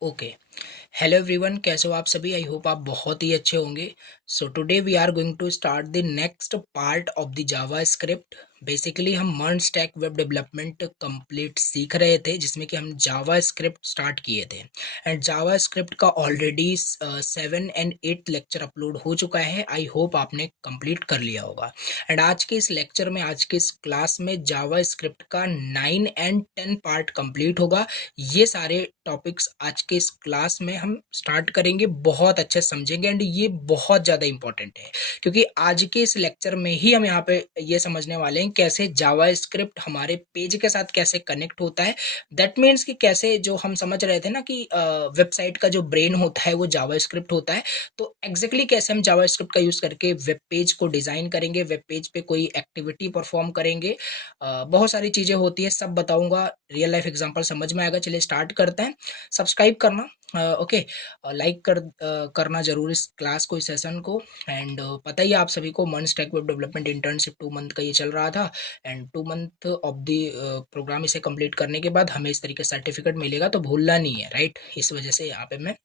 Okay. Hello everyone, कैसे हो आप सभी? आई होप आप बहुत ही अच्छे होंगे। So today we are going to start the next part of the JavaScript. Basically हम MERN stack web development complete सीख रहे थे, जिसमें कि हम जावा स्क्रिप्ट स्टार्ट किए थे। एंड जावा स्क्रिप्ट का ऑलरेडी 7 और 8 लेक्चर अपलोड हो चुका है। आई होप आपने कंप्लीट कर लिया होगा। एंड आज के इस लेक्चर में, आज के इस क्लास में जावा स्क्रिप्ट का 9 और 10 पार्ट कंप्लीट होगा। ये सारे टॉपिक्स आज के इस क्लास में हम स्टार्ट करेंगे, बहुत अच्छे से समझेंगे। एंड ये बहुत ज़्यादा इंपॉर्टेंट है, क्योंकि आज के इस लेक्चर में ही हम यहाँ पे ये समझने वाले हैं कैसे जावा स्क्रिप्ट हमारे पेज के साथ कैसे कनेक्ट होता है। दैट मीन्स कि कैसे, जो हम समझ रहे थे ना कि वेबसाइट का जो ब्रेन होता है वो जावा स्क्रिप्ट होता है, तो एग्जैक्टली कैसे हम जावा स्क्रिप्ट का यूज़ करके वेब पेज को डिज़ाइन करेंगे, वेब पेज पे कोई एक्टिविटी परफॉर्म करेंगे। बहुत सारी चीज़ें होती है, सब बताऊंगा। रियल लाइफ एग्जांपल समझ में आएगा। चलिए स्टार्ट करते हैं। सब्सक्राइब करना, ओके, लाइक करना जरूर इस क्लास को, इस सेशन को। एंड पता ही है आप सभी को, मन stack web development internship 2 month का ये चल रहा था। And 2 month of the program इसे कंप्लीट करने के बाद हमें इस तरीके से सर्टिफिकेट मिलेगा, तो भूलना नहीं है, राइट? इस वजह से यहाँ पे मैं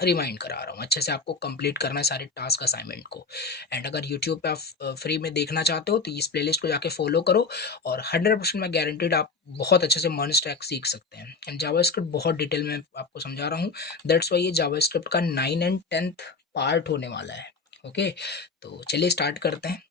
रिमाइंड करा रहा हूँ। अच्छे से आपको कंप्लीट करना है सारे टास्क असाइनमेंट को। एंड अगर यूट्यूब पे आप फ्री में देखना चाहते हो तो इस प्लेलिस्ट को जाके फॉलो करो, और 100% मैं गारंटीड आप बहुत अच्छे से मर्न स्टैक सीख सकते हैं। एंड जावास्क्रिप्ट बहुत डिटेल में आपको समझा रहा हूँ। दैट्स वाई ये जावास्क्रिप्ट का 9 और 10th पार्ट होने वाला है। ओके, तो चलिए स्टार्ट करते हैं।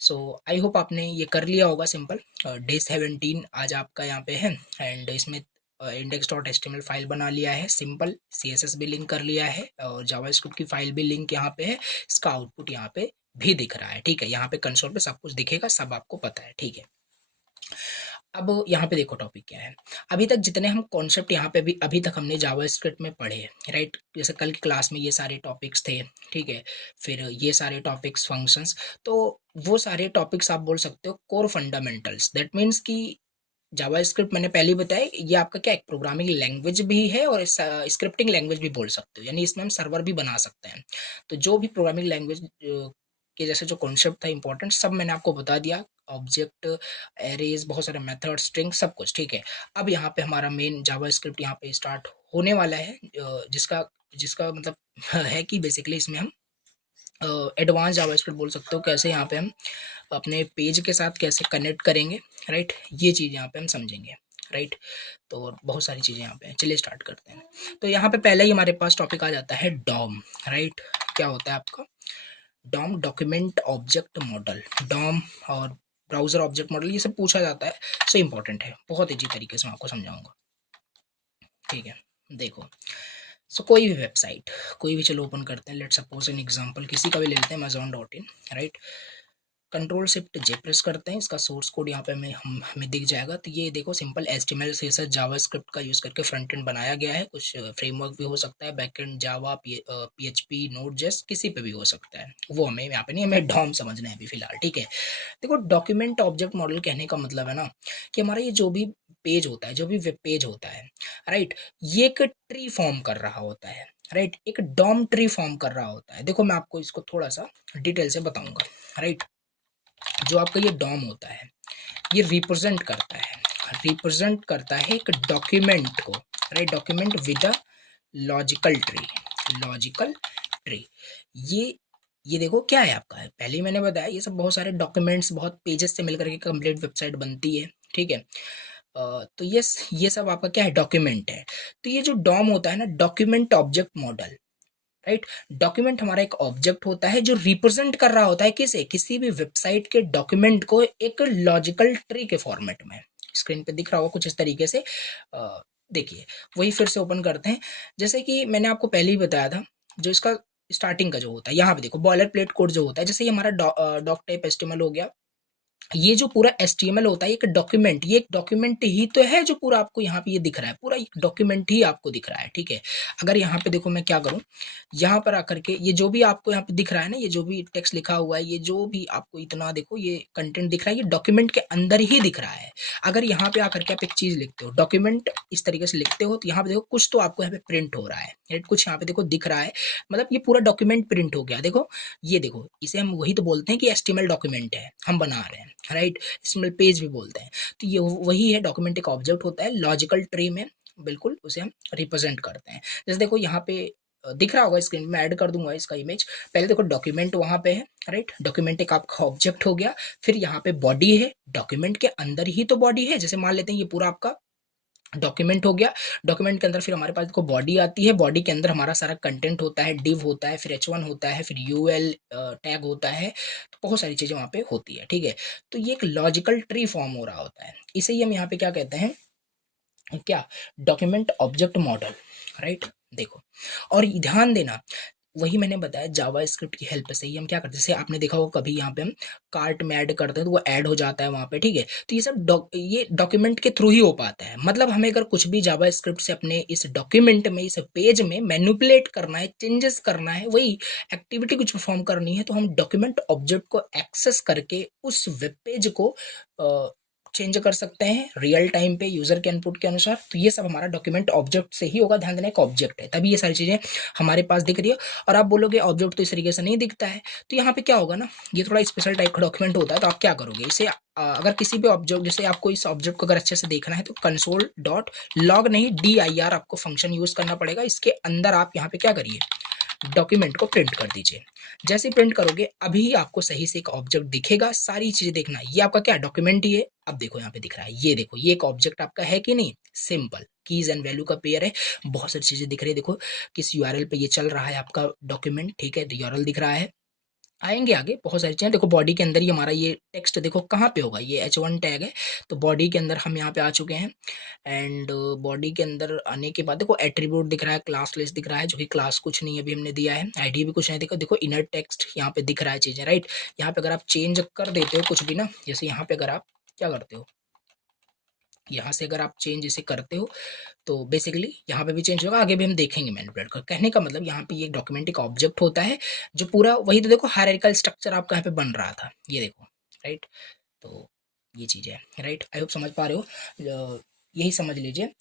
सो आई होप आपने ये कर लिया होगा। सिंपल डे 17 आज आपका यहाँ पे है। एंड इसमें index dot H T M L file बना लिया है, सिंपल सी एस एस भी लिंक कर लिया है, और जावास्क्रिप्ट की फाइल भी लिंक यहाँ पे है। इसका आउटपुट यहाँ पे भी दिख रहा है, ठीक है? यहाँ पे कंसोल पे सब कुछ दिखेगा, सब आपको पता है, ठीक है? अब यहाँ पे देखो टॉपिक क्या है। अभी तक जितने हम कॉन्सेप्ट यहाँ पे भी अभी तक हमने जावास्क्रिप्ट में पढ़े हैं, राइट? जैसे कल की क्लास में ये सारे टॉपिक्स थे, ठीक है? फिर ये सारे टॉपिक्स फंक्शंस, तो वो सारे टॉपिक्स आप बोल सकते हो कोर फंडामेंटल्स। दैट मीन्स कि जावास्क्रिप्ट मैंने पहले ही बताया, ये आपका क्या, एक प्रोग्रामिंग लैंग्वेज भी है और स्क्रिप्टिंग लैंग्वेज भी बोल सकते हो, यानी इसमें हम सर्वर भी बना सकते हैं। तो जो भी प्रोग्रामिंग लैंग्वेज के जैसे जो कॉन्सेप्ट था इंपॉर्टेंट, सब मैंने आपको बता दिया। ऑब्जेक्ट, एरेज, बहुत सारे मेथड, स्ट्रिंग, सब कुछ, ठीक है? अब यहाँ पे हमारा मेन जावास्क्रिप्ट यहाँ पे स्टार्ट होने वाला है, जिसका जिसका मतलब है कि बेसिकली इसमें हम एडवांस जावास्क्रिप्ट बोल सकते हो। कैसे यहाँ पे हम अपने पेज के साथ कैसे कनेक्ट करेंगे, राइट? ये चीज़ यहाँ पे हम समझेंगे, राइट? तो बहुत सारी चीज़ें यहाँ पे हैं। चलिए स्टार्ट करते हैं। तो यहाँ पे पहले ही हमारे पास टॉपिक आ जाता है डॉम, राइट? क्या होता है आपका DOM? Document object model. DOM और ब्राउजर ऑब्जेक्ट मॉडल, ये सब पूछा जाता है। सो इंपॉर्टेंट है, बहुत ईजी तरीके से मैं आपको समझाऊंगा, ठीक है? देखो, कोई भी वेबसाइट, कोई भी, चलो ओपन करते हैं। लेट सपोज एन एग्जांपल किसी का भी ले लेते हैं, amazon.in, राइट? कंट्रोल शिफ्ट जे प्रेस करते हैं, इसका सोर्स कोड यहाँ पे हमें दिख जाएगा। तो ये देखो, सिंपल HTML CSS जावास्क्रिप्ट का यूज़ करके फ्रंट एंड बनाया गया है। कुछ फ्रेमवर्क भी हो सकता है, बैकएंड जावा, PHP, नोड.js, किसी पे भी हो सकता है। वो हमें यहाँ पे नहीं, हमें डॉम समझना है अभी फिलहाल, ठीक है? देखो, डॉक्यूमेंट ऑब्जेक्ट मॉडल कहने का मतलब है ना कि हमारा ये जो भी पेज होता है, जो भी वेब पेज होता है, राइट, ये एक ट्री फॉर्म कर रहा होता है, राइट? एक डॉम ट्री फॉर्म कर रहा होता है। देखो, मैं आपको इसको थोड़ा सा डिटेल से बताऊंगा, राइट? जो आपका ये डॉम होता है, ये रिप्रेजेंट करता है एक डॉक्यूमेंट को, right? Document with a logical tree, logical tree. ये देखो क्या है आपका है, पहले ही मैंने बताया, ये सब बहुत सारे डॉक्यूमेंट्स, बहुत पेजेस से मिलकर के कंप्लीट वेबसाइट बनती है, ठीक है? तो ये सब आपका क्या है, डॉक्यूमेंट है। तो ये जो डॉम होता है ना, document object model, right? Document हमारा एक ऑब्जेक्ट होता है जो रिप्रेजेंट कर रहा होता है किसे, किसी भी वेबसाइट के डॉक्यूमेंट को एक लॉजिकल ट्री के फॉर्मेट में। स्क्रीन पे दिख रहा होगा कुछ इस तरीके से। देखिए, वही फिर से ओपन करते हैं। जैसे कि मैंने आपको पहले ही बताया था, जो इसका स्टार्टिंग का जो होता है, यहाँ पे देखो बॉयलर प्लेट कोड जो होता है, जैसे ये हमारा डॉक टाइप एचटीएमएल हो गया। ये जो पूरा HTML होता है, एक डॉक्यूमेंट, ये एक डॉक्यूमेंट ही तो है जो पूरा आपको यहाँ पे ये दिख रहा है, पूरा एक डॉक्यूमेंट ही आपको दिख रहा है, ठीक है? अगर यहाँ पे देखो, मैं क्या करूँ, यहाँ पर आकर के ये जो भी आपको यहाँ पे दिख रहा है ना, ये जो भी टेक्स्ट लिखा हुआ है, ये जो भी आपको इतना देखो ये कंटेंट दिख रहा है, ये डॉक्यूमेंट के अंदर ही दिख रहा है। अगर यहाँ पे आकर के आप एक चीज लिखते हो, डॉक्यूमेंट इस तरीके से लिखते हो, तो यहाँ पे देखो कुछ तो आपको यहाँ पे प्रिंट हो रहा है, राइट? कुछ यहाँ पे देखो दिख रहा है, मतलब ये पूरा डॉक्यूमेंट प्रिंट हो गया। देखो, ये देखो, इसे हम वही तो बोलते हैं कि HTML डॉक्यूमेंट है, हम बना रहे हैं, राइट? HTML पेज भी बोलते हैं। तो ये वही है, डॉक्यूमेंट एक ऑब्जेक्ट होता है लॉजिकल ट्री में। बिल्कुल उसे हम रिप्रेजेंट करते हैं। जैसे देखो यहाँ पे दिख रहा होगा, स्क्रीन में ऐड कर दूंगा इसका इमेज। पहले देखो डॉक्यूमेंट वहाँ पे है, राइट। डॉक्यूमेंट एक आपका ऑब्जेक्ट हो गया, फिर यहाँ पे बॉडी है, डॉक्यूमेंट के अंदर ही तो बॉडी है। जैसे मान लेते हैं ये पूरा आपका डॉक्यूमेंट हो गया, डॉक्यूमेंट के अंदर फिर हमारे पास देखो बॉडी आती है, बॉडी के अंदर हमारा सारा कंटेंट होता है, डिव होता है, फिर H1 होता है, फिर UL टैग होता है, तो बहुत सारी चीज़ें वहाँ पे होती है, ठीक है। तो ये एक लॉजिकल ट्री फॉर्म हो रहा होता है, इसे ही हम यहाँ पे क्या कहते हैं, क्या, डॉक्यूमेंट ऑब्जेक्ट मॉडल, राइट। देखो और ध्यान देना, वही मैंने बताया जावा स्क्रिप्ट की हेल्प से ही हम क्या करते हैं, जैसे आपने देखा होगा कभी यहाँ पे हम कार्ट में ऐड करते हैं तो वो ऐड हो जाता है वहाँ पे, ठीक है। तो ये सब ये डॉक्यूमेंट के थ्रू ही हो पाता है। मतलब हमें अगर कुछ भी जावा स्क्रिप्ट से अपने इस डॉक्यूमेंट में, इस पेज में मैनिपुलेट करना है, चेंजेस करना है, वही एक्टिविटी कुछ परफॉर्म करनी है, तो हम डॉक्यूमेंट ऑब्जेक्ट को एक्सेस करके उस वेब पेज को चेंज कर सकते हैं रियल टाइम पे यूजर के इनपुट के अनुसार। तो ये सब हमारा डॉक्यूमेंट ऑब्जेक्ट से ही होगा। ध्यान देना एक ऑब्जेक्ट है, तभी ये सारी चीजें हमारे पास दिख रही है। और आप बोलोगे ऑब्जेक्ट तो इस तरीके से नहीं दिखता है, तो यहाँ पे क्या होगा ना, ये थोड़ा स्पेशल टाइप का डॉक्यूमेंट होता है। तो आप क्या करोगे, इसे अगर किसी भी ऑब्जेक्ट, जैसे आपको इस ऑब्जेक्ट को अगर अच्छे से देखना है तो कंसोल डॉट लॉग नहीं dir आपको फंक्शन यूज करना पड़ेगा। इसके अंदर आप यहाँ पे क्या करिए, डॉक्यूमेंट को प्रिंट कर दीजिए। जैसे प्रिंट करोगे अभी आपको सही से एक ऑब्जेक्ट दिखेगा। सारी चीजें देखना, ये आपका क्या डॉक्यूमेंट ही है। अब देखो यहाँ पे दिख रहा है, ये देखो ये एक ऑब्जेक्ट आपका है कि नहीं, सिंपल कीज एंड वैल्यू का पेयर है। बहुत सारी चीजें दिख रही है, देखो किस यूआरएल पे ये चल रहा है आपका डॉक्यूमेंट, ठीक है। यूआरएल दिख रहा है, आएंगे आगे बहुत सारी चीज़ें। देखो बॉडी के अंदर ही हमारा ये टेक्स्ट देखो कहाँ पे होगा, ये H1 टैग है। तो बॉडी के अंदर हम यहाँ पे आ चुके हैं। एंड बॉडी के अंदर आने के बाद देखो एट्रीब्यूट दिख रहा है, क्लास लिस्ट दिख रहा है, जो कि क्लास कुछ नहीं अभी हमने दिया है, आईडी भी कुछ नहीं दिखा। देखो इनर टेक्स्ट यहाँ पे दिख रहा है चीज़ें, राइट। यहाँ पे अगर आप चेंज कर देते हो कुछ भी ना, जैसे यहाँ पे अगर आप क्या करते हो, यहाँ से अगर आप चेंज इसे करते हो तो बेसिकली यहाँ पे भी चेंज होगा, आगे भी हम देखेंगे मैनिपुलेट कर। कहने का मतलब यहाँ पे ये डॉक्यूमेंट एक ऑब्जेक्ट होता है जो पूरा वही, तो देखो हायरार्किकल स्ट्रक्चर आपका यहाँ पे बन रहा था, ये देखो, राइट। तो ये चीज़ है, राइट। आई होप समझ पा रहे हो, यही समझ लीजिए,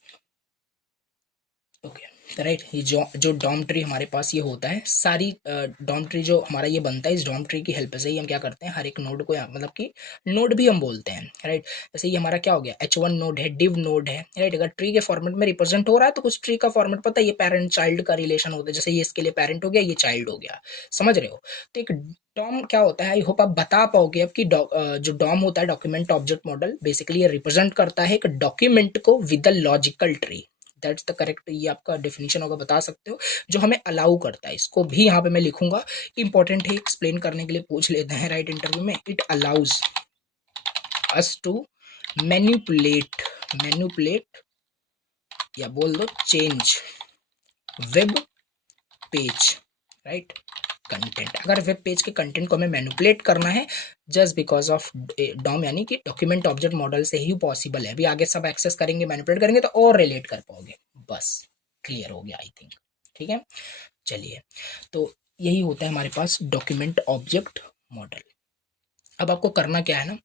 ओके। तो राइट, ये जो जो डॉम ट्री हमारे पास ये होता है, सारी डॉम ट्री जो हमारा ये बनता है, इस डॉम ट्री की हेल्प से ही हम क्या करते हैं, हर एक नोड को मतलब कि नोड भी हम बोलते हैं, राइट। जैसे ये हमारा क्या हो गया, H1 नोड है, डिव नोड है, राइट। अगर ट्री के फॉर्मेट में रिप्रेजेंट हो रहा है तो कुछ ट्री का फॉर्मेट पता है, ये पेरेंट चाइल्ड का रिलेशन होता है। जैसे ये इसके लिए पेरेंट हो गया, ये चाइल्ड हो गया, समझ रहे हो। तो एक डॉम क्या होता है, आई होप आप बता पाओगे अब कि जो डॉम होता है डॉक्यूमेंट ऑब्जेक्ट मॉडल, बेसिकली ये रिप्रेजेंट करता है एक डॉक्यूमेंट को with the logical tree. That's the correct, ये आपका डेफिनेशन होगा, बता सकते हो, जो हमें अलाउ करता है। इसको भी यहाँ पे मैं लिखूंगा, इंपॉर्टेंट है, एक्सप्लेन करने के लिए पूछ लेते हैं, राइट, इंटरव्यू में। It allows us to manipulate या बोल दो change web page, right, content. अगर वेब पेज के कंटेंट को हमें मैनिपुलेट करना है जस्ट बिकॉज ऑफ डॉम, यानी कि डॉक्यूमेंट ऑब्जेक्ट मॉडल से ही पॉसिबल है। अभी आगे सब एक्सेस करेंगे, मैनिपुलेट करेंगे तो और रिलेट कर पाओगे। बस क्लियर हो गया आई थिंक, ठीक है। चलिए, तो यही होता है हमारे पास डॉक्यूमेंट ऑब्जेक्ट मॉडल। अब आपको करना क्या है ना,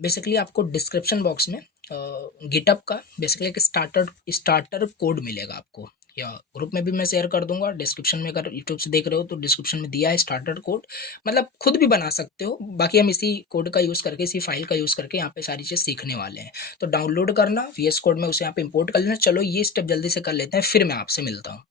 बेसिकली आपको डिस्क्रिप्शन बॉक्स में गिटअप का बेसिकली एक स्टार्टर कोड मिलेगा आपको, या ग्रुप में भी मैं शेयर कर दूंगा। डिस्क्रिप्शन में अगर यूट्यूब से देख रहे हो तो डिस्क्रिप्शन में दिया है स्टार्टर कोड, मतलब खुद भी बना सकते हो। बाकी हम इसी कोड का यूज़ करके, इसी फाइल का यूज़ करके यहाँ पे सारी चीज़ सीखने वाले हैं। तो डाउनलोड करना VS कोड में, उसे यहाँ पे इंपोर्ट कर लेना। चलो ये स्टेप जल्दी से कर लेते हैं, फिर मैं आपसे मिलता हूँ।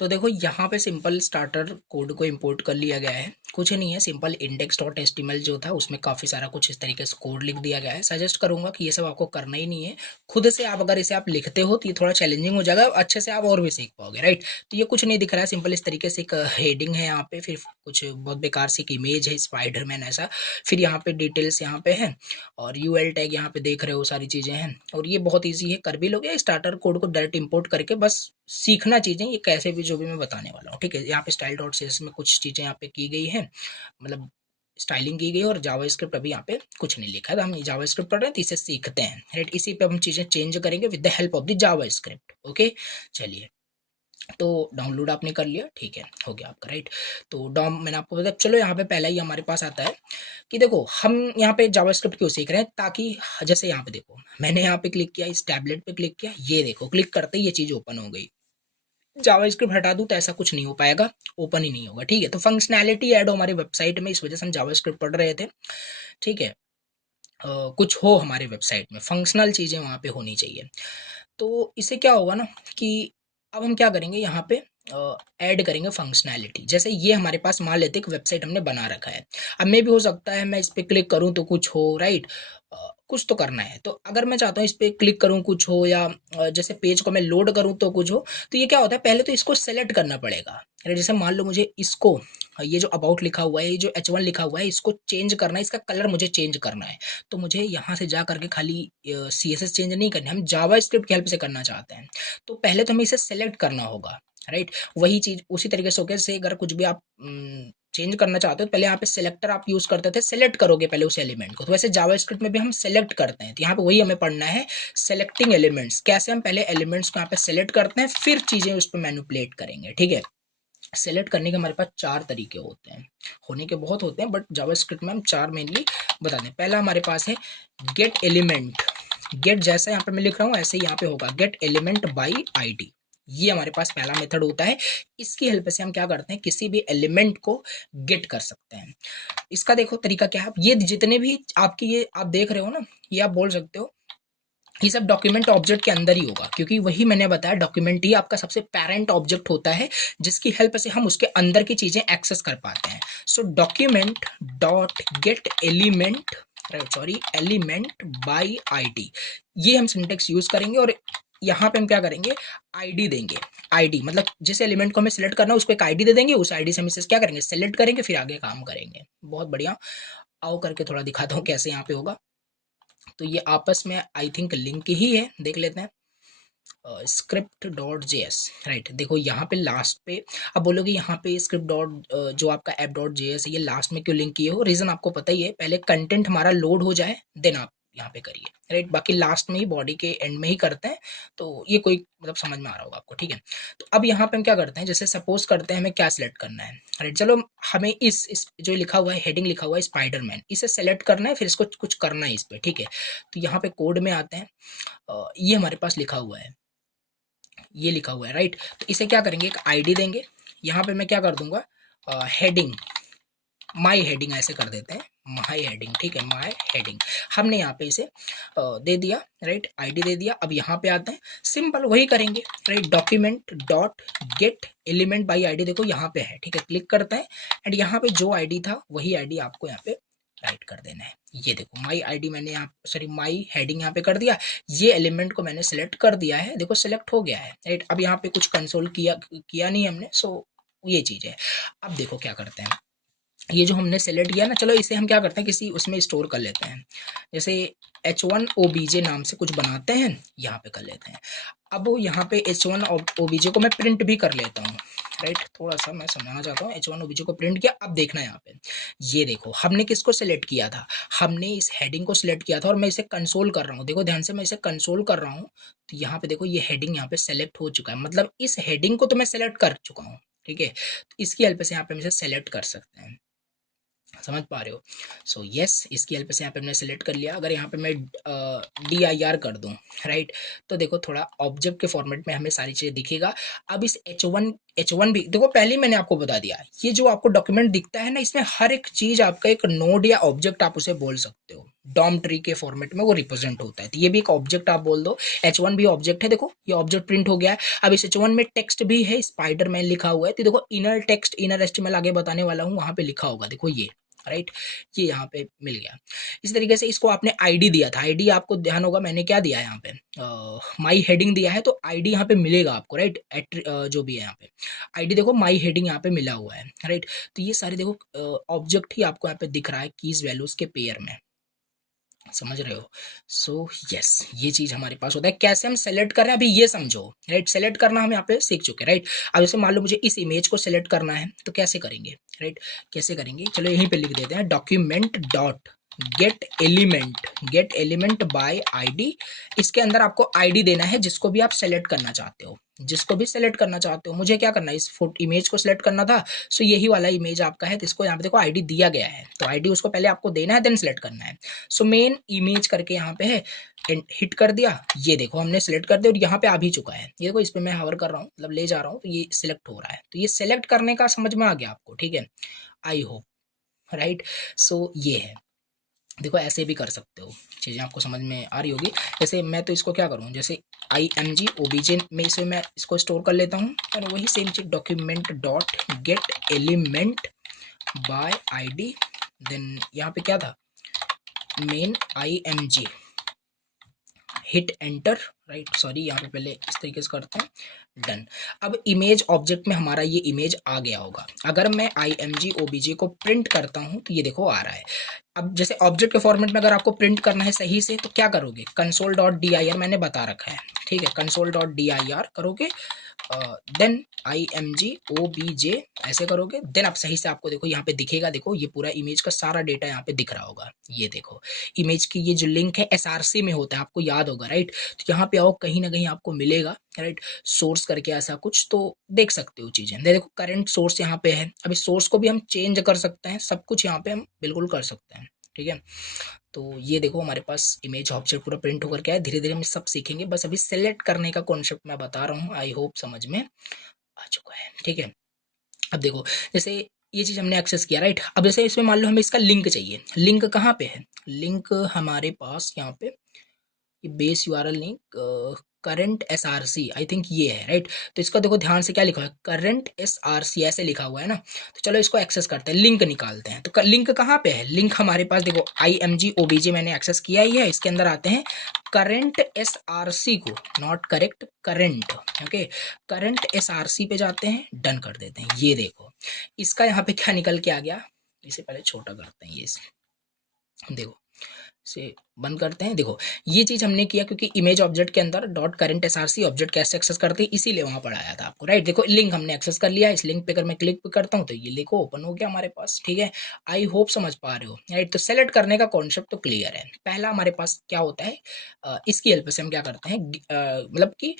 तो देखो यहाँ पे सिंपल स्टार्टर कोड को इंपोर्ट कर लिया गया है, कुछ नहीं है, सिंपल index.html जो था उसमें काफ़ी सारा कुछ इस तरीके से कोड लिख दिया गया है। सजेस्ट करूंगा कि ये सब आपको करना ही नहीं है, खुद से आप अगर इसे आप लिखते हो तो ये थोड़ा चैलेंजिंग हो जाएगा, अच्छे से आप और भी सीख पाओगे, राइट। तो ये कुछ नहीं दिख रहा है, सिंपल इस तरीके से एक हेडिंग है यहाँ पे, फिर कुछ बहुत बेकार सी एक इमेज है स्पाइडरमैन ऐसा, फिर यहाँ पे डिटेल्स यहाँ पे है, और UL टैग यहाँ पे देख रहे हो, सारी चीज़ें हैं। और ये बहुत ईजी है, कर भी लोगे। स्टार्टर कोड को डायरेक्ट इंपोर्ट करके बस सीखना चीज़ें, ये कैसे भी जो भी मैं बताने वाला हूँ, ठीक है। यहाँ पे स्टाइल डॉट सी में कुछ चीज़ें यहाँ पे की गई हैं, मतलब स्टाइलिंग की गई है। और जावा स्क्रिप्ट अभी यहाँ पे कुछ नहीं लिखा है, तो हम जावा स्क्रिप्ट पढ़ रहे हैं तो इसे सीखते हैं, राइट। इसी पे हम चीज़ें चेंज करेंगे with the help of the Java script, okay. चलिए, तो डाउनलोड आपने कर लिया, ठीक है, हो गया आपका, राइट। तो डॉम मैंने आपको बताया। चलो यहाँ पे पहला ही हमारे पास आता है कि देखो हम यहाँ पे जावास्क्रिप्ट क्यों सीख रहे हैं, ताकि जैसे यहाँ पे देखो मैंने यहाँ पे क्लिक किया, इस टैबलेट पे क्लिक किया, ये देखो क्लिक करते ही ये चीज़ ओपन हो गई। जावास्क्रिप्ट हटा दूं तो ऐसा कुछ नहीं हो पाएगा, ओपन ही नहीं होगा, ठीक है। तो फंक्शनैलिटी ऐड हो हमारी वेबसाइट में, इस वजह से हम जावास्क्रिप्ट पढ़ रहे थे, ठीक है। कुछ हो हमारे वेबसाइट में, फंक्शनल चीज़ें वहाँ पे होनी चाहिए। तो इससे क्या होगा ना कि अब हम क्या करेंगे यहाँ पे ऐड करेंगे फंक्शनैलिटी। जैसे ये हमारे पास मान लेते हैं कि वेबसाइट हमने बना रखा है। अब मे भी हो सकता है मैं इस पे क्लिक करूँ तो कुछ हो, राइट? कुछ तो करना है। तो अगर मैं चाहता हूँ इस पे क्लिक करूँ कुछ हो, या जैसे पेज को मैं लोड करूँ तो कुछ हो, तो ये क्या होता है, पहले तो इसको सेलेक्ट करना पड़ेगा। जैसे मान लो मुझे इसको, ये जो अबाउट लिखा हुआ है, ये जो H1 लिखा हुआ है, इसको चेंज करना है, इसका कलर मुझे चेंज करना है। तो मुझे यहाँ से जा करके खाली CSS चेंज नहीं करनी, हम जावा स्क्रिप्ट की हेल्प से करना चाहते हैं। तो पहले तो हमें इसे सेलेक्ट करना होगा, राइट? वही चीज़ उसी तरीके से होगा, जैसे अगर कुछ भी आप चेंज करना चाहते हो तो पहले यहाँ पे सेलेक्टर आप यूज़ करते थे, सेलेक्ट करोगे पहले उस एलिमेंट को। तो वैसे जावा स्क्रिप्ट में भी हम सेलेक्ट करते हैं, तो यहाँ पे वही हमें पढ़ना है, सेलेक्टिंग एलिमेंट्स। कैसे हम पहले एलिमेंट्स को यहाँ पे सेलेक्ट करते हैं, फिर चीज़ें उस पर मैनिपुलेट करेंगे, ठीक है? सेलेक्ट करने के हमारे पास 4 तरीके होते हैं, होने के बहुत होते हैं, बट जावास्क्रिप्ट में हम 4 मेनली बता दें। पहला हमारे पास है गेट एलिमेंट। गेट जैसा यहाँ पे मैं लिख रहा हूँ ऐसे ही यहाँ पे होगा, गेट एलिमेंट बाई आईडी। ये हमारे पास पहला मेथड होता है। इसकी हेल्प से हम क्या करते हैं, किसी भी एलिमेंट को गेट कर सकते हैं। इसका देखो तरीका क्या है, ये जितने भी आपकी ये आप देख रहे हो ना, ये आप बोल सकते हो ये सब डॉक्यूमेंट ऑब्जेक्ट के अंदर ही होगा, क्योंकि वही मैंने बताया डॉक्यूमेंट ही आपका सबसे पेरेंट ऑब्जेक्ट होता है, जिसकी हेल्प से हम उसके अंदर की चीजें एक्सेस कर पाते हैं। So document dot get element, sorry, element by ID, ये हम सिंटेक्स यूज करेंगे। और यहाँ पे हम क्या करेंगे, आईडी देंगे। आईडी मतलब जिस एलिमेंट को हमें सेलेक्ट करना है उसको एक आईडी दे देंगे, उस आईडी से हम इसे क्या करेंगे, सेलेक्ट करेंगे, फिर आगे काम करेंगे। बहुत बढ़िया। आओ करके थोड़ा दिखाता हूँ कैसे यहाँ पे होगा। तो ये आपस में आई थिंक लिंक ही है, देख लेते हैं। Script dot JS, right? देखो यहाँ पे लास्ट पे, अब बोलोगे यहाँ पे स्क्रिप्ट डॉट जो आपका ऐप डॉट JS है, ये लास्ट में क्यों लिंक किए हो? रीज़न आपको पता ही है, पहले कंटेंट हमारा लोड हो जाए देन आप यहाँ पे करिए, राइट? बाकी लास्ट में ही, बॉडी के एंड में ही करते हैं। तो ये कोई मतलब समझ में आ रहा होगा आपको, ठीक है? तो अब यहाँ पे हम क्या करते हैं, जैसे सपोज करते हैं हमें क्या सिलेक्ट करना है, राइट? चलो हमें इस जो लिखा हुआ है, हेडिंग लिखा हुआ है स्पाइडरमैन, इसे सेलेक्ट करना है, फिर इसको कुछ करना है इस पर, ठीक है? तो यहाँ पे कोड में आते हैं, ये हमारे पास लिखा हुआ है, ये लिखा हुआ है, राइट? तो इसे क्या करेंगे, एक आईडी देंगे। यहाँ पे मैं क्या कर दूंगा, हेडिंग, माई हेडिंग ऐसे कर देते हैं, माई हेडिंग, ठीक है? माई हेडिंग हमने यहाँ पे इसे दे दिया, राइट? आईडी दे दिया। अब यहाँ पे आते हैं, सिंपल वही करेंगे, right? Document dot get element by ID, देखो यहाँ पे है, ठीक है? क्लिक करते हैं एंड यहाँ पे जो आईडी था वही आईडी आपको यहाँ पे राइट कर देना है। ये देखो माई आईडी मैंने यहाँ, सॉरी, माई हेडिंग यहाँ पे कर दिया। ये एलिमेंट को मैंने सेलेक्ट कर दिया है, देखो सेलेक्ट हो गया है, राइट? अब यहाँ पे कुछ कंसोल किया नहीं हमने, सो ये चीज़ है। अब देखो क्या करते हैं, ये जो हमने सेलेक्ट किया ना, चलो इसे हम क्या करते हैं, किसी उसमें स्टोर कर लेते हैं। जैसे H1 OBJ नाम से कुछ बनाते हैं, यहाँ पे कर लेते हैं। अब यहाँ पे H1 OBJ को मैं प्रिंट भी कर लेता हूँ, राइट? थोड़ा सा मैं समझाना चाहता हूँ। H1 OBJ को प्रिंट किया। अब देखना यहाँ पे, ये देखो हमने किसको सेलेक्ट किया था, हमने इस हेडिंग को सिलेक्ट किया था, और मैं इसे कंसोल कर रहा हूँ। देखो ध्यान से, मैं इसे कंसोल कर रहा हूँ, तो यहाँ पे देखो ये हेडिंग यहाँ पे सेलेक्ट हो चुका है, मतलब इस हेडिंग को तो मैं सेलेक्ट कर चुका हूँ, ठीक है? तो इसकी हेल्प से यहाँ पे हम इसे सेलेक्ट कर सकते हैं, समझ पा रहे हो? सो यस, इसकी हेल्प से यहाँ पे हमने सेलेक्ट कर लिया। अगर यहाँ पे मैं DIR कर दूँ, राइट, तो देखो थोड़ा ऑब्जेक्ट के फॉर्मेट में हमें सारी चीज़ें दिखेगा। अब इस H1 भी देखो, पहले ही मैंने आपको बता दिया, ये जो आपको डॉक्यूमेंट दिखता है ना, इसमें हर एक चीज़ आपका एक नोड या ऑब्जेक्ट आप उसे बोल सकते हो, डॉम ट्री के फॉर्मेट में वो रिप्रेजेंट होता है। तो ये भी एक ऑब्जेक्ट आप बोल दो, H1 भी ऑब्जेक्ट है। देखो ये ऑब्जेक्ट प्रिंट हो गया है। अब इस H1 में टेक्स्ट भी है, स्पाइडरमैन लिखा हुआ है। तो देखो इनर टेक्स्ट, इनर HTML आगे बताने वाला हूँ, वहाँ पे लिखा होगा, देखो ये, राइट? ये यहाँ पे मिल गया। इस तरीके से इसको आपने आईडी दिया था, आईडी आपको ध्यान होगा मैंने क्या दिया है यहाँ पे, माई हेडिंग दिया है, तो आईडी यहाँ पे मिलेगा आपको, राइट? जो भी है यहाँ पे आईडी, देखो माई हेडिंग यहाँ पे मिला हुआ है, राइट? तो ये सारे देखो ऑब्जेक्ट ही आपको यहाँ पे दिख रहा है कीज वैल्यूज के पेयर में, समझ रहे हो? सो यस, ये चीज हमारे पास होता है। कैसे हम सेलेक्ट कर रहे हैं अभी ये समझो, राइट? सेलेक्ट करना हम यहाँ पे सीख चुके हैं, राइट? अब जैसे मान लो मुझे इस इमेज को सेलेक्ट करना है, तो कैसे करेंगे, राइट? कैसे करेंगे, चलो यहीं पे लिख देते हैं, document dot get element bye ID. इसके अंदर आपको आईडी देना है जिसको भी आप सेलेक्ट करना चाहते हो, जिसको भी सेलेक्ट करना चाहते हो। मुझे क्या करना है, इस फोटो इमेज को सेलेक्ट करना था, सो यही वाला इमेज आपका है, तो इसको यहाँ पे देखो आईडी दिया गया है, तो आईडी उसको पहले आपको देना है, देन सेलेक्ट करना है। सो मेन इमेज करके यहाँ पे है, हिट कर दिया, ये देखो हमने सेलेक्ट कर दिया, और यहाँ पे आ भी चुका है। ये देखो इस पे मैं हवर कर रहा हूँ, मतलब ले जा रहा हूँ, तो ये सिलेक्ट हो रहा है। तो ये सेलेक्ट करने का समझ में आ गया आपको, ठीक है? I hope, right? सो ये है। देखो ऐसे भी कर सकते हो, चीज़ें आपको समझ में आ रही होगी। जैसे मैं तो इसको क्या करूँ, जैसे img obj में इसे मैं इसको स्टोर कर लेता हूँ, और वही सेम चीज document dot get element by id, then यहाँ पे क्या था, main img, hit enter, right, sorry यहाँ पे पहले इस तरीके से करते हैं, डन। अब इमेज ऑब्जेक्ट में हमारा ये इमेज आ गया होगा। अगर मैं img obj को प्रिंट करता हूँ तो ये देखो आ रहा है। अब जैसे ऑब्जेक्ट के फॉर्मेट में अगर आपको प्रिंट करना है सही से तो क्या करोगे, console dot D I R मैंने बता रखा है, ठीक है, console dot D I R करोगे, then I M G O B J ऐसे करोगे, देन आप सही से आपको देखो यहाँ पे दिखेगा, देखो ये पूरा इमेज का सारा डेटा यहाँ पे दिख रहा होगा। ये देखो इमेज की ये जो लिंक है एसआरसी में होता है, आपको याद होगा, राइट। तो यहाँ पे आओ, कहीं ना कहीं आपको मिलेगा, राइट, सोर्स करके ऐसा कुछ, तो देख सकते हो चीजें। देखो करंट सोर्स यहाँ पे है, अभी सोर्स को भी हम चेंज कर सकते हैं, सब कुछ यहाँ पे हम बिल्कुल कर सकते हैं, ठीक है। तो ये देखो हमारे पास इमेज ऑब्जेक्ट पूरा प्रिंट होकर के आया। धीरे धीरे हम सब सीखेंगे, बस अभी सेलेक्ट करने का कॉन्सेप्ट मैं बता रहा हूँ, आई होप समझ में आ चुका है, ठीक है। अब देखो जैसे ये चीज हमने एक्सेस किया, राइट। अब जैसे इसमें मान लो हमें इसका लिंक चाहिए, लिंक कहाँ पे है, लिंक हमारे पास यहाँ पे ये base URL link current SRC I think ये है, राइट। तो इसका देखो ध्यान से क्या लिखा है, करंट एसआरसी ऐसे लिखा हुआ है ना। तो चलो इसको एक्सेस करते हैं, लिंक निकालते हैं। तो लिंक कहाँ पे है, लिंक हमारे पास देखो img obj मैंने एक्सेस किया ही है, इसके अंदर आते हैं करंट एसआरसी को, not correct, current, okay, current SRC पे जाते हैं, डन कर देते हैं। ये देखो इसका यहाँ पे क्या निकल के आ गया, इसे पहले छोटा करते हैं, ये देखो से बंद करते हैं। देखो ये चीज हमने किया क्योंकि इमेज ऑब्जेक्ट के अंदर डॉट करंट एसआरसी ऑब्जेक्ट कैसे एक्सेस करते हैं इसीलिए वहां पढ़ाया था आपको, राइट। देखो लिंक हमने एक्सेस कर लिया, इस लिंक पे अगर मैं क्लिक करता हूँ तो ये लिंक ओपन हो गया हमारे पास, ठीक है। आई होप समझ पा रहे हो, राइट। तो सेलेक्ट करने का कॉन्सेप्ट तो क्लियर है। पहला हमारे पास क्या होता है, इसकी हेल्प से हम क्या करते हैं, मतलब कि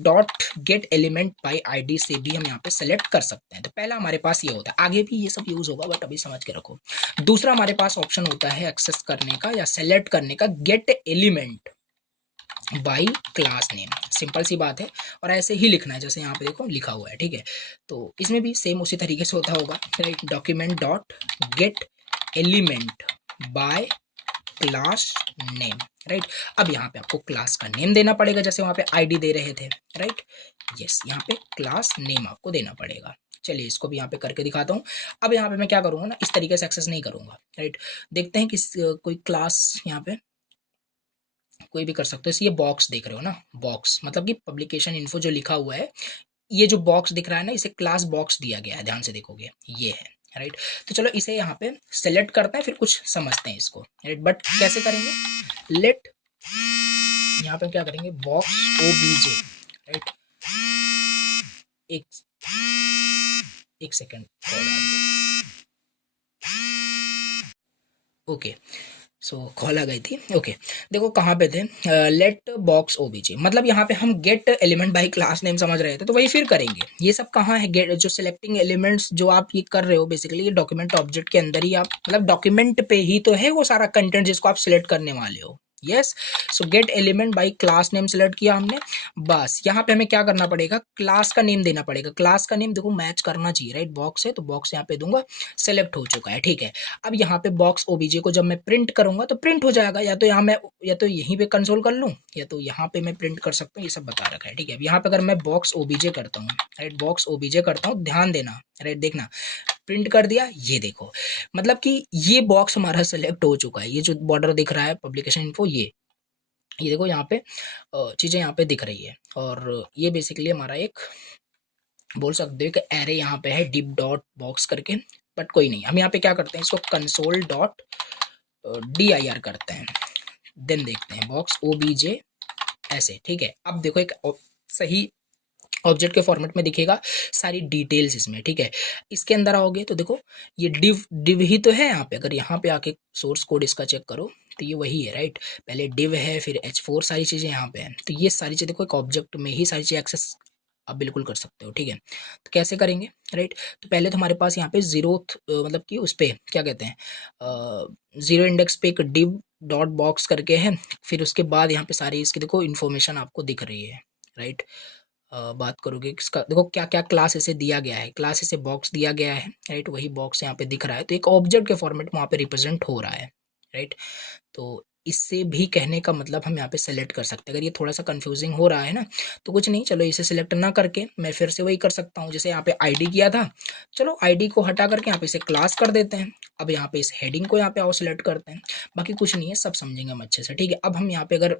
dot get element by ID से भी हम यहाँ पे सेलेक्ट कर सकते हैं। तो पहला हमारे पास ये होता है, आगे भी ये सब यूज होगा बट अभी समझ के रखो। दूसरा हमारे पास ऑप्शन होता है एक्सेस करने का या सेलेक्ट करने का, get element by class name, simple सी बात है। और ऐसे ही लिखना है जैसे यहाँ पे देखो लिखा हुआ है, ठीक है। तो इसमें भी सेम उसी तरीके से होता होगा, right, document dot get element by class name, right. अब यहाँ पे आपको क्लास का नेम देना पड़ेगा, जैसे वहां पे आईडी दे रहे थे, राइट। यस, यहाँ पे क्लास नेम आपको देना पड़ेगा। चलिए इसको भी यहाँ पे करके दिखाता हूँ। अब यहाँ पे मैं क्या करूंगा ना, इस तरीके से एक्सेस नहीं करूंगा, राइट। देखते हैं कि कोई क्लास यहाँ पे कोई भी कर सकते हो। ये बॉक्स देख रहे हो ना, बॉक्स मतलब कि पब्लिकेशन इन्फो जो लिखा हुआ है, ये जो बॉक्स दिख रहा है ना, इसे क्लास बॉक्स दिया गया है, ध्यान से देखोगे ये है, राइट। तो चलो इसे यहाँ पे सेलेक्ट करते हैं, फिर कुछ समझते हैं इसको, राइट। बट कैसे करेंगे, लेट यहाँ पे क्या करेंगे, बॉक्स ओबीजे, राइट। एक एक सेकेंड, ओके, सो कॉल आ गई थी, ओके। देखो कहाँ पे थे, लेट बॉक्स ओबीजे, मतलब यहाँ पे हम gate element by class name समझ रहे थे, तो वही फिर करेंगे। ये सब कहाँ है, गेट जो सिलेक्टिंग एलिमेंट्स जो आप ये कर रहे हो बेसिकली, ये डॉक्यूमेंट ऑब्जेक्ट के अंदर ही आप, मतलब डॉक्यूमेंट पे ही तो है वो सारा कंटेंट जिसको आप सिलेक्ट करने वाले हो। Yes, so gate element by class name select किया हमने। बस यहाँ पे हमें क्या करना पड़ेगा, क्लास का नेम देना पड़ेगा। क्लास का नेम देखो मैच करना चाहिए, राइट। बॉक्स है तो बॉक्स यहाँ पे दूंगा, सेलेक्ट हो चुका है, ठीक है। अब यहाँ पे बॉक्स ओबीजे को जब मैं प्रिंट करूंगा तो प्रिंट हो जाएगा, या तो यहाँ मैं या तो यहीं पे कंसोल कर लूँ या तो यहाँ पे मैं प्रिंट कर सकता हूँ, ये सब बता रखा है, ठीक है। अब यहाँ पे अगर मैं बॉक्स ओबीजे करता हूँ, राइट, बॉक्स ओबीजे करता हूँ, ध्यान देना, राइट, देखना, प्रिंट कर दिया, ये देखो, मतलब कि ये बॉक्स हमारा सेलेक्ट हो चुका है। ये जो बॉर्डर दिख रहा है पब्लिकेशन इन्फो, ये देखो यहाँ पे चीजें यहाँ पे दिख रही है। और ये बेसिकली हमारा एक बोल सकते हो कि एरे यहाँ पे है डिप डॉट बॉक्स करके, बट कोई नहीं, हम यहाँ पे क्या करते हैं, इसको console dot D I are करते हैं, देन देखते हैं बॉक्स ओ बी जे ऐसे, ठीक है। अब देखो एक सही ऑब्जेक्ट के फॉर्मेट में दिखेगा सारी डिटेल्स इसमें, ठीक है। इसके अंदर आओगे तो देखो ये डिव डिव ही तो है यहाँ पे, अगर यहाँ पे आके सोर्स कोड इसका चेक करो तो ये वही है, राइट। पहले डिव है, फिर h4, सारी चीजें यहाँ पे हैं। तो ये सारी चीजें देखो एक ऑब्जेक्ट में ही सारी चीजें एक्सेस आप बिल्कुल कर सकते हो, ठीक है। तो कैसे करेंगे, राइट। तो पहले तो हमारे पास यहाँ पे जीरो मतलब कि उस पे क्या कहते हैं, जीरो इंडेक्स पे एक डिव डॉट बॉक्स करके है, फिर उसके बाद यहाँ पे सारी इसकी देखो इन्फॉर्मेशन आपको दिख रही है, राइट। बात करोगे इसका, देखो क्या क्या क्लास इसे दिया गया है, क्लास इसे बॉक्स दिया गया है, राइट। वही बॉक्स यहाँ पे दिख रहा है, तो एक ऑब्जेक्ट के फॉर्मेट में वहाँ पे रिप्रेजेंट हो रहा है, राइट। तो इससे भी कहने का मतलब हम यहाँ पे सेलेक्ट कर सकते हैं। अगर ये थोड़ा सा कंफ्यूजिंग हो रहा है ना, तो कुछ नहीं, चलो इसे सिलेक्ट ना करके मैं फिर से वही कर सकता हूँ जैसे यहाँ पे आईडी किया था। चलो आईडी को हटा करके यहाँ पे इसे क्लास कर देते हैं। अब यहाँ पे इस हेडिंग को यहाँ पे और सिलेक्ट करते हैं। बाकी कुछ नहीं है, सब समझेंगे हम अच्छे से, ठीक है। अब हम यहाँ पे अगर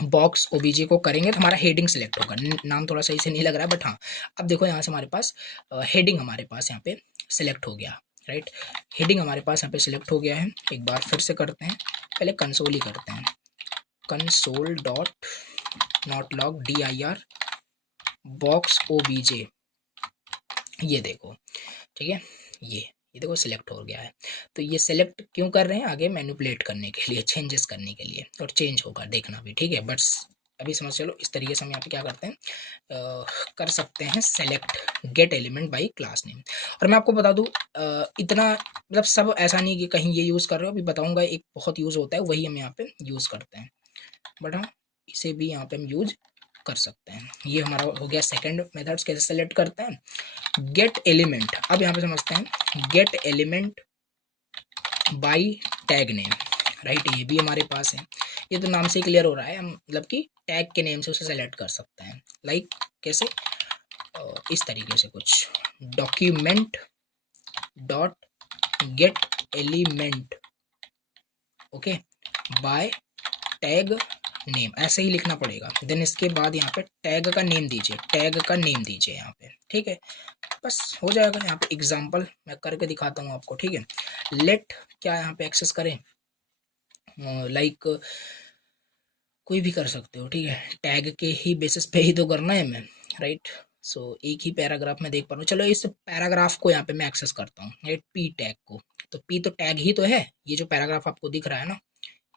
बॉक्स ओबीजे को करेंगे तो हमारा हेडिंग सेलेक्ट होगा। नाम थोड़ा सही से नहीं लग रहा है, बट हाँ, अब देखो यहाँ से हमारे पास हेडिंग हमारे पास यहाँ पे सिलेक्ट हो गया, राइट। हेडिंग हमारे पास यहाँ पे सिलेक्ट हो गया है। एक बार फिर से करते हैं, पहले कंसोल ही करते हैं, console dot not log dir box OBJ, ये देखो, ठीक है। ये देखो सिलेक्ट हो गया है। तो ये सिलेक्ट क्यों कर रहे हैं? आगे मैनिपुलेट करने के लिए, चेंजेस करने के लिए, और चेंज होगा देखना भी, ठीक है। बट अभी समझ चलो, इस तरीके से हम यहाँ पे क्या करते हैं, कर सकते हैं select gate element by class name. और मैं आपको बता दूँ, इतना मतलब सब ऐसा नहीं कि कहीं ये यूज़ कर रहे हो, अभी बताऊँगा। एक बहुत यूज़ होता है, वही हम यहाँ पे यूज़ करते हैं, बट हाँ, इसे भी यहाँ पे हम यूज कर सकते हैं। ये हमारा हो गया सेकंड मेथड्स। कैसे सेलेक्ट करते हैं? Gate element. अब यहाँ पे समझते हैं, gate element by tag name, right. ये भी हमारे पास है। ये तो नाम से क्लियर हो रहा है, हम मतलब कि टैग के नेम से उसे सेलेक्ट कर सकते हैं। लाइक कैसे? इस तरीके से कुछ, document dot get element, okay, by tag name, ऐसे ही लिखना पड़ेगा। देन इसके बाद यहाँ पे टैग का नेम दीजिए, टैग का नेम दीजिए यहाँ पे, ठीक है। बस हो जाएगा। यहाँ पे एग्जांपल मैं करके दिखाता हूँ आपको, ठीक है। लेट क्या यहाँ पे एक्सेस करें, लाइक कोई भी कर सकते हो, ठीक है। टैग के ही बेसिस पे ही तो करना है हमें, राइट। सो एक ही पैराग्राफ में देख पा रहा हूँ। चलो इस पैराग्राफ को यहाँ पे मैं एक्सेस करता हूँ, राइट, पी टैग को। तो पी तो टैग ही तो है, ये जो पैराग्राफ आपको दिख रहा है ना,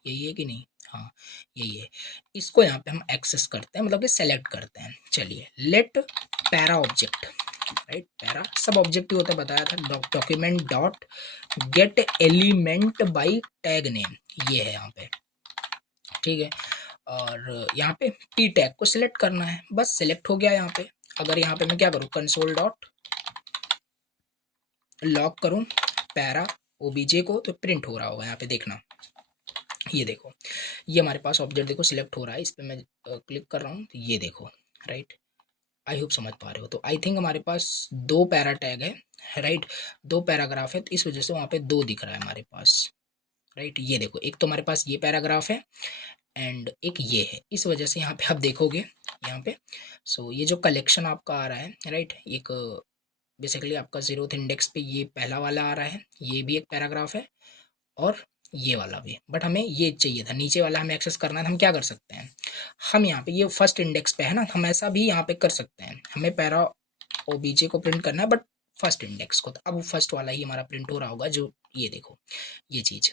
यही है कि नहीं? हाँ, यही है। इसको यहाँ पे हम एक्सेस करते हैं, मतलब कि सेलेक्ट करते हैं। चलिए, let para object, right, para सब ऑब्जेक्ट ही होता है, बताया था। Document dot get element by tag name, ये है यहाँ पे, ठीक है। और यहाँ पे पी टैग को सिलेक्ट करना है, बस सिलेक्ट हो गया यहाँ पे। अगर यहाँ पे मैं क्या करूँ, कंसोल डॉट लॉग करूँ पैरा ओबीजे को, तो प्रिंट हो रहा होगा यहाँ पे, देखना। ये देखो, ये हमारे पास ऑब्जेक्ट देखो सिलेक्ट हो रहा है। इस पर मैं क्लिक कर रहा हूँ, तो ये देखो, राइट। आई होप समझ पा रहे हो। तो आई थिंक हमारे पास दो पैरा टैग है, राइट, दो पैराग्राफ है, तो इस वजह से वहाँ पे दो दिख रहा है हमारे पास, राइट। ये देखो, एक तो हमारे पास ये पैराग्राफ है एंड एक ये है, इस वजह से यहाँ पे आप देखोगे यहाँ पे। सो ये जो कलेक्शन आपका आ रहा है, राइट, एक बेसिकली आपका जीरोथ इंडेक्स पे ये पहला वाला आ रहा है, ये भी एक पैराग्राफ है, और ये वाला भी। बट हमें ये चाहिए था, नीचे वाला हमें एक्सेस करना था। हम क्या कर सकते हैं, हम यहाँ पे ये फर्स्ट इंडेक्स पे है ना, हम ऐसा भी यहाँ पे कर सकते हैं। हमें पैरा ओबीजे को प्रिंट करना है, बट फर्स्ट इंडेक्स को, तो अब फर्स्ट वाला ही हमारा प्रिंट हो रहा होगा, जो ये देखो, ये चीज़,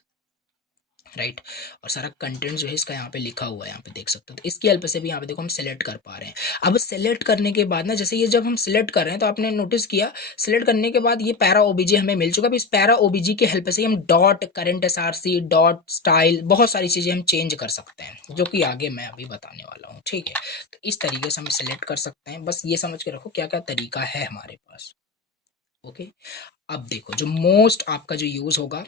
राइट। और सारा कंटेंट जो है इसका यहाँ पे लिखा हुआ है, यहाँ पे देख सकते हो। तो इसकी हेल्प से भी यहाँ पे देखो हम सेलेक्ट कर पा रहे हैं। अब सेलेक्ट करने के बाद ना, जैसे ये जब हम सिलेक्ट कर रहे हैं, तो आपने नोटिस किया, सिलेक्ट करने के बाद ये पैरा ओबीजे हमें मिल चुका है। अब इस पैरा ओबीजे की हेल्प से हम dot current SRC, dot style, बहुत सारी चीज़ें हम चेंज कर सकते हैं, जो कि आगे मैं अभी बताने वाला हूँ, ठीक है। तो इस तरीके से हम सिलेक्ट कर सकते हैं। बस ये समझ के रखो क्या क्या तरीका है हमारे पास, ओके। अब देखो, जो मोस्ट आपका जो यूज़ होगा,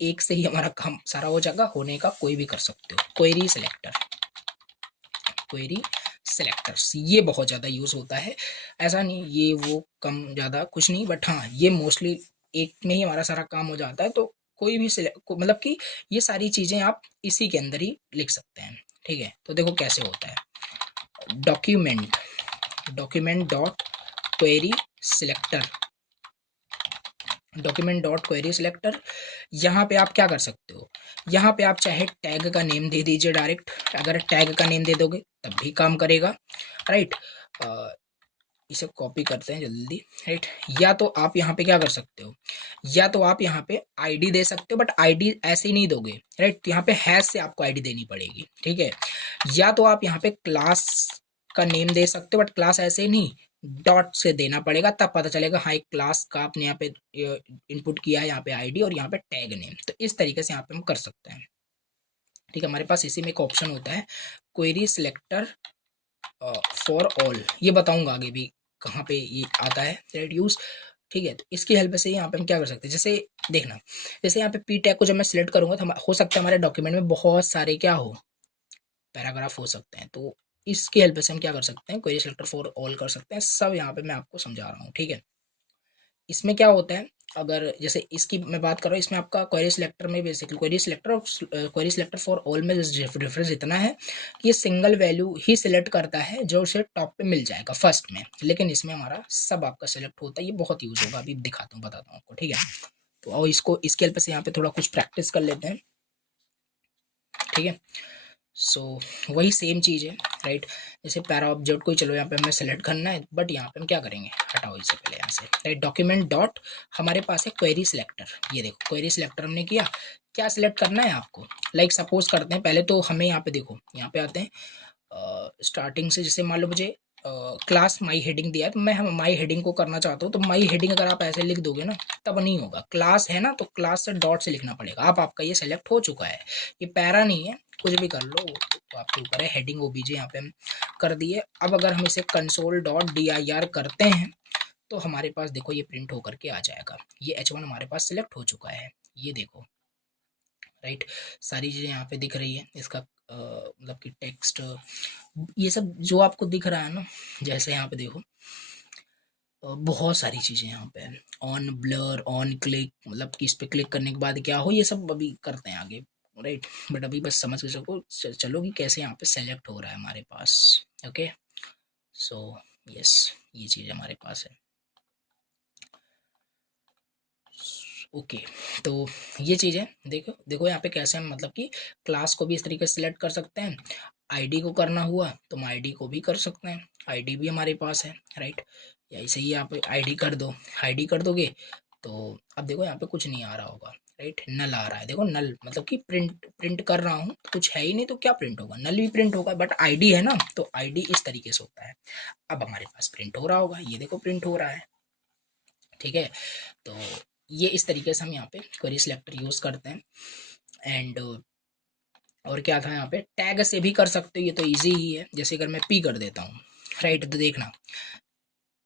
एक से ही हमारा काम सारा हो जाएगा, होने का कोई भी कर सकते हो, क्वेरी सिलेक्टर, क्वेरी सेलेक्टर्स, ये बहुत ज़्यादा यूज़ होता है। ऐसा नहीं ये वो कम ज़्यादा कुछ नहीं, बट हाँ, ये मोस्टली एक में ही हमारा सारा काम हो जाता है। तो कोई भी मतलब कि ये सारी चीज़ें आप इसी के अंदर ही लिख सकते हैं, ठीक है। तो देखो कैसे होता है, document, document dot query selector, document dot query selector. यहाँ पे आप क्या कर सकते हो, यहाँ पे आप चाहे टैग का नेम दे दीजिए डायरेक्ट। अगर टैग का नेम दे दोगे तब भी काम करेगा, राइट। इसे कॉपी करते हैं जल्दी, राइट। या तो आप यहाँ पे क्या कर सकते हो, या तो आप यहाँ पे आईडी दे सकते हो, बट आईडी ऐसे ही नहीं दोगे, राइट। यहाँ पे हैश से आपको आईडी देनी पड़ेगी, ठीक है। या तो आप यहाँ पे क्लास का नेम दे सकते हो, बट क्लास ऐसे ही नहीं, डॉट से देना पड़ेगा, तब पता चलेगा हाँ एक क्लास का आपने यहाँ पे इनपुट किया है, यहाँ पे आईडी और यहाँ पे टैग नेम। तो इस तरीके से यहाँ पे हम कर सकते हैं, ठीक है। हमारे पास इसी में एक ऑप्शन होता है, क्वेरी सिलेक्टर फॉर ऑल, ये बताऊंगा आगे भी कहाँ पे ये आता है, राइट, यूज। ठीक है। तो इसकी हेल्प से यहाँ पे हम क्या कर सकते हैं, जैसे देखना, जैसे यहाँ पे पी टैग को जब मैं सिलेक्ट करूंगा तो हो सकता है हमारे डॉक्यूमेंट में बहुत सारे क्या हो, पैराग्राफ हो सकते हैं। तो इसकी हेल्प से हम क्या कर सकते हैं, क्वेरी सिलेक्टर फॉर ऑल कर सकते हैं। सब यहाँ पे मैं आपको समझा रहा हूँ, ठीक है। इसमें क्या होता है, अगर जैसे इसकी मैं बात कर रहा हूँ, इसमें आपका क्वेरी सिलेक्टर में बेसिकली क्वेरी सिलेक्टर और क्वेरी सिलेक्टर फॉर ऑल में डिफरेंस इतना है कि ये सिंगल वैल्यू ही सिलेक्ट करता है जो उसे टॉप पे मिल जाएगा फर्स्ट में, लेकिन इसमें हमारा सब आपका सिलेक्ट होता है। ये बहुत यूज होगा, अभी दिखाता हूँ, बताता हूँ आपको, ठीक है। तो और इसको इसके हेल्प से यहाँ पे थोड़ा कुछ प्रैक्टिस कर लेते हैं, ठीक है। सो वही सेम चीज़ है, राइट। जैसे पैरा ऑब्जेक्ट को ही चलो यहाँ पे हमें सेलेक्ट करना है, बट यहाँ पे हम क्या करेंगे, हटाओ इससे पहले यहाँ से, राइट। डॉक्यूमेंट डॉट हमारे पास है क्वेरी सिलेक्टर, ये देखो क्वेरी सिलेक्टर हमने किया। क्या सिलेक्ट करना है आपको, लाइक सपोज करते हैं, पहले तो हमें यहाँ पे देखो, यहाँ पे आते हैं स्टार्टिंग से। जैसे मान लो मुझे क्लास माई हेडिंग दिया है, तो मैं हम माई हेडिंग को करना चाहता हूँ। तो माई हेडिंग अगर आप ऐसे लिख दोगे ना तब नहीं होगा, क्लास है ना, तो क्लास से डॉट से लिखना पड़ेगा। अब आपका ये सेलेक्ट हो चुका है, ये पैरा नहीं है, कुछ भी कर लो तो आपके ऊपर है। हेडिंग ओबीजे यहाँ पे हम कर दिए। अब अगर हम इसे कंसोल डॉट dir करते हैं तो हमारे पास देखो ये प्रिंट होकर के आ जाएगा। ये H1 हमारे पास सिलेक्ट हो चुका है, ये देखो, राइट। सारी चीज़ें यहाँ पे दिख रही है, इसका मतलब कि टेक्स्ट, ये सब जो आपको दिख रहा है ना, जैसे यहाँ पे देखो बहुत सारी चीज़ें यहाँ पे ऑन ब्लर ऑन क्लिक, मतलब कि इस पे क्लिक करने के बाद क्या हो, ये सब अभी करते हैं आगे, राइट। बट अभी बस समझ के सको चलो कि कैसे यहाँ पे सेलेक्ट हो रहा है हमारे पास। ओके, सो यस, ये चीज़ हमारे पास है। ओके, तो ये चीज़ है। देखो देखो यहाँ पे कैसे हम मतलब कि क्लास को भी इस तरीके से सिलेक्ट कर सकते हैं। आईडी को करना हुआ तो हम आईडी को भी कर सकते हैं, आईडी भी हमारे पास है, राइट। या ऐसे ही आप आईडी कर दो, आईडी कर दोगे तो अब देखो यहाँ पे कुछ नहीं आ रहा होगा, राइट। नल आ रहा है, देखो नल मतलब कि प्रिंट प्रिंट कर रहा हूँ तो कुछ है ही नहीं, तो क्या प्रिंट होगा, नल भी प्रिंट होगा। बट आईडी है ना, तो आईडी इस तरीके से होता है। अब हमारे पास प्रिंट हो रहा होगा, ये देखो प्रिंट हो रहा है, ठीक है। तो ये इस तरीके से हम यहाँ पे क्वेरी सिलेक्टर यूज़ करते हैं। एंड और क्या था, यहाँ पे टैग से भी कर सकते हो, ये तो इजी ही है। जैसे अगर मैं पी कर देता हूँ, राइट, तो देखना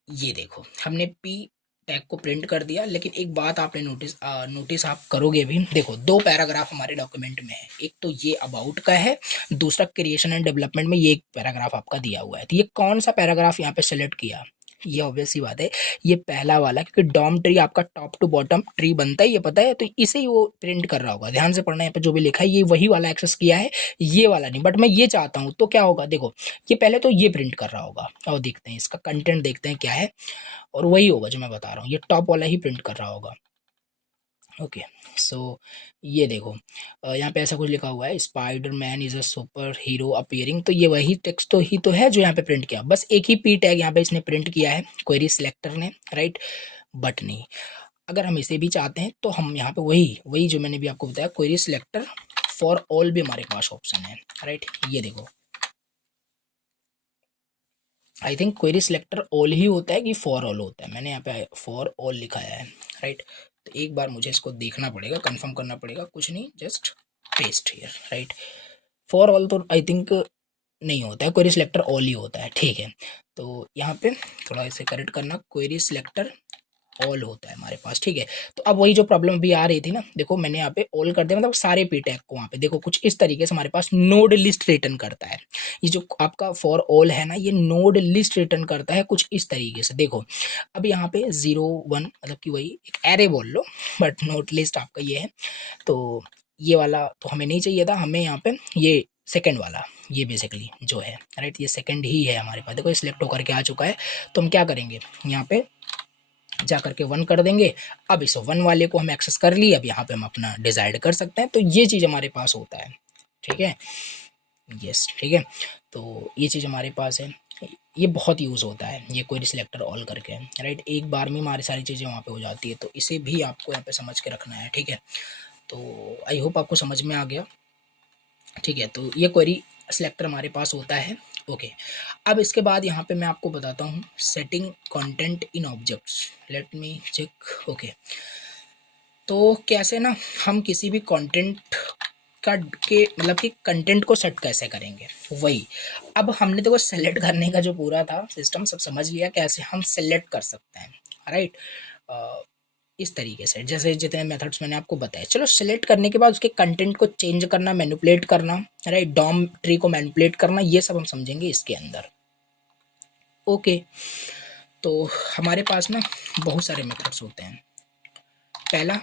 ये देखो हमने पी टैग को प्रिंट कर दिया। लेकिन एक बात आपने नोटिस आप करोगे भी, देखो दो पैराग्राफ हमारे डॉक्यूमेंट में है, एक तो ये अबाउट का है, दूसरा क्रिएशन एंड डेवलपमेंट में ये एक पैराग्राफ आपका दिया हुआ है। तो ये कौन सा पैराग्राफ यहाँ पे सेलेक्ट किया, ये ऑब्वियस सी बात है ये पहला वाला, क्योंकि डॉम ट्री आपका टॉप टू बॉटम ट्री बनता है, ये पता है। तो इसे ही वो प्रिंट कर रहा होगा, ध्यान से पढ़ना, यहाँ पे जो भी लिखा है ये वही वाला एक्सेस किया है, ये वाला नहीं। बट मैं ये चाहता हूँ तो क्या होगा, देखो ये पहले तो ये प्रिंट कर रहा होगा, और देखते हैं इसका कंटेंट, देखते हैं क्या है, और वही होगा जो मैं बता रहा हूँ, ये टॉप वाला ही प्रिंट कर रहा होगा। ओके, सो ये देखो यहाँ पे ऐसा कुछ लिखा हुआ है, spider man is a super hero appearing. तो ये वही टेक्स्ट तो ही तो है जो यहाँ पे प्रिंट किया, बस एक ही पी टैग यहाँ पे इसने प्रिंट किया है क्वेरी सिलेक्टर ने, राइट। बट नहीं, अगर हम इसे भी चाहते हैं तो हम यहाँ पे वही वही जो मैंने भी आपको बताया, क्वेरी सिलेक्टर फॉर ऑल भी हमारे पास ऑप्शन है, राइट। ये देखो I think query selector all he होता है कि फॉर ऑल होता है, मैंने यहाँ पे फॉर ऑल लिखाया है, राइट। तो एक बार मुझे इसको देखना पड़ेगा, कंफर्म करना पड़ेगा, कुछ नहीं, just paste here, right. For all तो आई थिंक नहीं होता है, क्वेरी सिलेक्टर ऑल ही होता है, ठीक है। तो यहाँ पे थोड़ा इसे करेक्ट करना, क्वेरी सिलेक्टर ऑल होता है हमारे पास, ठीक है। तो अब वही जो प्रॉब्लम भी आ रही थी ना, देखो मैंने यहाँ पे ऑल कर दिया, मतलब सारे पी टैग को वहाँ पे देखो कुछ इस तरीके से हमारे पास नोड लिस्ट रिटर्न करता है। ये जो आपका फॉर ऑल है ना, ये नोड लिस्ट रिटर्न करता है कुछ इस तरीके से, देखो। अब यहाँ पे 0 1 मतलब कि वही एक एरे बोल लो, बट नोड लिस्ट आपका ये है। तो ये वाला तो हमें नहीं चाहिए था, हमें यहाँ पे ये सेकंड वाला, ये बेसिकली जो है, राइट, ये सेकंड ही है हमारे पास, देखो सिलेक्ट होकर के आ चुका है। तो हम क्या करेंगे, यहाँ पे जा करके 1 कर देंगे। अब इस 1 वाले को हम एक्सेस कर लिए, अब यहाँ पे हम अपना डिसाइड कर सकते हैं। तो ये चीज़ हमारे पास होता है, ठीक है, यस, ठीक है। तो ये चीज़ हमारे पास है, ये बहुत यूज़ होता है ये क्वेरी सिलेक्टर ऑल करके, राइट। एक बार में हमारी सारी चीज़ें वहाँ पे हो जाती है, तो इसे भी आपको यहाँ पे समझ के रखना है, ठीक है। तो आई होप आपको समझ में आ गया, ठीक है। तो ये क्वेरी सिलेक्टर हमारे पास होता है, ओके। अब इसके बाद यहाँ पे मैं आपको बताता हूँ setting content in objects, let me check, okay. तो कैसे ना हम किसी भी कंटेंट का के मतलब कि कंटेंट को सेट कैसे करेंगे, वही। अब हमने देखो सेलेक्ट करने का जो पूरा था सिस्टम सब समझ लिया, कैसे हम सेलेक्ट कर सकते हैं, राइट। इस तरीके से, जैसे जितने मेथड्स मैंने आपको बताए। चलो सेलेक्ट करने के बाद उसके कंटेंट को चेंज करना, मैनिपुलेट करना, राइट, डॉम ट्री को मैनिपुलेट करना, ये सब हम समझेंगे इसके अंदर। ओके, तो हमारे पास ना बहुत सारे मेथड्स होते हैं। पहला,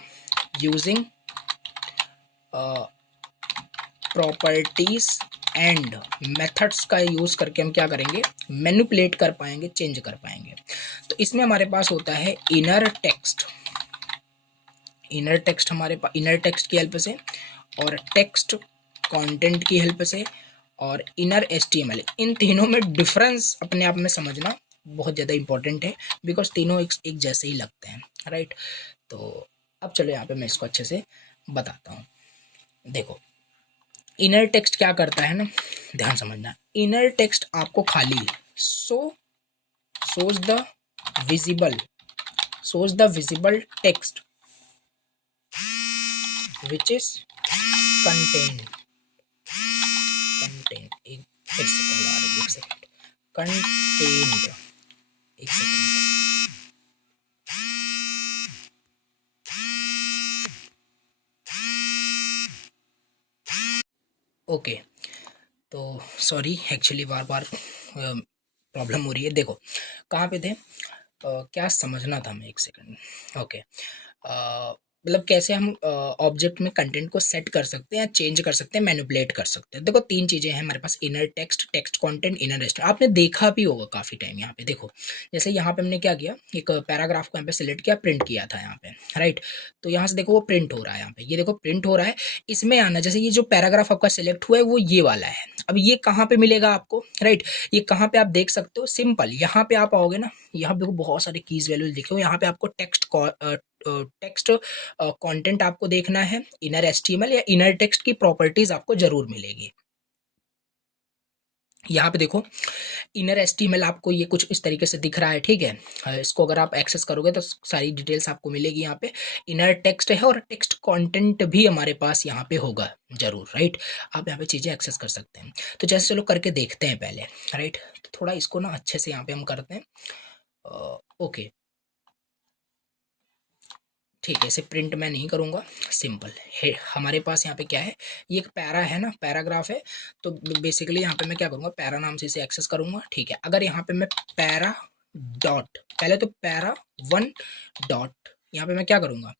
यूजिंग प्रॉपर्टीज एंड मेथड्स का यूज करके हम क्या करेंगे, मैनिपुलेट कर पाएंगे, चेंज कर पाएंगे। तो इसमें हमारे पास होता है इनर टेक्स्ट। इनर टेक्स्ट हमारे पास, इनर टेक्स्ट की हेल्प से, और टेक्स्ट कंटेंट की हेल्प से, और इनर एचटीएमएल। इन तीनों में डिफरेंस अपने आप में समझना बहुत ज़्यादा इंपॉर्टेंट है, बिकॉज तीनों एक जैसे ही लगते हैं, राइट। तो अब चलो यहाँ पे मैं इसको अच्छे से बताता हूँ। देखो, इनर टेक्स्ट क्या करता है ना, ध्यान समझना। इनर टेक्स्ट आपको खाली shows the visible text which is contained एक सेकंड आ रही है, एक सेकंड, contained, एक सेकंड। ओके, तो सॉरी, एक्चुअली बार बार प्रॉब्लम हो रही है। देखो कहाँ पे थे, क्या समझना था मैं, एक सेकंड। ओके, मतलब कैसे हम ऑब्जेक्ट में कंटेंट को सेट कर सकते हैं, चेंज कर सकते हैं, मैनिपुलेट कर सकते हैं। देखो तीन चीज़ें हैं हमारे पास, inner text, text content, inner एस्ट्रो। आपने देखा भी होगा काफ़ी टाइम। यहाँ पे देखो, जैसे यहाँ पे हमने क्या किया, एक पैराग्राफ को यहाँ पे सिलेक्ट किया, प्रिंट किया था यहाँ पे, राइट। तो यहाँ से देखो वो प्रिंट हो रहा है, यहाँ पे ये देखो प्रिंट हो रहा है। इसमें आना, जैसे ये जो पैराग्राफ आपका सिलेक्ट हुआ है वो ये वाला है। अब ये कहाँ पे मिलेगा आपको, राइट, ये कहाँ पे आप देख सकते हो, सिंपल यहाँ पे आप आओगे ना, यहाँ पे बहुत सारे कीज वैल्यूज लिखे हो, यहाँ पे आपको टेक्स्ट कंटेंट आपको देखना है, इनर एचटीएमएल या इनर टेक्स्ट की प्रॉपर्टीज आपको जरूर मिलेगी। यहाँ पे देखो इनर एचटीएमएल आपको ये कुछ इस तरीके से दिख रहा है, ठीक है। इसको अगर आप एक्सेस करोगे तो सारी डिटेल्स आपको मिलेगी। यहाँ पे इनर टेक्स्ट है और टेक्स्ट कंटेंट भी हमारे पास यहाँ पे होगा जरूर, राइट। आप यहाँ पे चीज़ें एक्सेस कर सकते हैं। तो जैसे चलो करके देखते हैं पहले, राइट। तो थोड़ा इसको ना अच्छे से यहाँ पे हम करते हैं। ओके, ठीक है, इसे प्रिंट मैं नहीं करूँगा, सिंपल है। हमारे पास यहाँ पे क्या है, ये एक पैरा है ना, पैराग्राफ है। तो बेसिकली यहाँ पे मैं क्या करूँगा, पैरा नाम से इसे एक्सेस करूँगा, ठीक है। अगर यहाँ पे मैं पैरा डॉट, पहले तो पैरा 1 डॉट, यहाँ पे मैं क्या करूँगा,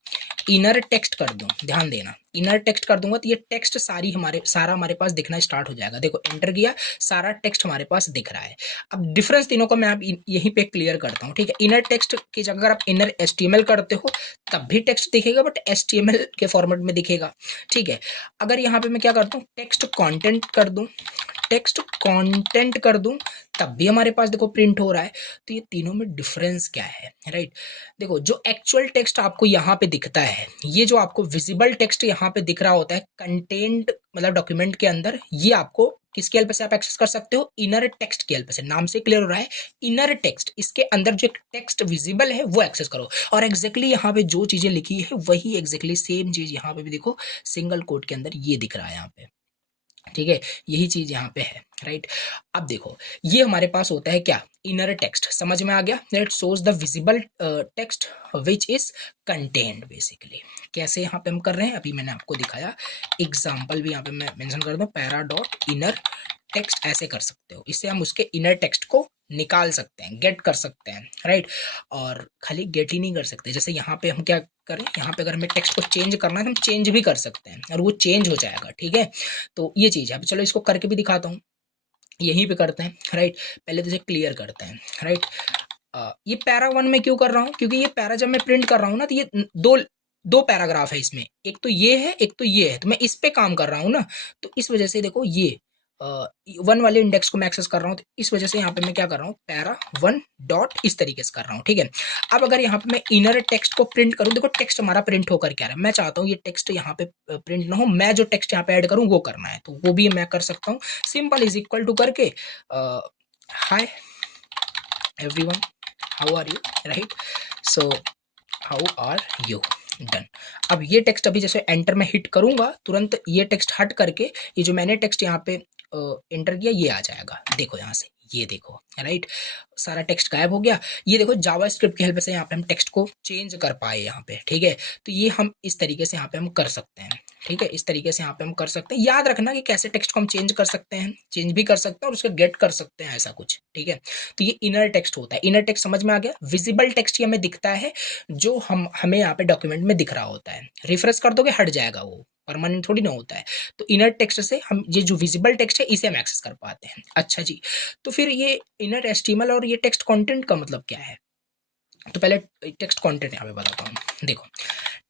इनर टेक्स्ट कर दूँ, ध्यान देना, इनर टेक्स्ट कर दूंगा तो ये टेक्स्ट सारा हमारे पास दिखना स्टार्ट हो जाएगा। देखो एंटर किया, सारा टेक्स्ट हमारे पास दिख रहा है। अब डिफरेंस तीनों का मैं आप यहीं पे क्लियर करता हूँ, ठीक है। इनर टेक्स्ट की जगह अगर आप इनर एचटीएमएल करते हो तब भी टेक्स्ट दिखेगा, बट एचटीएमएल के फॉर्मेट में दिखेगा, ठीक है। अगर यहाँ पे मैं क्या करता हूँ, टेक्स्ट कंटेंट कर दूँ, टेक्स्ट कंटेंट कर दूं, तब भी हमारे पास देखो प्रिंट हो रहा है। तो ये तीनों में डिफरेंस क्या है, राइट। देखो जो एक्चुअल टेक्स्ट आपको यहाँ पे दिखता है, ये जो आपको विजिबल टेक्स्ट यहाँ पे दिख रहा होता है कंटेंट मतलब डॉक्यूमेंट के अंदर, ये आपको किसकी हेल्प से आप एक्सेस कर सकते हो, इनर टेक्स्ट की हेल्प से। नाम से क्लियर हो रहा है, इनर टेक्स्ट, इसके अंदर जो टेक्स्ट विजिबल है वो एक्सेस करो। और एग्जैक्टली यहाँ पे जो चीजें लिखी है वही एग्जैक्टली सेम चीज यहाँ पे भी देखो सिंगल कोट के अंदर ये दिख रहा है यहाँ पे, ठीक है। यही चीज यहाँ पे है, राइट। अब देखो ये हमारे पास होता है क्या, इनर टेक्स्ट, समझ में आ गया, that shows the visible text which is content. Basically कैसे यहाँ पे हम कर रहे हैं, अभी मैंने आपको दिखाया, एग्जाम्पल भी यहाँ पे मैं मेंशन कर दूं, पैरा डॉट इनर टेक्स्ट, ऐसे कर सकते हो। इससे हम उसके इनर टेक्स्ट को निकाल सकते हैं, गेट कर सकते हैं, राइट। और खाली गेट ही नहीं कर सकते, जैसे यहाँ पे हम क्या करें, यहाँ पे अगर हमें टेक्स्ट को चेंज करना है तो हम चेंज भी कर सकते हैं और वो चेंज हो जाएगा, ठीक है। तो ये चीज़ है। अब चलो इसको करके भी दिखाता हूँ, यहीं पे करते हैं, राइट। पहले तो इसे क्लियर करते हैं, राइट। ये पैरा 1 में क्यों कर रहा हूँ, क्योंकि ये पैरा जब मैं प्रिंट कर रहा हूँ ना, तो ये दो पैराग्राफ है इसमें, एक तो ये है, एक तो ये है, तो मैं इस पे काम कर रहा हूँ ना, तो इस वजह से देखो ये 1 वाले इंडेक्स को मैं एक्सेस कर रहा हूँ, तो इस वजह से यहाँ पे मैं क्या कर रहा हूँ, पैरा 1 डॉट इस तरीके से कर रहा हूँ, ठीक है। अब अगर यहाँ पे मैं इनर टेक्स्ट को प्रिंट करूँ, देखो टेक्स्ट हमारा प्रिंट होकर क्या रहा है, मैं चाहता हूँ ये टेक्स्ट यहाँ पे प्रिंट ना हो, मैं जो टेक्स्ट यहाँ पे ऐड करूँ वो करना है, तो वो भी मैं कर सकता हूँ। सिंपल इज इक्वल टू करके hi everyone, how are you, right. So how are you, done. अब ये टेक्स्ट अभी जैसे एंटर में हिट करूंगा, तुरंत ये टेक्स्ट हट करके ये जो मैंने टेक्स्ट यहाँ पे एंटर किया ये आ जाएगा। देखो यहाँ से ये देखो, राइट, सारा टेक्स्ट गायब हो गया। ये देखो जावास्क्रिप्ट की हेल्प से यहाँ पे हम टेक्स्ट को चेंज कर पाए यहाँ पे, ठीक है। तो ये हम इस तरीके से यहाँ पे हम कर सकते हैं, ठीक है, इस तरीके से यहाँ पे हम कर सकते हैं। याद रखना कि कैसे टेक्स्ट को हम चेंज कर सकते हैं, चेंज भी कर सकते हैं और उसको गेट कर सकते हैं, ऐसा कुछ, ठीक है। तो ये इनर टेक्स्ट होता है। इनर टेक्स्ट समझ में आ गया। विजिबल टेक्स्ट ये हमें दिखता है, जो हमें यहाँ पे डॉक्यूमेंट में दिख रहा होता है। रिफ्रेश कर दोगे हट जाएगा, वो परमानेंट थोड़ी ना होता है। तो इनर टेक्स्ट से हम ये जो विजिबल टेक्स्ट है इसे हम एक्सेस कर पाते हैं। अच्छा जी, तो फिर ये इनर एचटीएमएल और ये टेक्स्ट कंटेंट का मतलब क्या है? तो पहले टेक्स्ट कंटेंट यहाँ पे बताता हूँ। देखो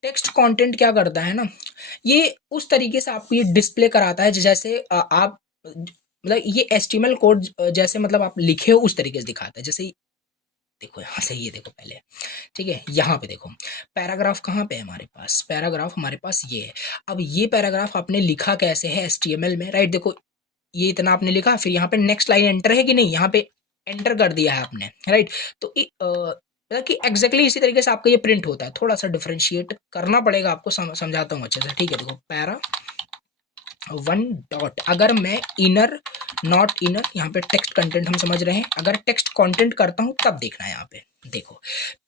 टेक्स्ट कंटेंट क्या करता है ना, ये उस तरीके से आपको ये डिस्प्ले कराता है जैसे आप मतलब ये एचटीएमएल कोड जैसे मतलब आप लिखे हो उस तरीके से दिखाता है। जैसे देखो यहाँ से, ये देखो पहले, ठीक है, यहाँ पे देखो पैराग्राफ कहाँ पे है हमारे पास, पैराग्राफ हमारे पास ये है। अब ये पैराग्राफ आपने लिखा कैसे है एचटीएमएल में, राइट। देखो ये इतना आपने लिखा, फिर यहाँ पे नेक्स्ट लाइन एंटर है कि नहीं, यहाँ पे एंटर कर दिया है आपने, राइट। तो मतलब कि एग्जैक्टली इसी तरीके से आपका ये प्रिंट होता है। थोड़ा सा डिफरेंशिएट करना पड़ेगा आपको, समझाता हूँ अच्छे से, ठीक है। देखो पैरा वन डॉट, अगर मैं इनर नॉट इनर, यहाँ पे टेक्स्ट कंटेंट हम समझ रहे हैं, अगर टेक्स्ट कंटेंट करता हूँ तब देखना है यहाँ पे। देखो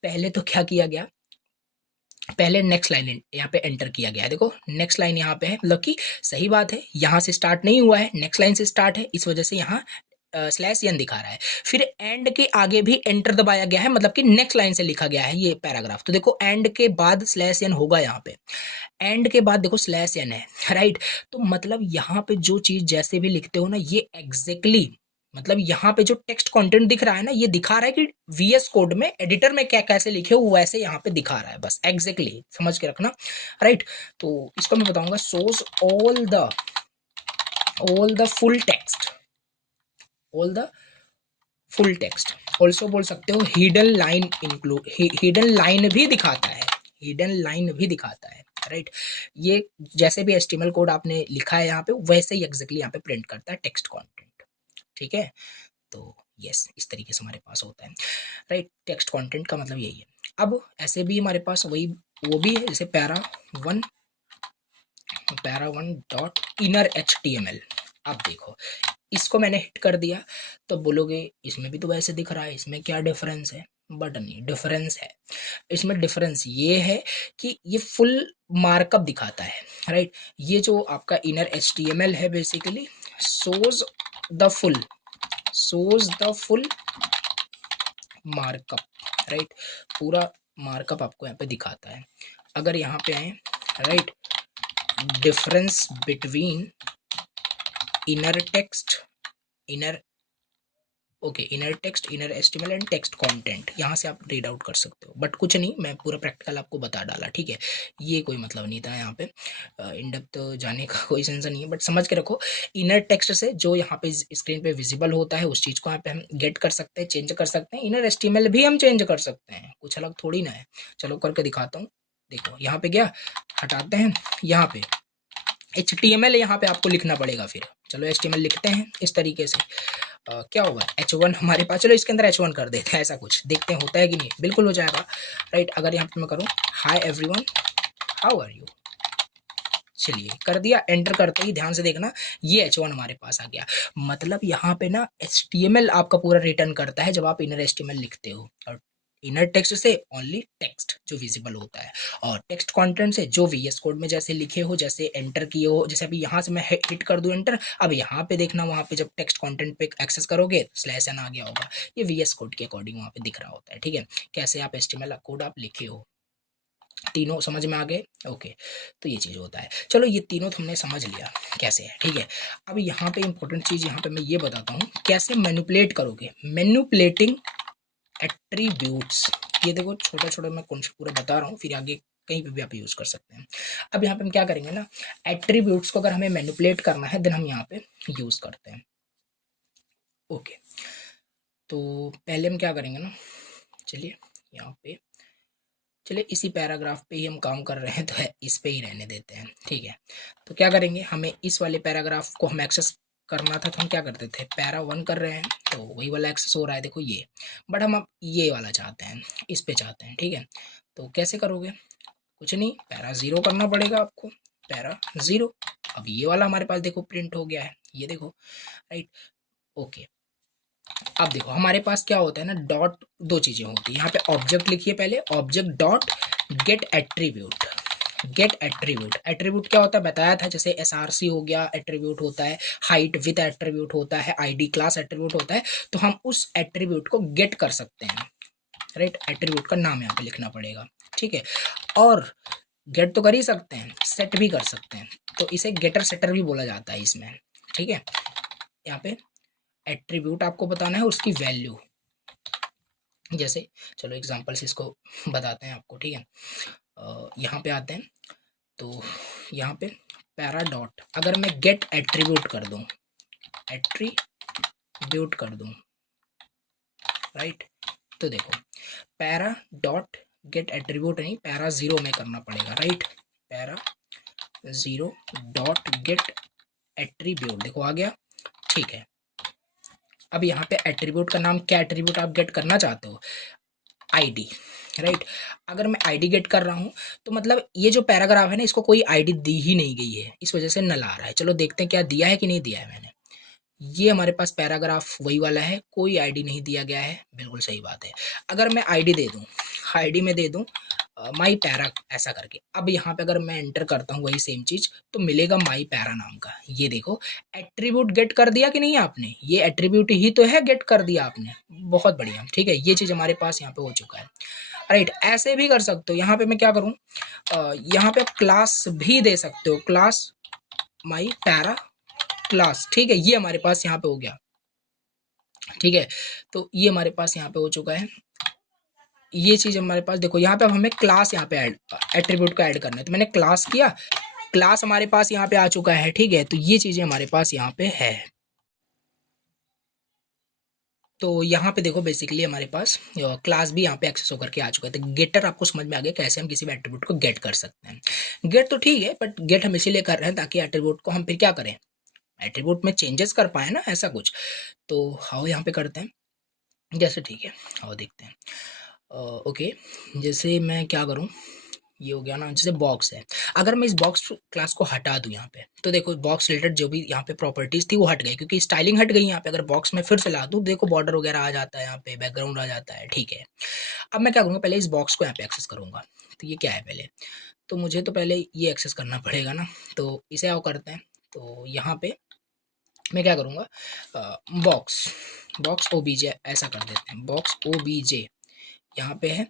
पहले तो क्या किया गया, पहले नेक्स्ट लाइन यहाँ पे एंटर किया गया है। देखो नेक्स्ट लाइन यहाँ पे है, मतलब कि सही बात है, यहाँ से स्टार्ट नहीं हुआ है, नेक्स्ट लाइन से स्टार्ट है, इस वजह से यहाँ स्लैश एन दिखा रहा है। फिर एंड के आगे भी एंटर दबाया गया है, मतलब कि नेक्स्ट लाइन से लिखा गया है ये पैराग्राफ। तो देखो एंड के बाद स्लैश एन होगा, यहाँ पे एंड के बाद देखो स्लैश एन है, राइट। तो मतलब यहाँ पे जो चीज जैसे भी लिखते हो ना, ये एग्जैक्टली मतलब यहाँ पे जो टेक्स्ट कंटेंट दिख रहा है ना, ये दिखा रहा है कि वीएस कोड में एडिटर में क्या कैसे लिखे हो वैसे यहाँ पे दिखा रहा है, बस एग्जैक्टली समझ के रखना, राइट। तो इसको मैं बताऊंगा source all the full text, all the full text. Also बोल सकते हो hidden line include, hidden line भी दिखाता है, हिडन लाइन भी दिखाता है, राइट। ये जैसे भी एचटीएमएल कोड आपने लिखा है यहाँ पे वैसे ही एग्जैक्टली यहाँ पे प्रिंट करता है टेक्स्ट कंटेंट, ठीक है। तो यस, इस तरीके से हमारे पास होता है, राइट। टेक्स्ट कंटेंट का मतलब यही है। अब ऐसे भी हमारे पास वही वो भी है, जैसे para one dot inner HTML. अब देखो इसको मैंने हिट कर दिया, तो बोलोगे इसमें भी तो वैसे दिख रहा है, इसमें क्या डिफरेंस है? बट नहीं, डिफरेंस है। इसमें डिफरेंस ये है कि ये फुल मार्कअप दिखाता है, राइट। ये जो आपका इनर एचटीएमएल है basically shows the full markup, right. पूरा मार्कअप आपको यहाँ पे दिखाता है। अगर यहाँ पे आए, right, difference between inner text, inner inner text, inner HTML and text content, यहाँ से आप रीड आउट कर सकते हो। बट कुछ नहीं, मैं पूरा प्रैक्टिकल आपको बता डाला, ठीक है। ये कोई मतलब नहीं था यहाँ पे इन डेप्थ जाने का कोई सेंस नहीं है, बट समझ के रखो इनर टेक्स्ट से जो यहाँ पे स्क्रीन पे विजिबल होता है उस चीज़ को यहाँ पे हम गेट कर सकते हैं, चेंज कर सकते हैं। इनर एचटीएमएल भी हम चेंज कर सकते हैं, कुछ अलग थोड़ी ना है। चलो करके दिखाता हूँ। देखो यहाँ पे गया, हटाते हैं, यहाँ पे HTML यहाँ पे आपको लिखना पड़ेगा। फिर चलो HTML लिखते हैं इस तरीके से। क्या होगा H1 हमारे पास, चलो इसके अंदर H1 कर देते हैं, ऐसा कुछ देखते हैं होता है कि नहीं। बिल्कुल हो जाएगा, राइट। अगर यहाँ पे मैं करूँ hi everyone how are you, चलिए कर दिया, एंटर करते ही ध्यान से देखना ये H1 हमारे पास आ गया। मतलब यहाँ पे ना HTML आपका पूरा रिटर्न करता है जब आप इनर HTML लिखते हो। और इनर टेक्स्ट से ओनली टेक्स्ट जो विजिबल होता है, और टेक्स्ट कंटेंट से जो वीएस कोड में जैसे लिखे हो, जैसे एंटर किए हो, जैसे अभी यहाँ से मैं हिट कर दूं एंटर, अब यहाँ पे देखना वहाँ पे जब टेक्स्ट कंटेंट पे एक्सेस करोगे स्लैश एन आ गया होगा, ये वीएस कोड के अकॉर्डिंग वहाँ पे दिख रहा होता है, ठीक है। कैसे आप एचटीएमएल कोड आप लिखे हो, तीनों समझ में आ गए, ओके। तो ये चीज़ होता है। चलो ये तीनों तो हमने समझ लिया कैसे है, ठीक है। अब यहाँ पे इंपॉर्टेंट चीज़ यहाँ पे मैं ये बताता हूँ कैसे मैनिपुलेट करोगे, मैनिपुलेटिंग एट्रीब्यूट्स। ये देखो छोटा छोटा मैं कॉन्सेप्ट पूरा बता रहा हूँ, फिर आगे कहीं पे भी आप यूज़ कर सकते हैं। अब यहाँ पे हम क्या करेंगे ना, एट्रीब्यूट्स को अगर हमें मैनिपुलेट करना है देन हम यहाँ पे यूज़ करते हैं, ओके। तो पहले हम क्या करेंगे ना, चलिए यहाँ पे, चलिए इसी पैराग्राफ पे ही हम काम कर रहे हैं तो है इस पे ही रहने देते हैं, ठीक है। तो क्या करेंगे, हमें इस वाले पैराग्राफ को हम एक्सेस करना था, तो हम क्या करते थे, पैरा 1 कर रहे हैं तो वही वाला एक्सेस हो रहा है, देखो ये। बट हम अब ये वाला चाहते हैं, इस पे चाहते हैं, ठीक है। तो कैसे करोगे, कुछ नहीं, पैरा 0 करना पड़ेगा आपको, पैरा 0। अब ये वाला हमारे पास देखो प्रिंट हो गया है, ये देखो, राइट, ओके। अब देखो हमारे पास क्या होता है ना, डॉट दो चीजें होती है यहाँ पे। ऑब्जेक्ट लिखिए पहले, object dot get attribute. Get attribute, attribute क्या होता है बताया था, जैसे एसआरसी हो गया एट्रीब्यूट होता है, हाइट विथ एट्रीब्यूट होता है, आईडी क्लास एट्रीब्यूट होता है। तो हम उस एट्रीब्यूट को गेट कर सकते हैं, राइट। एट्रीब्यूट का नाम यहाँ पे लिखना पड़ेगा, ठीक है। और गेट तो कर ही सकते हैं, सेट भी कर सकते हैं, तो इसे गेटर सेटर भी बोला जाता है इसमें, ठीक है। यहाँ पे एट्रीब्यूट आपको बताना है, उसकी वैल्यू, जैसे चलो एग्जांपल से इसको बताते हैं आपको, ठीक है। यहाँ पे आते हैं, तो यहाँ पे पैरा डॉट, अगर मैं गेट एट्रीब्यूट कर दूँ, एट्रीब्यूट कर दूँ, राइट, तो देखो पैरा डॉट गेट एट्रीब्यूट नहीं, पैरा जीरो में करना पड़ेगा, right. Para zero dot get attribute, देखो आ गया, ठीक है। अब यहाँ पे एट्रीब्यूट का नाम, क्या एट्रीब्यूट आप गेट करना चाहते हो, आईडी, राइट। अगर मैं आईडी गेट कर रहा हूँ तो मतलब ये जो पैराग्राफ है ना, इसको कोई आईडी दी ही नहीं गई है, इस वजह से नल आ रहा है। चलो देखते हैं क्या दिया है कि नहीं दिया है मैंने। ये हमारे पास पैराग्राफ वही वाला है, कोई आईडी नहीं दिया गया है, बिल्कुल सही बात है। अगर मैं आईडी दे दूं, आईडी में दे दूं माई पैरा ऐसा करके, अब यहाँ पे अगर मैं एंटर करता हूँ वही सेम चीज, तो मिलेगा माई पैरा नाम का। ये देखो एट्रीब्यूट गेट कर दिया कि नहीं आपने, ये एट्रीब्यूट ही तो है, गेट कर दिया आपने, बहुत बढ़िया, ठीक है। ये चीज हमारे पास यहाँ पे हो चुका है, राइट। ऐसे भी कर सकते हो, यहाँ पे मैं क्या करूँ, यहाँ पे क्लास भी दे सकते हो, क्लास माई पैरा क्लास, ठीक है। ये हमारे पास यहाँ पे हो गया, ठीक है। तो ये हमारे पास यहाँ पे हो चुका है, ये चीज हमारे पास देखो, यहाँ पे अब हमें क्लास यहाँ पे ऐड, एट्रीब्यूट को ऐड करना है, तो मैंने क्लास किया, क्लास हमारे पास यहाँ पे आ चुका है, ठीक है। तो ये चीजें हमारे पास यहाँ पे है। तो यहाँ पे देखो बेसिकली हमारे पास क्लास भी यहाँ पे एक्सेस होकर के आ चुका है। तो गेटर आपको समझ में आ गया कैसे हम किसी भी एट्रीब्यूट को गेट कर सकते हैं। गेट तो ठीक है, बट गेट हम इसीलिए कर रहे हैं ताकि एट्रीब्यूट को हम फिर क्या करें, एट्रीब्यूट में चेंजेस कर पाए ना, ऐसा कुछ। तो हाउ यहाँ पे करते हैं, जैसे ठीक है, हाउ देखते हैं। ओके, जैसे मैं क्या करूँ, ये हो गया ना, जैसे बॉक्स है, अगर मैं इस बॉक्स क्लास को हटा दूं यहाँ पे, तो देखो बॉक्स रिलेटेड जो भी यहाँ पे प्रॉपर्टीज थी वो हट गई, क्योंकि स्टाइलिंग हट गई यहाँ पे। अगर बॉक्स में फिर से ला दूं, देखो बॉर्डर वगैरह आ जाता है, यहाँ पे बैकग्राउंड आ जाता है, ठीक है। अब मैं क्या करूँगा, पहले इस बॉक्स को यहाँ पे एक्सेस करूंगा। तो ये क्या है पहले, तो मुझे तो पहले ये एक्सेस करना पड़ेगा ना, तो इसे आओ करते हैं। तो यहाँ पे मैं क्या करूँगा, बॉक्स, बॉक्स ओबीजे ऐसा कर देते हैं, बॉक्स ओबीजे यहाँ पे है।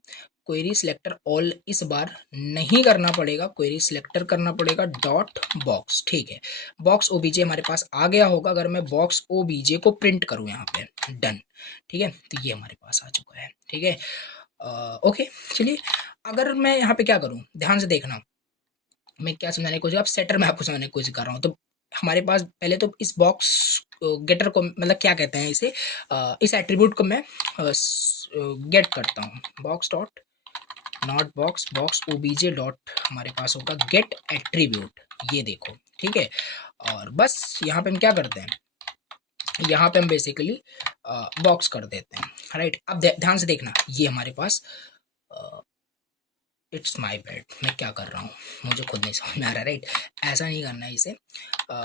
क्वेरी सिलेक्टर ऑल इस बार नहीं करना पड़ेगा, क्वेरी सिलेक्टर करना पड़ेगा डॉट बॉक्स, ठीक है। बॉक्स ओबीजे हमारे पास आ गया होगा, अगर मैं बॉक्स ओबीजे को प्रिंट करूँ यहाँ पे, डन, ठीक है। तो ये हमारे पास आ चुका है, ठीक है। ओके, चलिए अगर मैं यहाँ पे क्या करूँ, ध्यान से देखना, मैं क्या समझाने की कोशिश, अब सेटर में आपको समझाने की कोशिश कर रहा हूँ। तो हमारे पास पहले तो इस बॉक्स गेटर को मतलब क्या कहते हैं इसे, इस एट्रीब्यूट को मैं गेट करता हूँ, box dot not box, box OBJ dot हमारे पास होगा गेट एट्रीब्यूट, ये देखो, ठीक है। और बस यहाँ पे हम क्या करते हैं, यहाँ पे हम बेसिकली बॉक्स कर देते हैं, राइट। अब ध्यान से देखना, ये हमारे पास इट्स माई बैड, मैं क्या कर रहा हूँ मुझे खुद नहीं समझ में आ रहा, राइट। ऐसा नहीं करना है इसे।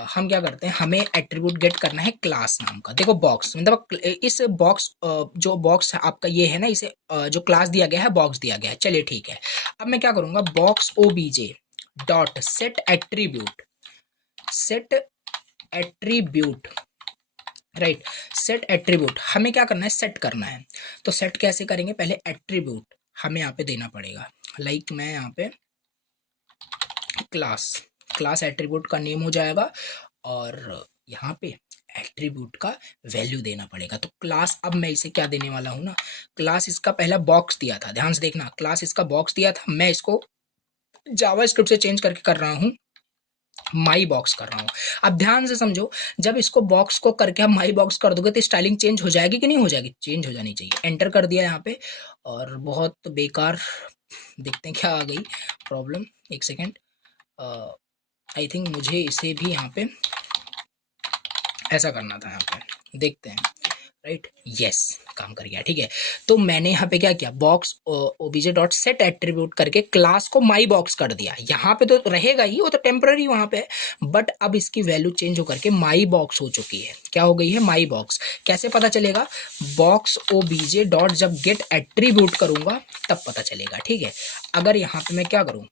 हम क्या करते हैं, हमें एट्रीब्यूट गेट करना है क्लास नाम का। देखो बॉक्स मतलब इस बॉक्स, जो बॉक्स आपका ये है ना, इसे जो क्लास दिया गया है बॉक्स दिया गया है, चलिए ठीक है। अब मैं क्या करूँगा, box OBJ dot set attribute, set attribute, right. Set attribute हमें क्या करना है, सेट करना है। तो सेट कैसे करेंगे, पहले एट्रीब्यूट हमें यहाँ पे देना पड़ेगा, लाइक मैं यहाँ पे क्लास, क्लास एट्रीब्यूट का नेम हो जाएगा, और यहाँ पे एट्रीब्यूट का वैल्यू देना पड़ेगा। तो क्लास, अब मैं इसे क्या देने वाला हूँ ना, क्लास इसका पहला बॉक्स दिया था, ध्यान से देखना, क्लास इसका बॉक्स दिया था, मैं इसको जावा स्क्रिप्ट से चेंज करके कर रहा हूँ, माई बॉक्स कर रहा हूँ। अब ध्यान से समझो, जब इसको बॉक्स को करके हम माई बॉक्स कर दोगे तो स्टाइलिंग चेंज हो जाएगी कि नहीं हो जाएगी, चेंज हो जानी चाहिए। एंटर कर दिया यहाँ पे, और बहुत बेकार, देखते हैं क्या आ गई प्रॉब्लम, एक सेकेंड। आई थिंक मुझे इसे भी यहाँ पे ऐसा करना था, यहाँ पे देखते हैं, राइट, यस, काम कर गया, ठीक है। तो मैंने यहाँ पे क्या किया, box OBJ dot set attribute करके क्लास को माई बॉक्स कर दिया। यहाँ पे तो रहेगा ही, वो तो टेम्पररी वहाँ पे है, बट अब इसकी वैल्यू चेंज होकर के माई बॉक्स हो चुकी है। क्या हो गई है, माई बॉक्स। कैसे पता चलेगा, बॉक्स ओबीजे डॉट जब गेट एट्रीब्यूट करूंगा तब पता चलेगा, ठीक है। अगर यहाँ पे मैं क्या करूँ,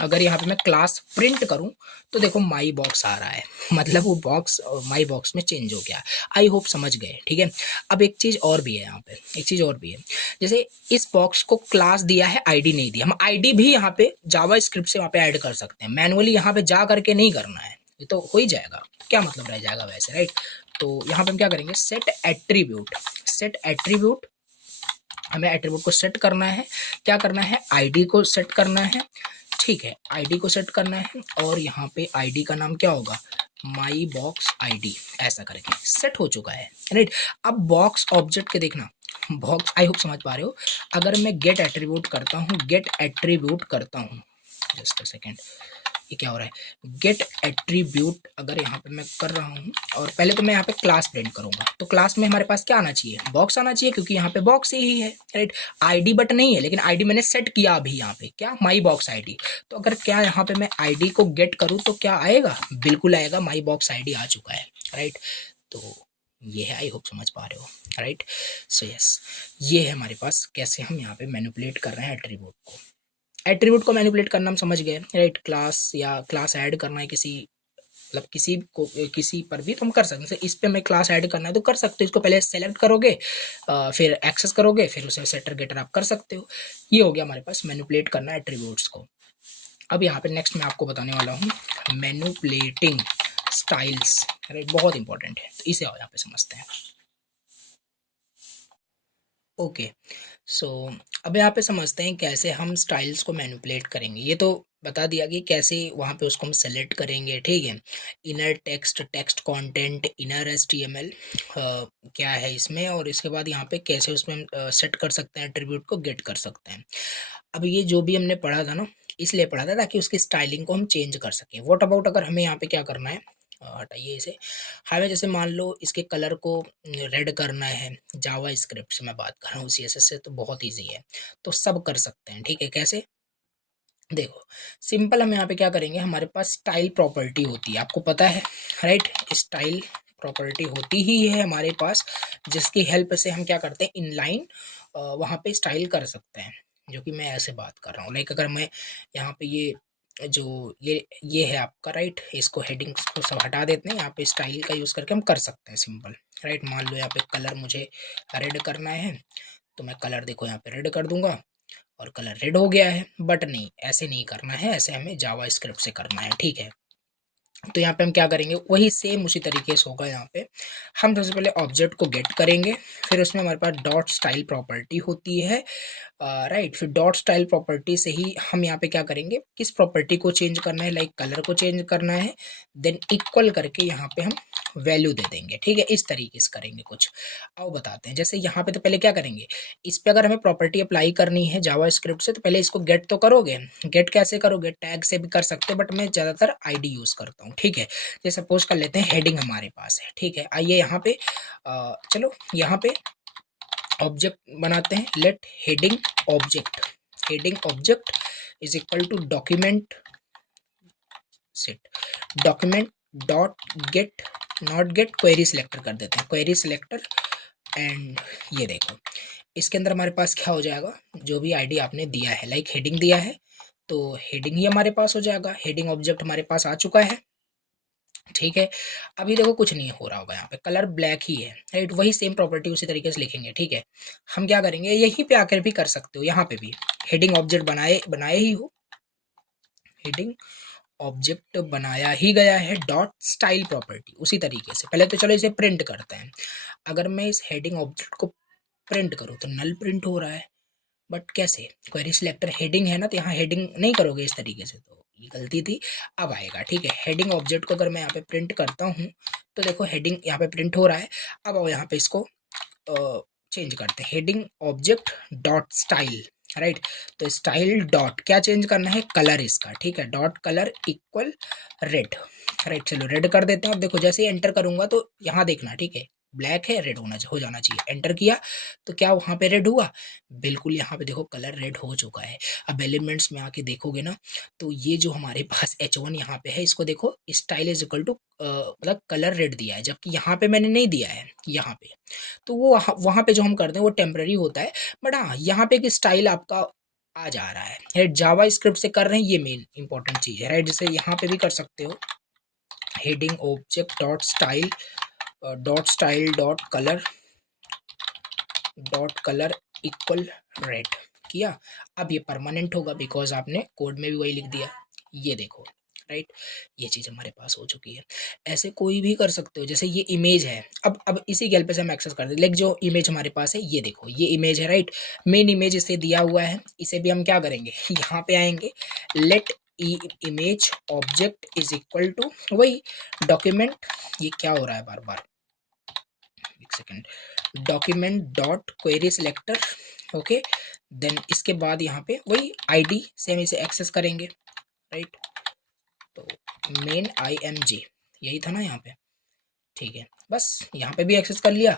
अगर यहाँ पे मैं क्लास प्रिंट करूँ तो देखो माई बॉक्स आ रहा है, मतलब वो बॉक्स माई बॉक्स में चेंज हो गया। आई होप समझ गए, ठीक है। अब एक चीज़ और भी है यहाँ पे, एक चीज़ और भी है, जैसे इस बॉक्स को क्लास दिया है, आईडी नहीं दिया, हम आईडी भी यहाँ पे जावा स्क्रिप्ट से वहाँ पे ऐड कर सकते हैं, मैनुअली यहाँ पे जा करके नहीं करना है, ये तो हो ही जाएगा, क्या मतलब रह जाएगा वैसे, राइट। तो यहाँ पे हम क्या करेंगे, सेट एट्रीब्यूट, सेट एट्रीब्यूट, हमें एट्रीब्यूट को सेट करना है, क्या करना है, आईडी को सेट करना है, ठीक है, आईडी को सेट करना है, और यहाँ पे आईडी का नाम क्या होगा, माई बॉक्स आईडी, ऐसा करके सेट हो चुका है, राइट। अब बॉक्स ऑब्जेक्ट के देखना, बॉक्स, आई होप समझ पा रहे हो। अगर मैं गेट एट्रीब्यूट करता हूँ, गेट एट्रीब्यूट करता हूँ, जस्ट अ सेकेंड, ये क्या हो रहा है, गेट एट्रीब्यूट अगर यहाँ पे मैं कर रहा हूँ, और पहले तो मैं यहाँ पे क्लास प्रिंट करूंगा, तो क्लास में हमारे पास क्या आना चाहिए, बॉक्स आना चाहिए, क्योंकि यहाँ पे बॉक्स ही है, राइट। आईडी बट नहीं है, लेकिन आईडी मैंने सेट किया अभी यहाँ पे, क्या, माई बॉक्स आईडी। तो अगर क्या यहाँ पे मैं आईडी को गेट करूँ तो क्या आएगा, बिल्कुल आएगा, माई बॉक्स आईडी आ चुका है, राइट। तो ये है, आई होप समझ पा रहे हो, राइट। सो यस, ये है हमारे पास कैसे हम यहाँ पे मैनिपुलेट कर रहे हैं एट्रीब्यूट को। एट्रीब्यूट को मैनिपुलेट करना हम समझ गए, राइट। क्लास या क्लास ऐड करना है किसी, मतलब किसी को, किसी पर भी तुम कर सकते हैं, इस पे मैं क्लास ऐड करना है तो कर सकते हो, इसको पहले सेलेक्ट करोगे, फिर एक्सेस करोगे, फिर उसे सेटर गेटर आप कर सकते हो। ये हो गया हमारे पास मैनिपुलेट करना एट्रीब्यूट्स को। अब यहाँ पे नेक्स्ट मैं आपको बताने वाला हूँ मैनिपुलेटिंग स्टाइल्स, राइट, बहुत इंपॉर्टेंट है, तो इसे आओ यहाँ पे समझते हैं। ओके, सो अब यहाँ पे समझते हैं कैसे हम स्टाइल्स को मैनिपुलेट करेंगे। ये तो बता दिया कि कैसे वहाँ पे उसको हम सेलेक्ट करेंगे, ठीक है। Inner text, text content, inner HTML क्या है इसमें, और इसके बाद यहाँ पे कैसे उसमें हम सेट कर सकते हैं, एट्रीब्यूट को गेट कर सकते हैं। अब ये जो भी हमने पढ़ा था ना, इसलिए पढ़ा था ताकि उसकी स्टाइलिंग को हम चेंज कर सकें। व्हाट अबाउट अगर हमें यहाँ पे क्या करना है, हटाइए इसे, हमें जैसे मान लो इसके कलर को रेड करना है, जावा स्क्रिप्ट से मैं बात कर रहा हूँ, सीएसएस से तो बहुत इजी है, तो सब कर सकते हैं, ठीक है। कैसे, देखो सिंपल, हम यहाँ पे क्या करेंगे, हमारे पास स्टाइल प्रॉपर्टी होती है, आपको पता है, राइट। स्टाइल प्रॉपर्टी होती ही है हमारे पास, जिसकी हेल्प से हम क्या करते हैं, इनलाइन वहाँ पे स्टाइल कर सकते हैं, जो कि मैं ऐसे बात कर रहा हूँ। लाइक अगर मैं यहाँ पे जो ये है आपका, राइट, इसको हेडिंग्स को सब हटा देते हैं, यहाँ पे स्टाइल का यूज़ करके हम कर सकते हैं सिंपल, राइट। मान लो यहाँ पे कलर मुझे रेड करना है, तो मैं कलर देखो यहाँ पे रेड कर दूंगा, और कलर रेड हो गया है। बट नहीं, ऐसे नहीं करना है, ऐसे हमें जावा स्क्रिप्ट से करना है, ठीक है। तो यहाँ पे हम क्या करेंगे, वही सेम उसी तरीके से होगा। यहाँ पे हम सबसे पहले ऑब्जेक्ट को गेट करेंगे, फिर उसमें हमारे पास डॉट स्टाइल प्रॉपर्टी होती है, राइट। फिर डॉट स्टाइल प्रॉपर्टी से ही हम यहाँ पे क्या करेंगे, किस प्रॉपर्टी को चेंज करना है, लाइक कलर को चेंज करना है, देन इक्वल करके यहाँ पे हम वैल्यू दे देंगे, ठीक है। इस तरीके से करेंगे कुछ। आओ बताते हैं, जैसे यहाँ पे तो पहले क्या करेंगे, इस पे अगर हमें प्रॉपर्टी अप्लाई करनी है जावा स्क्रिप्ट से, तो पहले इसको गेट तो करोगे। गेट कैसे करोगे, टैग से भी कर सकते हो, बट मैं ज़्यादातर आईडी यूज़ करता हूँ, ठीक है। जैसे सपोज कर लेते हैं हेडिंग हमारे पास है, ठीक है। आइए यहाँ पे चलो यहाँ पे ऑब्जेक्ट बनाते हैं, let heading object, heading object is equal to document set, document dot get, not get, query selector कर देते हैं, क्वेरी सिलेक्टर। एंड ये देखो, इसके अंदर हमारे पास क्या हो जाएगा, जो भी आईडी आपने दिया है, लाइक हेडिंग दिया है तो हेडिंग ही हमारे पास हो जाएगा, हेडिंग ऑब्जेक्ट हमारे पास आ चुका है, ठीक है। अभी देखो कुछ नहीं हो रहा होगा, यहाँ पे कलर ब्लैक ही है, राइट। वही सेम प्रॉपर्टी उसी तरीके से लिखेंगे, ठीक है। हम क्या करेंगे, यहीं पे आकर भी कर सकते हो, यहाँ पे भी हेडिंग ऑब्जेक्ट बनाए बनाए ही हो, हेडिंग ऑब्जेक्ट बनाया ही गया है, डॉट स्टाइल प्रॉपर्टी उसी तरीके से। पहले तो चलो इसे प्रिंट करते हैं। अगर मैं इस हेडिंग ऑब्जेक्ट को प्रिंट करूँ तो नल प्रिंट हो रहा है, बट कैसे, क्वेरी सिलेक्टर हेडिंग है ना, तो यहाँ हेडिंग नहीं करोगे इस तरीके से, तो ये गलती थी। अब आएगा, ठीक है। हेडिंग ऑब्जेक्ट को अगर मैं यहाँ पे प्रिंट करता हूँ, तो देखो हेडिंग यहाँ पे प्रिंट हो रहा है। अब आओ यहाँ पे इसको चेंज करते हैं, heading object dot style, right. तो स्टाइल डॉट क्या चेंज करना है, कलर इसका, ठीक है, dot colour equal red, right. चलो रेड कर देते हैं। अब देखो जैसे ही एंटर करूंगा तो यहाँ देखना, ठीक है, ब्लैक है, रेड हो जाना चाहिए। एंटर किया तो क्या वहाँ पे रेड हुआ? बिल्कुल, यहाँ पे देखो कलर रेड हो चुका है। अब एलिमेंट्स में आके देखोगे ना, तो ये जो हमारे पास H1 यहाँ पे है, इसको देखो, स्टाइल इज इक्वल टू मतलब कलर रेड दिया है, जबकि यहाँ पे मैंने नहीं दिया है यहाँ पे। तो वो वहाँ पे जो हम करते हैं वो टेम्पररी होता है, बट हाँ यहाँ पे एक स्टाइल आपका आ जा रहा है, राइट। जावा स्क्रिप्ट से कर रहे हैं, ये मेन इंपॉर्टेंट चीज़ है, राइट। जैसे यहाँ पे भी कर सकते हो, heading object dot style dot colour equal red किया। अब ये परमानेंट होगा बिकॉज आपने कोड में भी वही लिख दिया, ये देखो, राइट। ये चीज़ हमारे पास हो चुकी है। ऐसे कोई भी कर सकते हो, जैसे ये इमेज है, अब इसी गैल पे से हम एक्सेस कर दें, लाइक जो इमेज हमारे पास है, ये देखो, ये इमेज है, राइट। मेन इमेज इसे दिया हुआ है, इसे भी हम क्या करेंगे, यहाँ पे आएंगे, let image object is equal to वही डॉक्यूमेंट, ये क्या हो रहा है बार बार, एक second, document dot query selector, okay. Then इसके बाद यहाँ पे वही आईडी से हम इसे एक्सेस करेंगे, राइट। तो मेन IMG यही था ना यहाँ पे, ठीक है। बस यहाँ पे भी एक्सेस कर लिया।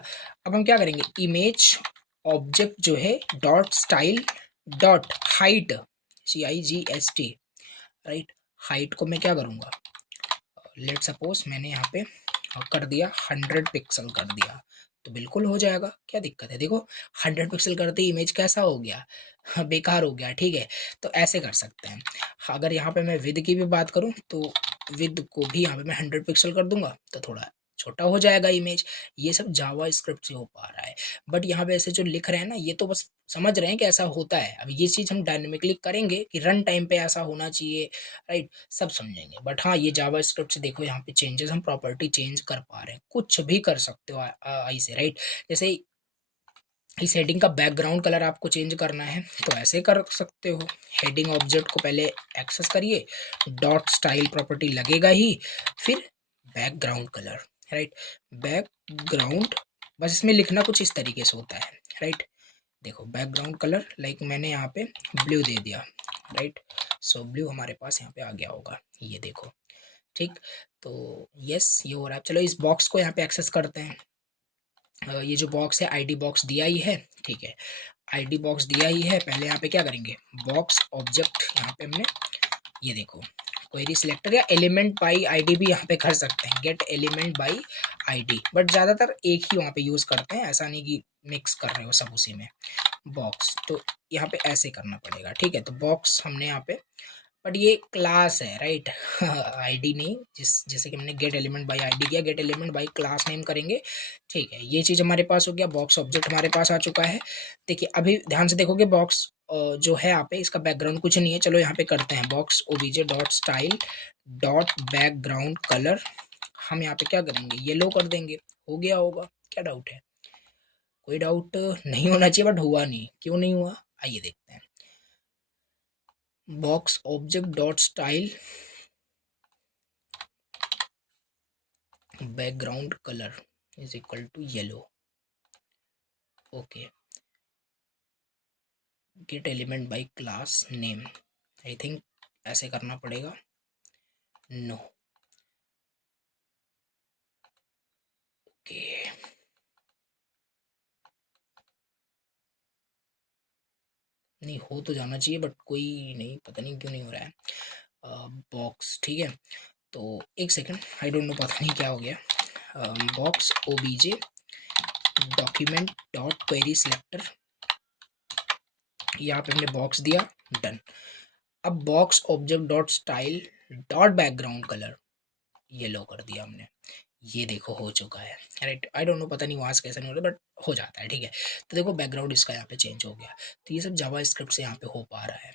अब हम क्या करेंगे, इमेज ऑब्जेक्ट जो है dot style dot height, CIGST, right. Height को मैं क्या करूँगा, लेट सपोज मैंने यहाँ पे कर दिया 100 पिक्सल कर दिया, तो बिल्कुल हो जाएगा, क्या दिक्कत है। देखो 100 पिक्सल करते ही इमेज कैसा हो गया, बेकार हो गया, ठीक है। तो ऐसे कर सकते हैं। अगर यहाँ पे मैं विद की भी बात करूँ, तो विद को भी यहाँ पे मैं 100 पिक्सल कर दूंगा, तो थोड़ा छोटा हो जाएगा इमेज। ये सब जावा स्क्रिप्ट से हो पा रहा है, बट यहाँ पे ऐसे जो लिख रहे हैं ना, ये तो बस समझ रहे हैं कि ऐसा होता है। अब ये चीज़ हम डायनेमिकली करेंगे कि रन टाइम पे ऐसा होना चाहिए, राइट, सब समझेंगे। बट हाँ, ये जावा स्क्रिप्ट से देखो, यहाँ पे चेंजेस, हम प्रॉपर्टी चेंज कर पा रहे हैं, कुछ भी कर सकते हो आई से, राइट। जैसे इस हेडिंग का बैकग्राउंड कलर आपको चेंज करना है, तो ऐसे कर सकते हो। हेडिंग ऑब्जेक्ट को पहले एक्सेस करिए, डॉट स्टाइल प्रॉपर्टी लगेगा ही, फिर बैकग्राउंड कलर, राइट। बैकग्राउंड, बस इसमें लिखना कुछ इस तरीके से होता है, राइट। देखो बैकग्राउंड कलर, लाइक मैंने यहाँ पे ब्लू दे दिया, राइट। सो ब्लू हमारे पास यहाँ पे आ गया होगा, ये देखो, ठीक। तो यस, ये हो रहा है। चलो इस बॉक्स को यहाँ पे एक्सेस करते हैं। ये जो बॉक्स है, ID बॉक्स दिया ही है, ठीक है। ID बॉक्स दिया ही है, पहले यहाँ पे क्या करेंगे, बॉक्स ऑब्जेक्ट, यहाँ पे हमने ये देखो क्वेरी सिलेक्टर या एलिमेंट बाई ID भी यहाँ पे कर सकते हैं, gate element by ID, but ज़्यादातर एक ही वहाँ पे यूज़ करते हैं, ऐसा नहीं कि मिक्स कर रहे हो सब उसी में। बॉक्स तो यहाँ पे ऐसे करना पड़ेगा, ठीक है। तो बॉक्स हमने यहाँ पे, बट ये क्लास है, राइट, आईडी नहीं। जैसे कि हमने गेट एलिमेंट बाई आईडी किया, gate element by class name करेंगे, ठीक है। ये चीज़ हमारे पास हो गया, बॉक्स ऑब्जेक्ट हमारे पास आ चुका है। देखिए अभी ध्यान से देखोगे, बॉक्स जो है यहाँ पे, इसका बैकग्राउंड कुछ नहीं है। चलो यहाँ पे करते हैं, box obj dot style dot background colour, हम यहाँ पे क्या करेंगे, येलो कर देंगे, हो गया होगा, क्या डाउट है। कोई डाउट नहीं होना चाहिए, बट हुआ नहीं, क्यों नहीं हुआ, आइए देखते हैं। Box object dot style background colour is equal to yellow, okay. Get element by class name, I think ऐसे करना पड़ेगा, नो, ओके। नहीं, हो तो जाना चाहिए, बट कोई नहीं, पता नहीं क्यों नहीं हो रहा है। बॉक्स, ठीक है। तो एक सेकंड, आई डोंट नो, पता नहीं क्या हो गया। Box obj document dot query selector, यहाँ पे हमने बॉक्स दिया, डन। अब box object dot style dot background colour yellow कर दिया हमने, ये देखो हो चुका है, राइट। आई डोंट नो, पता नहीं वहाँ से कैसे नहीं हो रहा, बट हो जाता है, ठीक है। तो देखो बैकग्राउंड इसका यहाँ पे चेंज हो गया। तो ये सब जावा स्क्रिप्ट से यहाँ पे हो पा रहा है,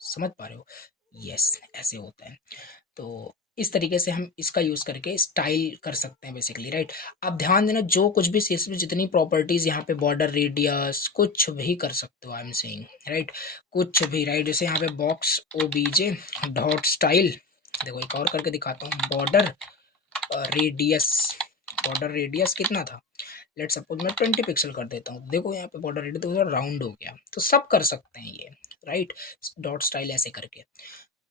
समझ पा रहे हो, यस, ऐसे होता है। तो इस तरीके से हम इसका यूज़ करके स्टाइल कर सकते हैं बेसिकली, राइट। आप ध्यान देना, जो कुछ भी सीएसएस में जितनी प्रॉपर्टीज़ यहाँ पे, बॉर्डर रेडियस, कुछ भी कर सकते हो, आई एम सेइंग, राइट, कुछ भी, राइट। जैसे यहाँ पे बॉक्स obj डॉट स्टाइल, देखो एक और करके दिखाता हूँ, बॉर्डर रेडियस, बॉर्डर रेडियस कितना था, लेट सपोज मैं 20 पिक्सल कर देता हूँ, देखो यहाँ पे बॉर्डर रेडियस तो राउंड हो गया। तो सब कर सकते हैं ये, राइट, डॉट स्टाइल ऐसे करके।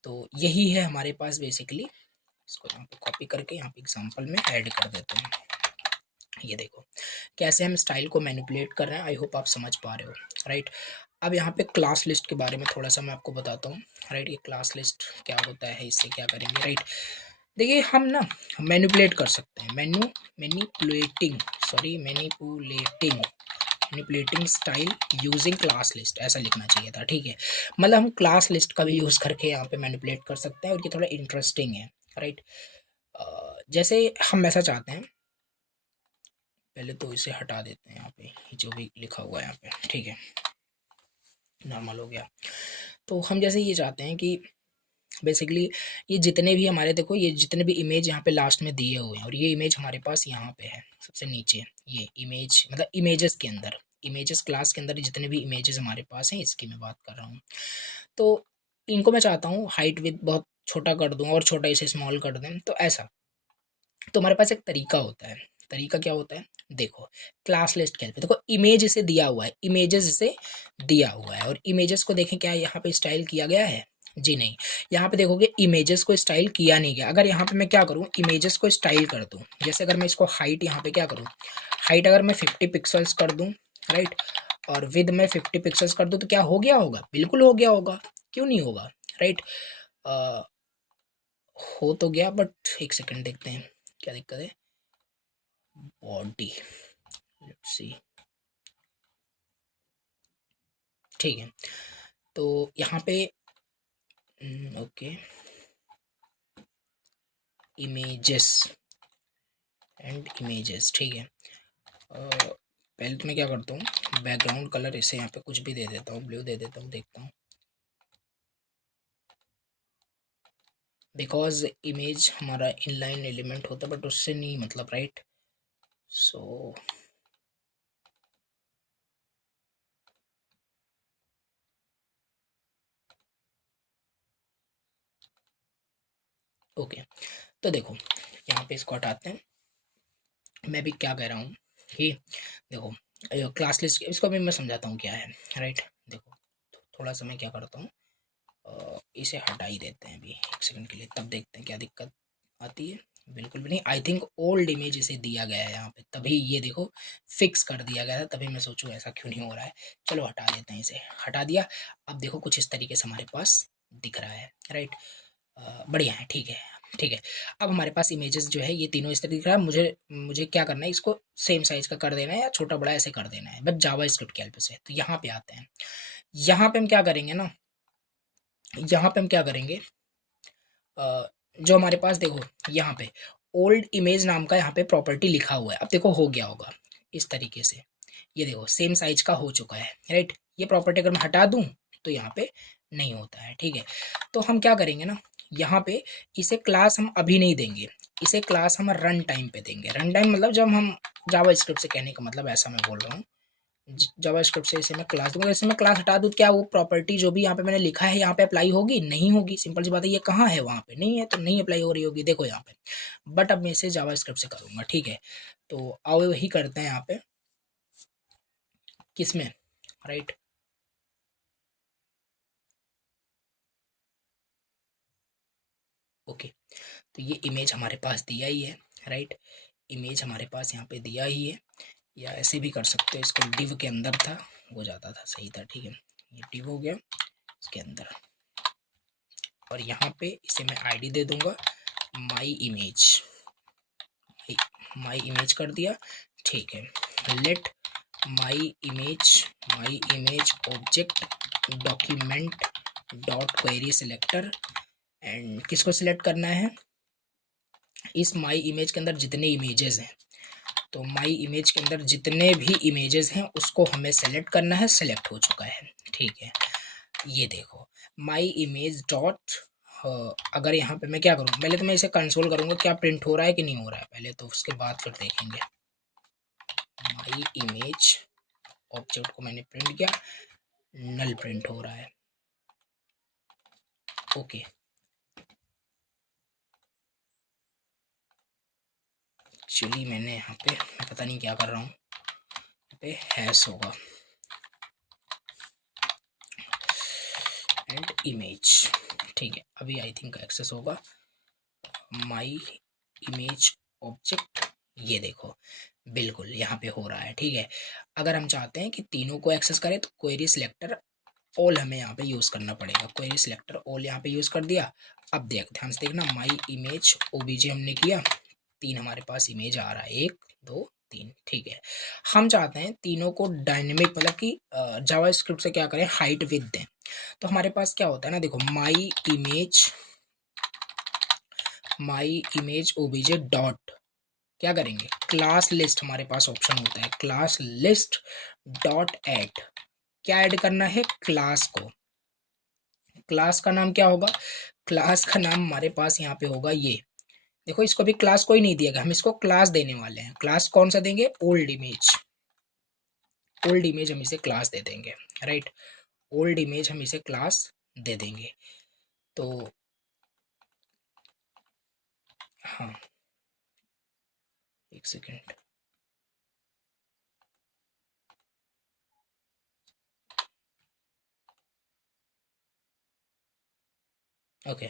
तो यही है हमारे पास बेसिकली। इसको यहाँ पे कॉपी करके यहाँ पे एग्जांपल में ऐड कर देते हैं, ये देखो कैसे हम स्टाइल को मैनिपुलेट कर रहे हैं। आई होप आप समझ पा रहे हो, राइट। अब यहाँ पे क्लास लिस्ट के बारे में थोड़ा सा मैं आपको बताता हूँ, राइट। ये क्लास लिस्ट क्या होता है, इससे क्या करेंगे, राइट। देखिए हम ना मैनिपुलेट कर सकते हैं, manipulating manipulating style using class list, ऐसा लिखना चाहिए था, ठीक है। मतलब हम क्लास लिस्ट का भी यूज़ करके यहाँ पे मैनिपुलेट कर सकते हैं, और ये थोड़ा इंटरेस्टिंग है, राइट। जैसे हम ऐसा चाहते हैं, पहले तो इसे हटा देते हैं, यहाँ पे जो भी लिखा हुआ है यहाँ पे, ठीक है, नॉर्मल हो गया। तो हम जैसे ये चाहते हैं कि बेसिकली ये जितने भी हमारे, देखो ये जितने भी इमेज यहाँ पे लास्ट में दिए हुए हैं, और ये इमेज हमारे पास यहाँ पे है सबसे नीचे, ये इमेज मतलब इमेजेस के अंदर, इमेजेस क्लास के अंदर जितने भी इमेजेस हमारे पास हैं, इसकी मैं बात कर रहा हूँ। तो इनको मैं चाहता हूँ हाइट विथ बहुत छोटा कर दूँ, और छोटा इसे स्मॉल कर दें, तो ऐसा। तो हमारे पास एक तरीका होता है, तरीका क्या होता है, देखो क्लास लिस्ट क्या है, देखो इमेज इसे दिया हुआ है, इमेजेस इसे दिया हुआ है, और इमेजेस को देखें क्या यहाँ पे स्टाइल किया गया है, जी नहीं। यहाँ पे देखोगे इमेजेस को स्टाइल किया नहीं गया। अगर यहाँ पे मैं क्या करूँ, इमेजेस को स्टाइल कर दूँ, जैसे अगर मैं इसको हाइट यहाँ पे क्या करूँ, हाइट अगर मैं 50 पिक्सल्स कर दूँ, राइट, और विद में 50 पिक्सल्स कर दूँ, तो क्या हो गया होगा, बिल्कुल हो गया होगा, क्यों नहीं होगा, राइट। हो तो गया, बट एक सेकंड देखते हैं क्या दिक्कत है। बॉडी, लेट्स सी, ठीक है। तो यहाँ पे ओके, इमेजेस एंड इमेजेस, ठीक है। पहले तो मैं क्या करता हूँ, बैकग्राउंड कलर इसे यहाँ पे कुछ भी दे देता हूँ, ब्लू दे देता हूँ, देखता हूँ, बिकॉज इमेज हमारा इनलाइन एलिमेंट होता है, बट उससे नहीं मतलब, राइट। सो ओके, तो देखो यहाँ पे इसको हटाते हैं। मैं भी क्या कह रहा हूँ कि देखो क्लास लिस्ट, इसको भी मैं समझाता हूँ क्या है, राइट। देखो थोड़ा सा मैं क्या करता हूँ, इसे हटा ही देते हैं अभी एक सेकंड के लिए, तब देखते हैं क्या दिक्कत आती है। बिल्कुल भी नहीं, आई थिंक ओल्ड इमेज इसे दिया गया है यहाँ पे, तभी ये देखो फिक्स कर दिया गया था, तभी मैं सोचूं ऐसा क्यों नहीं हो रहा है। चलो हटा देते हैं, इसे हटा दिया। अब देखो कुछ इस तरीके से हमारे पास दिख रहा है, राइट। बढ़िया है, ठीक है, ठीक है। अब हमारे पास इमेजेस जो है ये तीनों इस तरीके दिख रहा है, मुझे मुझे क्या करना है, इसको सेम साइज का कर देना है, या छोटा बड़ा ऐसे कर देना है, बट जावा स्क्रिप्ट के हेल्प से। तो यहाँ पे आते हैं, यहाँ पे हम क्या करेंगे ना, यहाँ पे हम क्या करेंगे, जो हमारे पास देखो यहाँ पे ओल्ड इमेज नाम का यहाँ पे प्रॉपर्टी लिखा हुआ है, अब देखो हो गया होगा इस तरीके से, ये देखो सेम साइज का हो चुका है, राइट। ये प्रॉपर्टी अगर मैं हटा दूं तो यहाँ पे नहीं होता है, ठीक है। तो हम क्या करेंगे ना, यहाँ पे इसे क्लास हम अभी नहीं देंगे, इसे क्लास हम रन टाइम पे देंगे। रन टाइम मतलब जब हम जावा स्क्रिप्ट से कहने का मतलब ऐसा मैं बोल रहा हूँ, जावास्क्रिप्ट से इसे मैं क्लास दूंगा, इसे मैं क्लास हटा दूँ, क्या वो प्रॉपर्टी जो भी यहाँ पे मैंने लिखा है यहाँ पे अप्लाई होगी, नहीं होगी, सिंपल सी बात है। ये कहाँ है, वहाँ पे नहीं है, तो नहीं अप्लाई हो रही होगी, देखो यहाँ पे। बट अब मैं इसे जावास्क्रिप्ट से करूँगा, ठीक है। तो आओ वही करते हैं यहाँ पे, किसमें, राइट। ओके, तो ये इमेज हमारे पास दिया ही है, राइट। इमेज हमारे पास यहाँ पे दिया ही है, या ऐसे भी कर सकते हो, इसको डिव के अंदर था हो जाता था, सही था, ठीक है। ये डिव हो गया इसके अंदर, और यहाँ पे इसे मैं आईडी दे दूंगा माई इमेज, माई इमेज कर दिया, ठीक है। Let my image object document dot query selector, and किसको सिलेक्ट करना है, इस माई इमेज के अंदर जितने इमेजेस हैं, तो माई इमेज के अंदर जितने भी इमेजेस हैं उसको हमें सेलेक्ट करना है, सेलेक्ट हो चुका है, ठीक है। ये देखो माई इमेज डॉट, अगर यहाँ पे मैं क्या करूँ, पहले तो मैं इसे कंसोल करूँगा क्या प्रिंट हो रहा है कि नहीं हो रहा है पहले, तो उसके बाद फिर देखेंगे। माई इमेज ऑब्जेक्ट को मैंने प्रिंट किया, नल प्रिंट हो रहा है, ओके। एक्चुअली मैंने यहाँ पे, मैं पता नहीं क्या कर रहा हूँ, यहाँ पे हैश होगा एंड इमेज, ठीक है। अभी आई थिंक एक्सेस होगा माई इमेज ऑब्जेक्ट, ये देखो बिल्कुल यहाँ पे हो रहा है, ठीक है। अगर हम चाहते हैं कि तीनों को एक्सेस करें तो क्वेरी सिलेक्टर ऑल हमें यहाँ पे यूज़ करना पड़ेगा। क्वेरी सिलेक्टर ऑल यहाँ पे यूज़ कर दिया। अब ध्यान से देखना, माई इमेज ओबीजे हमने किया, 3 हमारे पास इमेज आ रहा है, 1 2 3, ठीक है। हम चाहते हैं तीनों को डायनेमिक मतलब कि जावास्क्रिप्ट से क्या करें, हाइट विड्थ दें। तो हमारे पास क्या होता है ना, देखो माई इमेज ओबीजे डॉट क्या करेंगे, क्लास लिस्ट हमारे पास ऑप्शन होता है, क्लास लिस्ट डॉट ऐड। क्या ऐड करना है, क्लास को। क्लास का नाम क्या होगा, क्लास का नाम हमारे पास यहाँ पे होगा ये, देखो इसको भी क्लास कोई नहीं दिया गया, हम इसको क्लास देने वाले हैं। क्लास कौन सा देंगे, ओल्ड इमेज। ओल्ड इमेज हम इसे क्लास दे देंगे, राइट। ओल्ड इमेज हम इसे क्लास दे देंगे। तो हाँ, एक सेकेंड, ओके।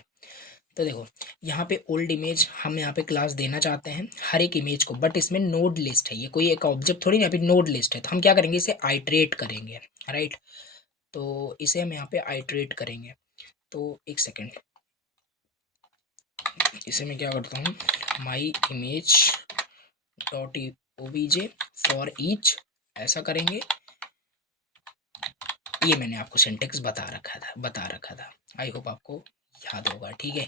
तो देखो यहाँ पे ओल्ड इमेज हम यहाँ पे क्लास देना चाहते हैं हर एक इमेज को, बट इसमें नोड लिस्ट है, ये कोई एक ऑब्जेक्ट थोड़ी ना, अभी नोड लिस्ट है। तो हम क्या करेंगे, इसे आइट्रेट करेंगे, राइट। तो इसे हम यहाँ पे आइट्रेट करेंगे। तो एक सेकेंड, इसे मैं क्या करता हूँ, my image dot OBJ for each, ऐसा करेंगे। ये मैंने आपको सिंटेक्स बता रखा था, आई होप आपको याद होगा, ठीक है।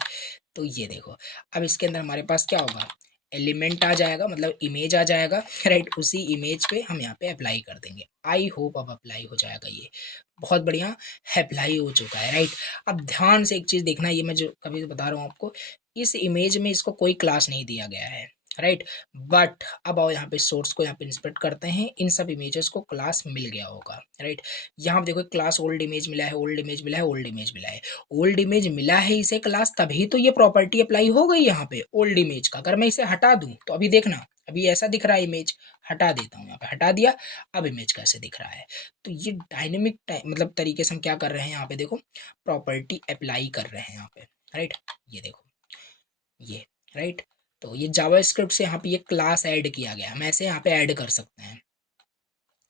तो ये देखो, अब इसके अंदर हमारे पास क्या होगा, एलिमेंट आ जाएगा, मतलब इमेज आ जाएगा, राइट। उसी इमेज पे हम यहाँ पे अप्लाई कर देंगे। आई होप अब अप्लाई हो जाएगा, ये बहुत बढ़िया अप्लाई हो चुका है, राइट। अब ध्यान से एक चीज़ देखना, ये मैं जो कभी बता रहा हूँ आपको, इस इमेज में इसको कोई क्लास नहीं दिया गया है, राइट। बट अब आओ यहाँ पे सोर्स को यहाँ पे इंस्पेक्ट करते हैं, इन सब इमेजेस को क्लास मिल गया होगा, राइट। यहाँ पे देखो क्लास ओल्ड इमेज मिला है, ओल्ड इमेज मिला है, ओल्ड इमेज मिला है। ओल्ड इमेज मिला है इसे क्लास, तभी तो ये प्रॉपर्टी अप्लाई हो गई यहाँ पे ओल्ड इमेज का। अगर मैं इसे हटा दूं तो अभी देखना, अभी ऐसा दिख रहा है इमेज, हटा देता हूँ, यहाँ पे हटा दिया, अब इमेज कैसे दिख रहा है। तो ये डायनेमिक मतलब तरीके से हम क्या कर रहे हैं, यहाँ पे देखो प्रॉपर्टी अप्लाई कर रहे हैं यहाँ पे, राइट। ये देखो ये, राइट। तो ये जावास्क्रिप्ट से यहाँ पे ये क्लास ऐड किया गया, हम ऐसे यहाँ पे ऐड कर सकते हैं,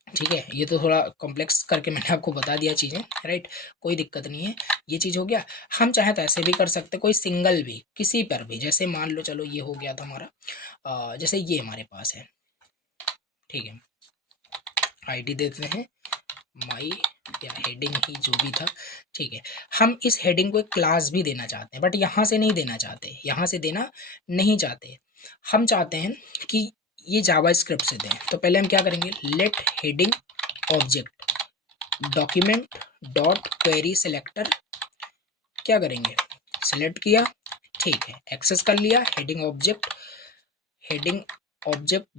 ठीक है। ये तो थोड़ा कॉम्प्लेक्स करके मैंने आपको बता दिया चीज़ें, राइट। कोई दिक्कत नहीं है, ये चीज़ हो गया। हम चाहे तो ऐसे भी कर सकते, कोई सिंगल भी किसी पर भी, जैसे मान लो चलो ये हो गया था हमारा, जैसे ये हमारे पास है, ठीक है। आईडी देते हैं माई या हेडिंग ही जो भी था, ठीक है। हम इस हेडिंग को एक क्लास भी देना चाहते हैं, बट यहाँ से नहीं देना चाहते, यहाँ से देना नहीं चाहते। हम चाहते हैं कि ये जावा स्क्रिप्ट से दें। तो पहले हम क्या करेंगे, let heading object document dot query selector, क्या करेंगे, सेलेक्ट किया, ठीक है, एक्सेस कर लिया heading object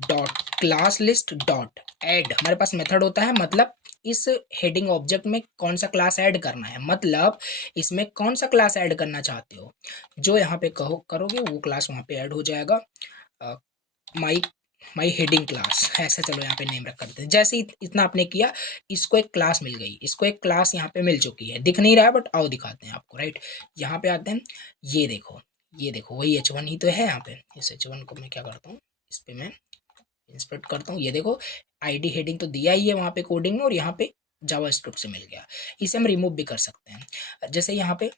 dot class list dot add. हमारे पास मेथड होता है, मतलब इस हेडिंग ऑब्जेक्ट में कौन सा क्लास ऐड करना है, मतलब इसमें कौन सा क्लास ऐड करना चाहते हो, जो यहाँ पे कहो करोगे वो क्लास वहाँ पे ऐड हो जाएगा। माई माई हेडिंग क्लास, ऐसा चलो यहाँ पे नेम रख करते हैं। जैसे इतना आपने किया, इसको एक क्लास मिल गई, इसको एक क्लास यहाँ पे मिल चुकी है, दिख नहीं रहा है बट आओ दिखाते हैं आपको, राइट। यहाँ पे आते हैं, ये देखो वही H1 ही तो है यहाँ पे। इस H1 को मैं क्या करता हूँ, इस पे मैं इंस्पेक्ट करता हूँ, ये देखो आईडी हेडिंग तो दिया ही है वहाँ पे कोडिंग में, और यहाँ पे जावास्क्रिप्ट से मिल गया। इसे हम रिमूव भी कर सकते हैं, जैसे यहाँ पे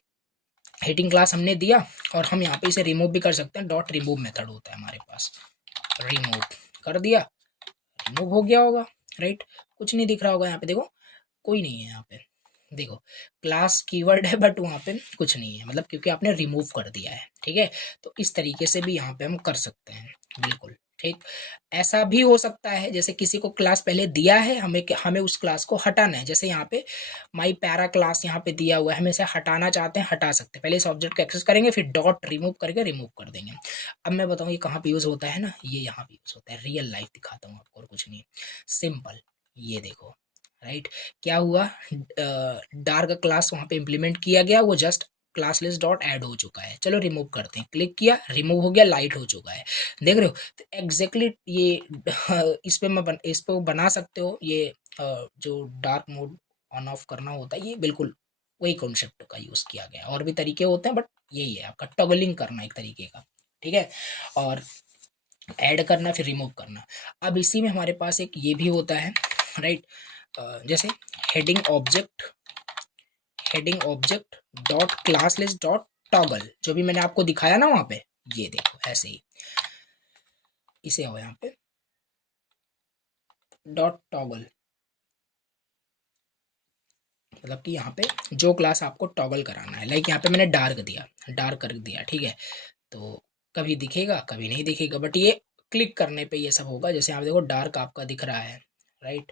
हेडिंग क्लास हमने दिया, और हम यहाँ पे इसे रिमूव भी कर सकते हैं, डॉट रिमूव मेथड होता है हमारे पास, रिमूव कर दिया, रिमूव हो गया होगा, राइट। कुछ नहीं दिख रहा होगा यहाँ पे, देखो कोई नहीं है यहाँ पे, देखो क्लास कीवर्ड है बट वहाँ पे कुछ नहीं है, मतलब क्योंकि आपने रिमूव कर दिया है, ठीक है। तो इस तरीके से भी यहाँ पे हम कर सकते हैं, बिल्कुल ठीक। ऐसा भी हो सकता है, जैसे किसी को क्लास पहले दिया है, हमें हमें उस क्लास को हटाना है, जैसे यहाँ पे माई पैरा क्लास यहाँ पे दिया हुआ है, हम इसे हटाना चाहते हैं, हटा सकते हैं। पहले इस ऑब्जेक्ट को एक्सेस करेंगे, फिर डॉट रिमूव करके रिमूव कर देंगे। अब मैं बताऊँ ये कहाँ पे यूज़ होता है ना, ये यहाँ पे यूज़ होता है, रियल लाइफ दिखाता हूँ आपको, और कुछ नहीं, सिंपल। ये देखो, राइट, क्या हुआ, डार्क क्लास वहाँ पे इम्प्लीमेंट किया गया, वो just class list dot add हो चुका है। चलो रिमूव करते हैं, क्लिक किया, रिमूव हो गया, लाइट हो चुका है, देख रहे हो। तो एग्जैक्टली ये इस पे इस पे बना सकते हो, ये जो डार्क मोड ऑन ऑफ करना होता है, ये बिल्कुल वही कॉन्सेप्ट का यूज़ किया गया है। और भी तरीके होते हैं बट यही है आपका टॉगलिंग करना एक तरीके का, ठीक है। और ऐड करना फिर रिमूव करना। अब इसी में हमारे पास एक ये भी होता है, राइट, जैसे heading object dot classless dot toggle, जो भी मैंने आपको दिखाया ना वहां पे, ये देखो ऐसे ही इसे आओ यहाँ पे डॉट टॉगल, मतलब कि यहाँ पे जो क्लास आपको टॉगल कराना है, लाइक यहाँ पे मैंने डार्क कर दिया, ठीक है। तो कभी दिखेगा कभी नहीं दिखेगा, बट ये क्लिक करने पे ये सब होगा। जैसे आप देखो डार्क आपका दिख रहा है, राइट,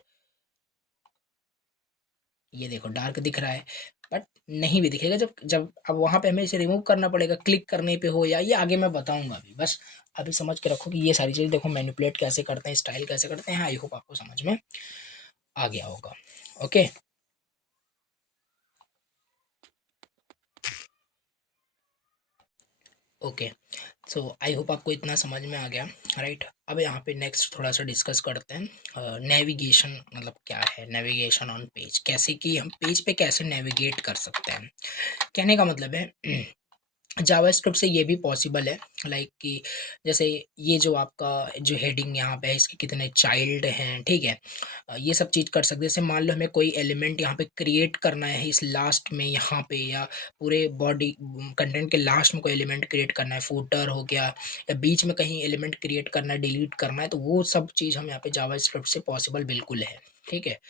ये देखो डार्क दिख रहा है, बट नहीं भी दिखेगा जब जब अब वहां पे हमें इसे रिमूव करना पड़ेगा, क्लिक करने पे हो, या ये आगे मैं बताऊंगा अभी। बस अभी समझ के रखो कि ये सारी चीज़ देखो मैनिपुलेट कैसे करते हैं, स्टाइल कैसे करते हैं। आई होप आपको समझ में आ गया होगा। Okay, okay, so I hope आपको इतना समझ में आ गया, राइट। अब यहाँ पे नेक्स्ट थोड़ा सा डिस्कस करते हैं नेविगेशन, मतलब क्या है नेविगेशन ऑन पेज, कैसे कि हम पेज पे कैसे नेविगेट कर सकते हैं। कहने का मतलब है जावास्क्रिप्ट से ये भी पॉसिबल है, लाइक कि जैसे ये जो आपका जो हेडिंग यहाँ पे है, इसके कितने चाइल्ड हैं, ठीक है। ये सब चीज़ कर सकते हैं। जैसे मान लो हमें कोई एलिमेंट यहाँ पे क्रिएट करना है इस लास्ट में यहाँ पे, या पूरे बॉडी कंटेंट के लास्ट में कोई एलिमेंट क्रिएट करना है, फूटर हो गया, या बीच में कहीं एलिमेंट क्रिएट करना है, डिलीट करना है, तो वो सब चीज़ हम यहाँ पे जावास्क्रिप्ट से पॉसिबल बिल्कुल है, ठीक है।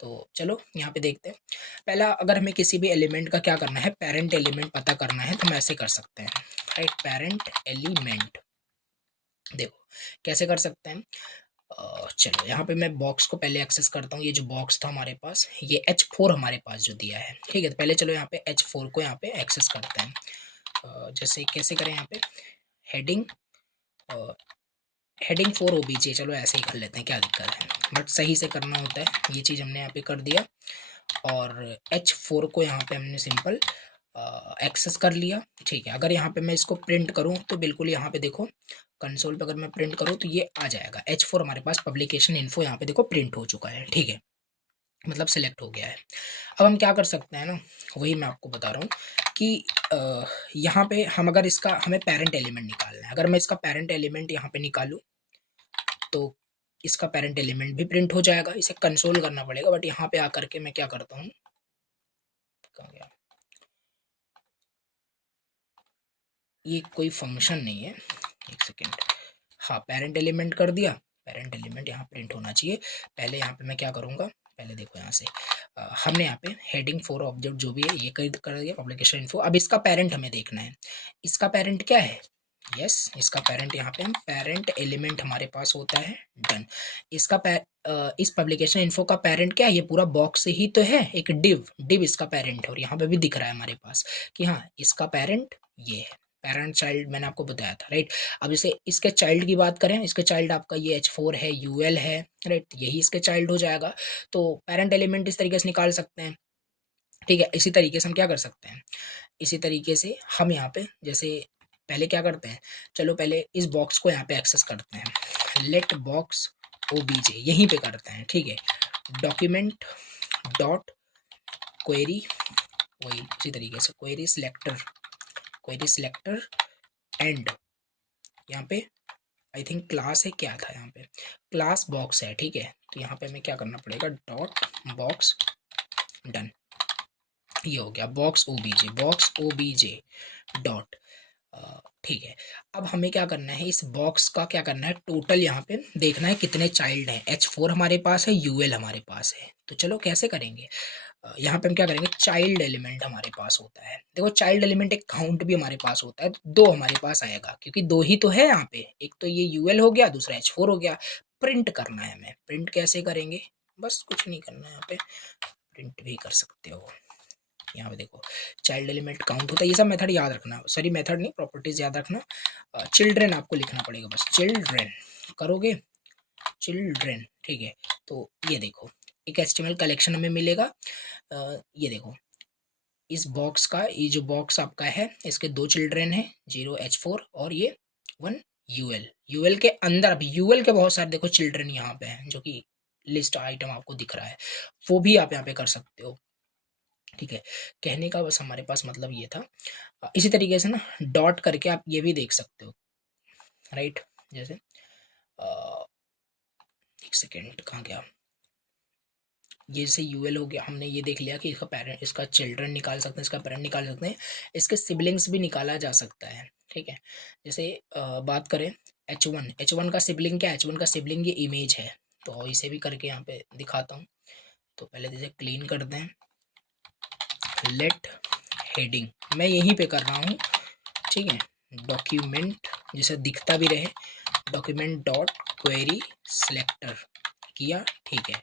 तो चलो यहाँ पे देखते हैं। पहला, अगर हमें किसी भी एलिमेंट का क्या करना है, पेरेंट एलिमेंट पता करना है, तो हम ऐसे कर सकते हैं, राइट। पेरेंट एलिमेंट देखो कैसे कर सकते हैं। चलो यहाँ पे मैं बॉक्स को पहले एक्सेस करता हूँ। ये जो बॉक्स था हमारे पास, ये H4 हमारे पास जो दिया है, ठीक है। तो पहले चलो यहाँ पे H4 को यहाँ पे एक्सेस करते हैं। जैसे कैसे करें, यहाँ पे हेडिंग हेडिंग 4 OBJ, चलो ऐसे ही कर लेते हैं, क्या दिक्कत है, बट सही से करना होता है। ये चीज़ हमने यहाँ पे कर दिया, और H4 को यहाँ पे हमने सिंपल एक्सेस कर लिया, ठीक है। अगर यहाँ पे मैं इसको प्रिंट करूँ तो बिल्कुल यहाँ पे देखो कंसोल पे अगर मैं प्रिंट करूँ तो ये आ जाएगा H4 हमारे पास पब्लिकेशन इन्फो यहाँ पे देखो प्रिंट हो चुका है, ठीक है, मतलब सिलेक्ट हो गया है। अब हम क्या कर सकते हैं ना, वही मैं आपको बता रहा हूँ कि यहाँ पे हम अगर इसका हमें पेरेंट एलिमेंट निकालना है, अगर मैं इसका पेरेंट एलिमेंट यहाँ पे निकालूँ तो इसका पेरेंट एलिमेंट भी प्रिंट हो जाएगा। इसे कंसोल करना पड़ेगा, बट यहाँ पे आकर के मैं क्या करता हूँ, कहाँ गया, ये कोई फंक्शन नहीं है, एक सेकेंड। हाँ, पेरेंट एलिमेंट कर दिया, पेरेंट एलिमेंट यहाँ प्रिंट होना चाहिए। पहले यहाँ पे मैं क्या करूँगा, पहले देखो यहाँ से हमने यहाँ पे हेडिंग 4 ऑब्जेक्ट जो भी है ये कर दिया, पब्लिकेशन इन्फो। अब इसका पेरेंट हमें देखना है, इसका पेरेंट क्या है, यस इसका पेरेंट यहाँ पे हम पेरेंट एलिमेंट हमारे पास होता है, डन। इसका इस पब्लिकेशन इन्फो का पेरेंट क्या है, ये पूरा बॉक्स ही तो है, एक डिव इसका पेरेंट है, और यहाँ पे भी दिख रहा है हमारे पास कि हाँ इसका पेरेंट ये है। पेरेंट चाइल्ड मैंने आपको बताया था, राइट। अब जैसे इसके चाइल्ड की बात करें, इसके चाइल्ड आपका ये H4 है, UL है, राइट, यही इसके चाइल्ड हो जाएगा। तो पेरेंट एलिमेंट इस तरीके से निकाल सकते हैं, ठीक है। इसी तरीके से हम क्या कर सकते हैं, इसी तरीके से हम यहाँ पे जैसे पहले क्या करते हैं, चलो पहले इस बॉक्स को यहाँ पे एक्सेस करते हैं, लेट बॉक्स OBJ यहीं पे करते हैं, ठीक है। डॉक्यूमेंट डॉट क्वेरी, वही इसी तरीके से क्वेरी सिलेक्टर एंड यहाँ पे आई थिंक क्लास है, क्या था यहाँ पे, क्लास बॉक्स है, ठीक है। तो यहाँ पे हमें क्या करना पड़ेगा, डॉट बॉक्स, डन, ये हो गया बॉक्स ओबीजे डॉट, ठीक है। अब हमें क्या करना है, इस बॉक्स का क्या करना है, टोटल यहाँ पे देखना है कितने चाइल्ड हैं। H4 हमारे पास है, UL हमारे पास है, तो चलो कैसे करेंगे, यहाँ पे हम क्या करेंगे, चाइल्ड एलिमेंट हमारे पास होता है, देखो चाइल्ड एलिमेंट एक काउंट भी हमारे पास होता है, दो हमारे पास आएगा क्योंकि दो ही तो है यहाँ पे, एक तो ये UL हो गया, दूसरा H4 हो गया। प्रिंट करना है हमें, प्रिंट कैसे करेंगे, बस कुछ नहीं करना है, यहाँ पे प्रिंट भी कर सकते हो। यहाँ पे देखो चाइल्ड एलिमेंट काउंट होता है, ये सब मेथड याद रखना, सॉरी मेथड नहीं प्रॉपर्टीज याद रखना। चिल्ड्रेन आपको लिखना पड़ेगा, बस चिल्ड्रेन करोगे, चिल्ड्रेन, ठीक है। तो ये देखो एक HTML कलेक्शन हमें मिलेगा। ये देखो इस बॉक्स का, ये जो बॉक्स आपका है इसके दो चिल्ड्रेन हैं, 0 H4 और ये 1 UL के अंदर, अभी UL के बहुत सारे देखो चिल्ड्रेन यहाँ पे हैं, जो कि लिस्ट आइटम आपको दिख रहा है, वो भी आप यहाँ पे कर सकते हो, ठीक है। कहने का बस हमारे पास मतलब ये था। इसी तरीके से ना डॉट करके आप ये भी देख सकते हो, राइट, जैसे एक सेकेंड, कहाँ गया, ये जैसे यूएल हो गया, हमने ये देख लिया कि इसका पेरेंट, इसका चिल्ड्रन निकाल सकते हैं, इसका पेरेंट निकाल सकते हैं, इसके सिबलिंग्स भी निकाला जा सकता है, ठीक है। जैसे बात करें H1, H1 का सिबलिंग क्या है, H1 का सिबलिंग ये इमेज है, तो इसे भी करके यहाँ पे दिखाता हूँ। तो पहले इसे क्लीन करते हैं, लेट हेडिंग मैं यहीं पे कर रहा हूँ, ठीक है। डॉक्यूमेंट जिसे दिखता भी रहे, डॉक्यूमेंट डॉट क्वेरी सिलेक्टर किया, ठीक है।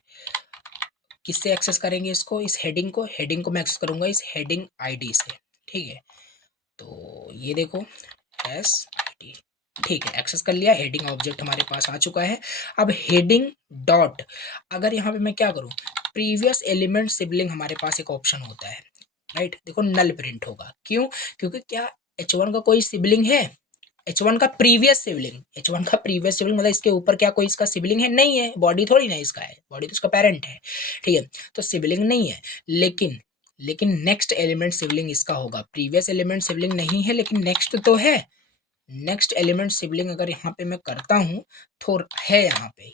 किससे एक्सेस करेंगे इसको, इस हेडिंग को मैं एक्सेस करूंगा इस हेडिंग आईडी से, ठीक है। तो ये देखो एस टी, ठीक है, एक्सेस कर लिया, हेडिंग ऑब्जेक्ट हमारे पास आ चुका है। अब हेडिंग डॉट, अगर यहाँ पे मैं क्या करूँ, प्रीवियस एलिमेंट सिबलिंग हमारे पास एक ऑप्शन होता है, राइट। देखो नल प्रिंट होगा, क्यों, क्योंकि क्या H1 का कोई सिबलिंग है, H1 का प्रीवियस सिबलिंग, H1 का प्रीवियस सिबलिंग मतलब इसके ऊपर क्या कोई इसका सिबलिंग है, नहीं है, बॉडी थोड़ी ना इसका है, बॉडी तो इसका पेरेंट है, ठीक है। तो सिबलिंग नहीं है, लेकिन नेक्स्ट एलिमेंट सिबलिंग इसका होगा, प्रीवियस एलिमेंट सिबलिंग नहीं है लेकिन नेक्स्ट तो है। नेक्स्ट एलिमेंट सिबलिंग अगर यहाँ पे मैं करता हूँ तो है,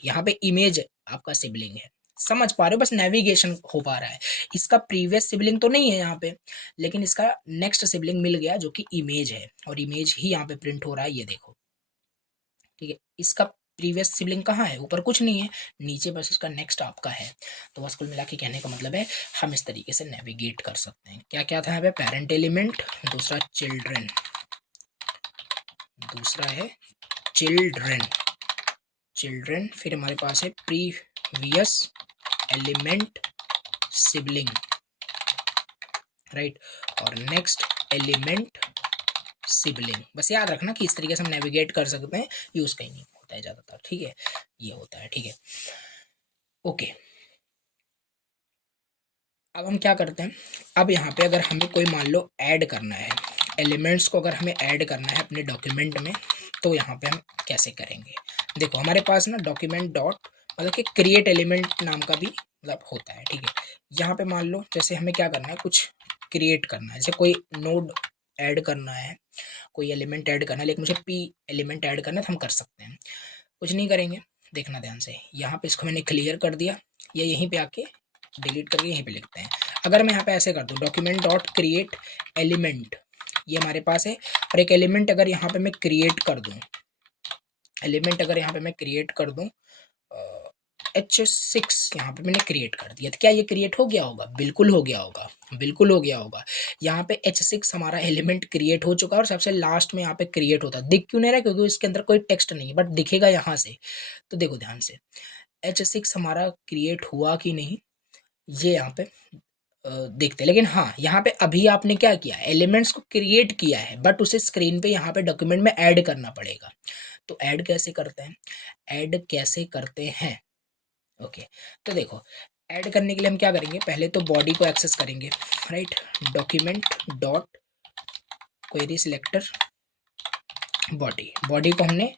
यहाँ पे इमेज आपका सिबलिंग है, समझ पा रहे हो, बस नेविगेशन हो पा रहा है। इसका प्रीवियस सिबलिंग तो नहीं है यहाँ पे, लेकिन इसका नेक्स्ट सिबलिंग मिल गया जो कि इमेज है, और इमेज ही यहाँ पे प्रिंट हो रहा है, ये देखो, ठीक है। इसका प्रीवियस सिबलिंग कहाँ है, ऊपर कुछ नहीं है, नीचे बस इसका नेक्स्ट आपका है। तो बस कुल मिला के कहने का मतलब है हम इस तरीके से नेविगेट कर सकते हैं। क्या क्या था यहाँ पे, पेरेंट एलिमेंट, दूसरा चिल्ड्रन, दूसरा है चिल्ड्रन, फिर हमारे पास है प्रीवियस एलिमेंट सिबलिंग, राइट, और नेक्स्ट एलिमेंट सिबलिंग। बस याद रखना कि इस तरीके से हम नेविगेट कर सकते हैं, यूज कहीं नहीं होता है ज्यादातर, ठीक है, ये होता है, ठीक है, ओके। अब हम क्या करते हैं, अब यहाँ पे अगर हमें कोई मान लो ऐड करना है, एलिमेंट्स को अगर हमें ऐड करना है अपने डॉक्यूमेंट में, तो यहाँ पे हम कैसे करेंगे। देखो हमारे पास ना डॉक्यूमेंट डॉट मतलब कि क्रिएट एलिमेंट नाम का भी मतलब होता है, ठीक है। यहाँ पे मान लो जैसे हमें क्या करना है, कुछ क्रिएट करना है, जैसे कोई नोड ऐड करना है, कोई एलिमेंट ऐड करना है, लेकिन मुझे पी एलिमेंट ऐड करना है, तो हम कर सकते हैं, कुछ नहीं करेंगे, देखना ध्यान से, यहाँ पे इसको मैंने क्लियर कर दिया, या यहीं पे आके डिलीट करके यहीं पे लिखते हैं। अगर मैं यहाँ पे ऐसे कर दूँ डॉक्यूमेंट डॉट क्रिएट एलिमेंट, ये हमारे पास है, और एक एलिमेंट अगर यहाँ पे मैं क्रिएट कर दूँ, H6 यहाँ पे मैंने क्रिएट कर दिया, तो क्या ये क्रिएट हो गया होगा, बिल्कुल हो गया होगा, बिल्कुल हो गया होगा। यहाँ पे H6 हमारा एलिमेंट क्रिएट हो चुका है, और सबसे लास्ट में यहाँ पे क्रिएट होता है, दिख क्यों नहीं रहा, क्योंकि इसके अंदर कोई टेक्स्ट नहीं है, बट दिखेगा यहाँ से। तो देखो ध्यान से, H6 हमारा क्रिएट हुआ कि नहीं, ये यहाँ पे देखते हैं। लेकिन हाँ, यहाँ पे अभी आपने क्या किया, एलिमेंट्स को क्रिएट किया है, बट उसे स्क्रीन पे यहाँ पे डॉक्यूमेंट में ऐड करना पड़ेगा। तो ऐड कैसे करते हैं, ओके। तो देखो ऐड करने के लिए हम क्या करेंगे, पहले तो बॉडी को एक्सेस करेंगे, right, document dot query selector body को हमने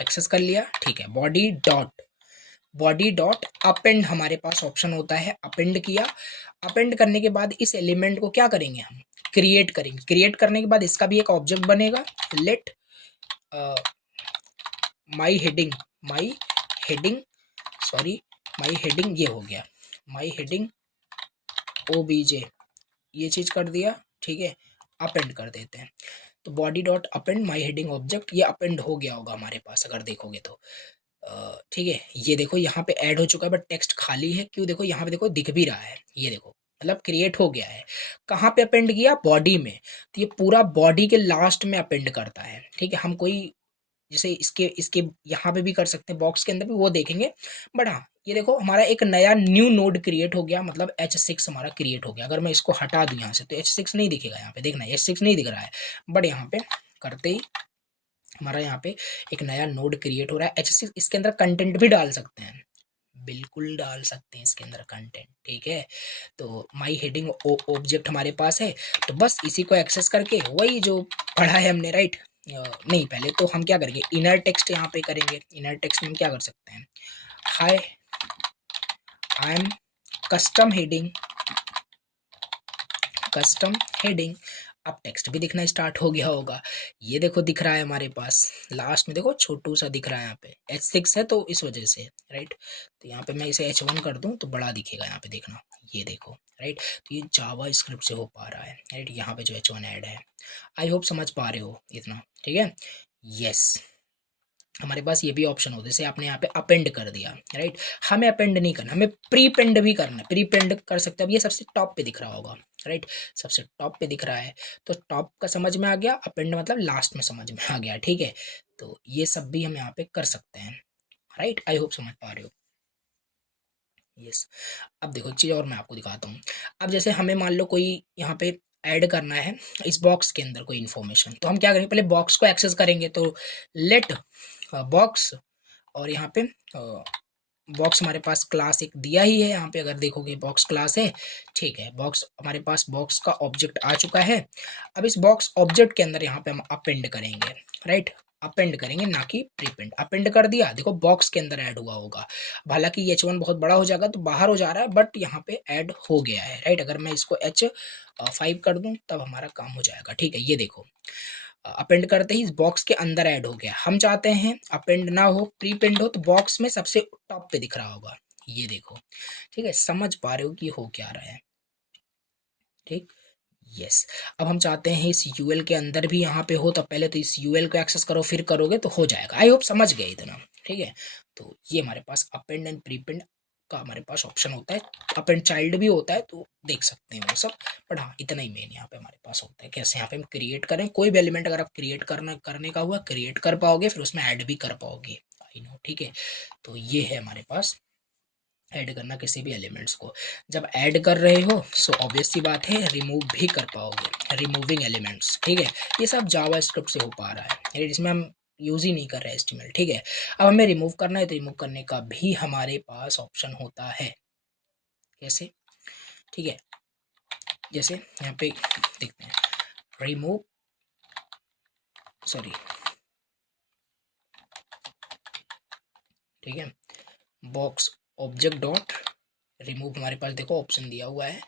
एक्सेस कर लिया, ठीक है। बॉडी डॉट अपेंड हमारे पास ऑप्शन होता है, अपेंड किया, अपेंड करने के बाद इस एलिमेंट को क्या करेंगे, हम क्रिएट करेंगे, क्रिएट करने के बाद इसका भी एक ऑब्जेक्ट बनेगा, लेट माई हेडिंग ये हो गया, माई हेडिंग ओबीजे, ये चीज कर दिया, ठीक है। अपेंड कर देते हैं, तो बॉडी डॉट अपेंड माई हेडिंग ऑब्जेक्ट, ये अपेंड हो गया होगा हमारे पास अगर देखोगे तो, ठीक है। ये देखो यहाँ पे ऐड हो चुका है, बट टेक्स्ट खाली है, क्यों, देखो यहाँ पे देखो दिख भी रहा है, ये देखो मतलब क्रिएट हो गया है। कहाँ पे अपेंड किया, बॉडी में, तो ये पूरा बॉडी के लास्ट में अपेंड करता है, ठीक है। हम कोई जैसे इसके इसके यहाँ पे भी कर सकते हैं, बॉक्स के अंदर भी, वो देखेंगे। बट हाँ, ये देखो हमारा एक नया न्यू नोड क्रिएट हो गया, मतलब H6 हमारा क्रिएट हो गया। अगर मैं इसको हटा दूं यहाँ से तो H6 नहीं दिखेगा, यहाँ पे देखना H6 नहीं दिख रहा है, बट यहाँ पे करते ही हमारा यहाँ पे एक नया नोड क्रिएट हो रहा है H6। इसके अंदर कंटेंट भी डाल सकते हैं, बिल्कुल डाल सकते हैं इसके अंदर कंटेंट, ठीक है। तो माई हेडिंग ऑब्जेक्ट हमारे पास है, तो बस इसी को एक्सेस करके वही जो पढ़ा है हमने, राइट, नहीं, पहले तो हम क्या करेंगे, इनर टेक्स्ट यहाँ पे करेंगे। इनर टेक्स्ट में हम क्या कर सकते हैं, हाय आई एम कस्टम हेडिंग, अब टेक्स्ट भी दिखना स्टार्ट हो गया होगा। ये देखो दिख रहा है हमारे पास, लास्ट में देखो छोटू सा दिख रहा है यहाँ पे, H6 है तो इस वजह से, राइट। तो यहाँ पे मैं इसे H1 कर दूँ तो बड़ा दिखेगा यहाँ पे, देखना ये देखो, राइट। तो ये जावा स्क्रिप्ट से हो पा रहा है, राइट। यहाँ पे जो H1 ऐड है, आई होप समझ पा रहे हो इतना, ठीक है। यस, हमारे पास ये भी ऑप्शन होता है, जैसे आपने यहाँ पे अपेंड कर दिया, राइट। हमें अपेंड नहीं करना, हमें प्रीपेंड भी करना है, प्रीपेंड कर सकते हैं। अब ये सबसे टॉप पे दिख रहा होगा, राइट, सबसे टॉप पे दिख रहा है, तो टॉप का समझ में आ गया, अपेंड मतलब लास्ट में समझ में आ गया, ठीक है। तो ये सब भी हम यहाँ पे कर सकते हैं, राइट। आई होप समझ पा रहे हो। यस, अब देखो एक चीज़ और मैं आपको दिखाता हूँ। अब जैसे हमें मान लो कोई यहाँ पे ऐड करना है इस बॉक्स के अंदर कोई इन्फॉर्मेशन, तो हम क्या करेंगे, पहले बॉक्स को एक्सेस करेंगे, तो लेट बॉक्स, और यहाँ पे बॉक्स हमारे पास क्लास एक दिया ही है, यहाँ पे अगर देखोगे बॉक्स क्लास है, ठीक है। बॉक्स हमारे पास बॉक्स का ऑब्जेक्ट आ चुका है। अब इस बॉक्स ऑब्जेक्ट के अंदर यहाँ पे हम अपेंड करेंगे, राइट, अपेंड करेंगे ना कि प्रीपेंड। अपेंड कर दिया, देखो बॉक्स के अंदर ऐड हुआ होगा। हालांकि ये H1 बहुत बड़ा हो जाएगा तो बाहर हो जा रहा है, बट यहाँ पे ऐड हो गया है, राइट। अगर मैं इसको H5 कर दूं तब हमारा काम हो जाएगा, ठीक है। ये देखो अपेंड करते ही इस बॉक्स के अंदर ऐड हो गया। हम चाहते हैं अपेंड ना हो, प्रीपेंड हो, तो बॉक्स में सबसे टॉप पे दिख रहा होगा, ये देखो, ठीक है। समझ पा रहे हो कि हो क्या रहा है, ठीक। यस, अब हम चाहते हैं इस यूएल के अंदर भी यहाँ पे हो, तो पहले तो इस यूएल को एक्सेस करो, फिर करोगे तो हो जाएगा। आई होप समझ गए इतना, ठीक है। तो ये हमारे पास अपेंड एंड प्रीपेंड का हमारे पास ऑप्शन होता है। अपेंड चाइल्ड भी होता है, तो देख सकते हैं वो सब, बट हाँ इतना ही मेन यहाँ पे हमारे पास होता है। कैसे यहाँ पे हम क्रिएट करें, कोई भी एलिमेंट अगर आप क्रिएट करने का हुआ, क्रिएट कर पाओगे, फिर उसमें ऐड भी कर पाओगे, आई नो, ठीक है। तो ये है हमारे पास ऐड करना किसी भी एलिमेंट्स को। जब ऐड कर रहे हो सो ऑब्वियस सी बात है रिमूव भी कर पाओगे, रिमूविंग एलिमेंट्स, ठीक है। ये सब जावा स्क्रिप्ट से हो पा रहा है, इसमें हम यूज ही नहीं कर रहे HTML, ठीक है। अब हमें रिमूव करना है तो रिमूव करने का भी हमारे पास ऑप्शन होता है। कैसे, ठीक है, जैसे यहाँ पे देखते हैं, रिमूव, सॉरी, ठीक है, बॉक्स ऑब्जेक्ट डॉट रिमूव, हमारे पास देखो ऑप्शन दिया हुआ है।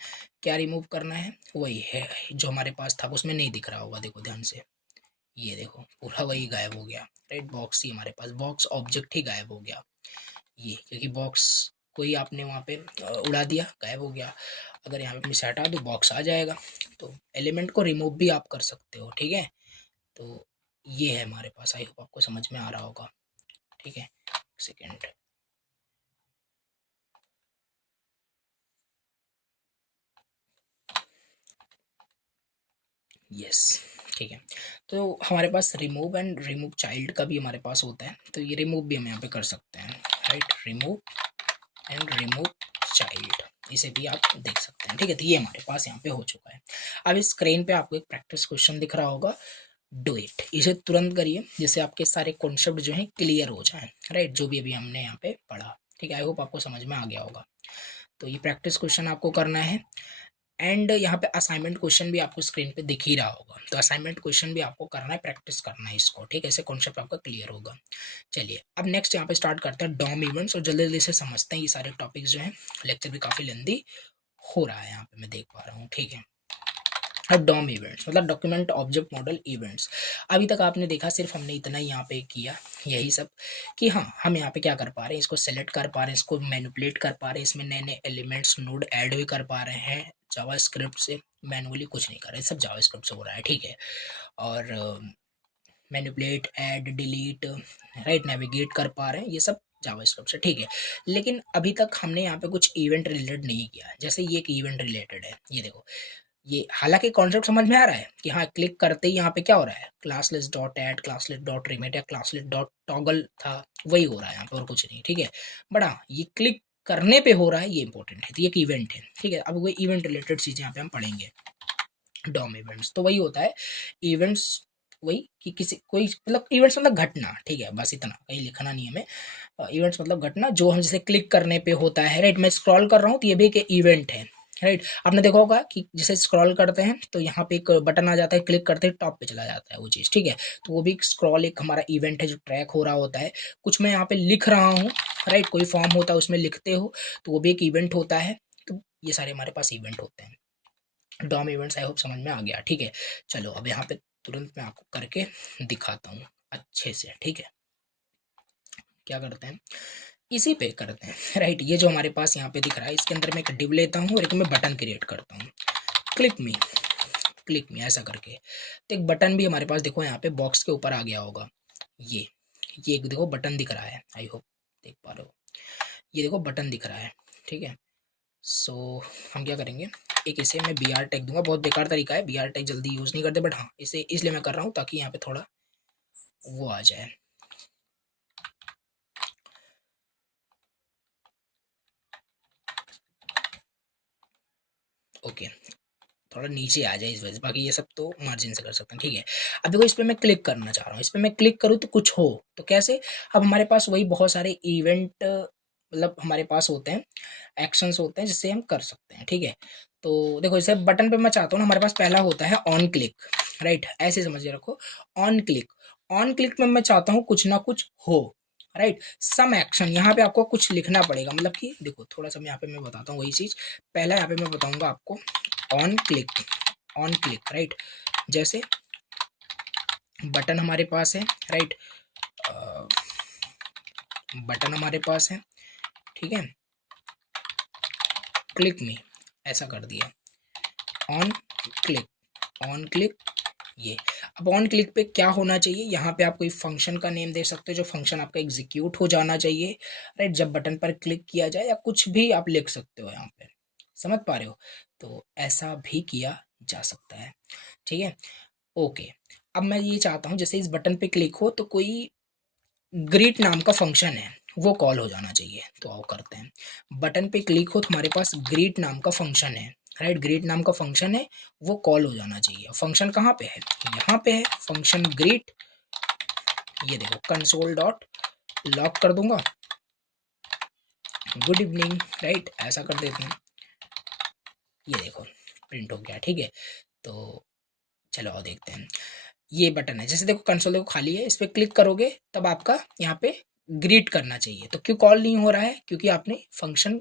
क्या रिमूव करना है, वही है जो हमारे पास था, उसमें नहीं दिख रहा होगा, देखो ध्यान से, ये देखो पूरा वही गायब हो गया, राइट। बॉक्स ही हमारे पास, बॉक्स ऑब्जेक्ट ही गायब हो गया, ये क्योंकि बॉक्स को ही आपने वहाँ पे उड़ा दिया, गायब हो गया। अगर यहाँ पे मैं हटा दूँ बॉक्स आ जाएगा। तो एलिमेंट को रिमूव भी आप कर सकते हो, ठीक है। तो ये है हमारे पास, आई होप आपको समझ में आ रहा होगा, ठीक है। सेकेंड, यस, ठीक है। तो हमारे पास रिमूव एंड रिमूव चाइल्ड का भी हमारे पास होता है, तो ये रिमूव भी हम यहाँ पे कर सकते हैं, right, remove and remove child, इसे भी आप देख सकते हैं, ठीक है। तो ये हमारे पास यहाँ पे हो चुका है। अब इस स्क्रीन पे आपको एक प्रैक्टिस क्वेश्चन दिख रहा होगा, डू इट, इसे तुरंत करिए जिससे आपके सारे कॉन्सेप्ट जो हैं क्लियर हो जाएं, राइट, जो भी अभी हमने यहाँ पे पढ़ा, ठीक है। आई होप आपको समझ में आ गया होगा। तो ये प्रैक्टिस क्वेश्चन आपको करना है, एंड यहाँ पे असाइनमेंट क्वेश्चन भी आपको स्क्रीन पे दिख ही रहा होगा, तो असाइनमेंट क्वेश्चन भी आपको करना है, प्रैक्टिस करना है इसको, ठीक है। ऐसे कॉन्सेप्ट आपका क्लियर होगा। चलिए अब नेक्स्ट यहाँ पे स्टार्ट करते हैं डॉम इवेंट्स, और जल्दी जल्दी से समझते हैं ये सारे टॉपिक्स जो हैं। लेक्चर भी काफ़ी लेंदी हो रहा है यहाँ पे, मैं देख पा रहा हूँ, ठीक है। अब डॉम इवेंट्स मतलब डॉक्यूमेंट ऑब्जेक्ट मॉडल इवेंट्स। अभी तक आपने देखा सिर्फ हमने इतना ही यहाँ पे किया, यही सब, कि हाँ हम यहाँ पे क्या कर पा रहे हैं, इसको सेलेक्ट कर पा रहे हैं, इसको मैनिपुलेट कर पा रहे हैं, इसमें नए नए एलिमेंट्स नोड ऐड भी कर पा रहे हैं जावा स्क्रिप्ट से। मैनुअली कुछ नहीं कर रहे, सब जावा स्क्रिप्ट से हो रहा है, ठीक है। और manipulate, add, delete, right, navigate कर पा रहे हैं, ये सब जावा स्क्रिप्ट से, ठीक है। लेकिन अभी तक हमने यहाँ पे कुछ इवेंट रिलेटेड नहीं किया, जैसे ये एक इवेंट रिलेटेड है, ये देखो। ये हालांकि कॉन्सेप्ट समझ में आ रहा है कि हाँ क्लिक करते ही यहाँ पे क्या हो रहा है, classless dot add, classless dot remit या क्लासलेस डॉट टॉगल था, वही हो रहा है यहाँ पे और कुछ नहीं, ठीक है। बट हाँ ये क्लिक करने पे हो रहा है, ये इंपॉर्टेंट है, तो ये एक इवेंट है, ठीक है। अब वो इवेंट रिलेटेड चीज़ें यहाँ पे हम पढ़ेंगे। डॉम इवेंट्स तो वही होता है, इवेंट्स, वही कि किसी कोई मतलब इवेंट्स मतलब घटना, ठीक है, बस इतना, कहीं लिखना नहीं है हमें। इवेंट्स मतलब घटना जो हम जैसे क्लिक करने पे होता है, राइट। मैं स्क्रॉल कर रहा हूँ तो ये भी एक इवेंट है, राइट। आपने देखा होगा कि जैसे स्क्रॉल करते हैं तो यहाँ पे एक बटन आ जाता है, क्लिक करते ही टॉप पे चला जाता है वो चीज़, ठीक है। तो वो भी स्क्रॉल एक हमारा इवेंट है जो ट्रैक हो रहा होता है। कुछ मैं यहाँ पे लिख रहा हूँ, राइट, कोई फॉर्म होता है उसमें लिखते हो तो वो भी एक इवेंट होता है। तो ये सारे हमारे पास इवेंट होते हैं। डॉम इवेंट्स आई होप समझ में आ गया, ठीक है। चलो अब यहाँ पे तुरंत मैं आपको करके दिखाता हूँ अच्छे से, ठीक है। क्या करते हैं, इसी पे करते हैं राइट। ये जो हमारे पास यहाँ पे दिख रहा है, इसके अंदर मैं एक डिव लेता हूँ और एक मैं बटन क्रिएट करता हूँ, क्लिक मी ऐसा करके। तो एक बटन भी हमारे पास देखो यहाँ पे बॉक्स के ऊपर आ गया होगा, ये ये एक देखो बटन दिख रहा है, आई होप देख पा रहे हो, ये देखो बटन दिख रहा है, ठीक है। सो हम क्या करेंगे, एक इसे मैं बी आर टैग दूंगा, बहुत बेकार तरीका है, बी आर टैग जल्दी यूज़ नहीं करते, बट हाँ इसे इसलिए मैं कर रहा हूँ ताकि यहाँ पे थोड़ा वो आ जाए। ओके, थोड़ा नीचे आ जाए इस वजह से, बाकी ये सब तो मार्जिन से कर सकते हैं, ठीक है। अब देखो इस पर मैं क्लिक करना चाह रहा हूँ, इस पर मैं क्लिक करूँ तो कुछ हो, तो कैसे, अब हमारे पास वही बहुत सारे इवेंट मतलब हमारे पास होते हैं, एक्शंस होते हैं जिससे हम कर सकते हैं, ठीक है। तो देखो इसे बटन पे मैं चाहता हूँ ना, हमारे पास पहला होता है ऑन क्लिक, राइट, ऐसे समझ के रखो। ऑन क्लिक, ऑन क्लिक में मैं चाहता हूँ कुछ ना कुछ हो, राइट, सम एक्शन। यहाँ पे आपको कुछ लिखना पड़ेगा, मतलब कि देखो थोड़ा सा यहाँ पे मैं बताता हूँ वही चीज़। पहला यहाँ पे मैं बताऊंगा आपको on click, on click, right, जैसे बटन हमारे पास है, राइट, बटन हमारे पास है, ठीक है, क्लिक में ऐसा कर दिया, ऑन क्लिक, ऑन क्लिक, ये। अब ऑन क्लिक पे क्या होना चाहिए, यहाँ पे आप कोई फंक्शन का नेम दे सकते हो, जो फंक्शन आपका एग्जीक्यूट हो जाना चाहिए, राइट, जब बटन पर क्लिक किया जाए, या कुछ भी आप लिख सकते हो यहाँ पे, समझ पा रहे हो। तो ऐसा भी किया जा सकता है, ठीक है, ओके। अब मैं ये चाहता हूँ जैसे इस बटन पे क्लिक हो तो कोई ग्रीट नाम का फंक्शन है वो कॉल हो जाना चाहिए, तो आओ करते हैं। बटन पे क्लिक हो तो हमारे पास ग्रीट नाम का फंक्शन है, राइट, ग्रीट नाम का फंक्शन है, वो कॉल हो जाना चाहिए। फंक्शन कहाँ पे है, यहाँ पे है फंक्शन ग्रीट, ये देखो कंसोल डॉट लॉग कर दूंगा, गुड इवनिंग, राइट, ऐसा कर देते हैं, ये देखो प्रिंट हो गया, ठीक है। तो चलो और देखते हैं, ये बटन है, जैसे देखो कंसोल देखो खाली है, इस पर क्लिक करोगे तब आपका यहाँ पे ग्रीट करना चाहिए। तो क्यों कॉल नहीं हो रहा है, क्योंकि आपने फंक्शन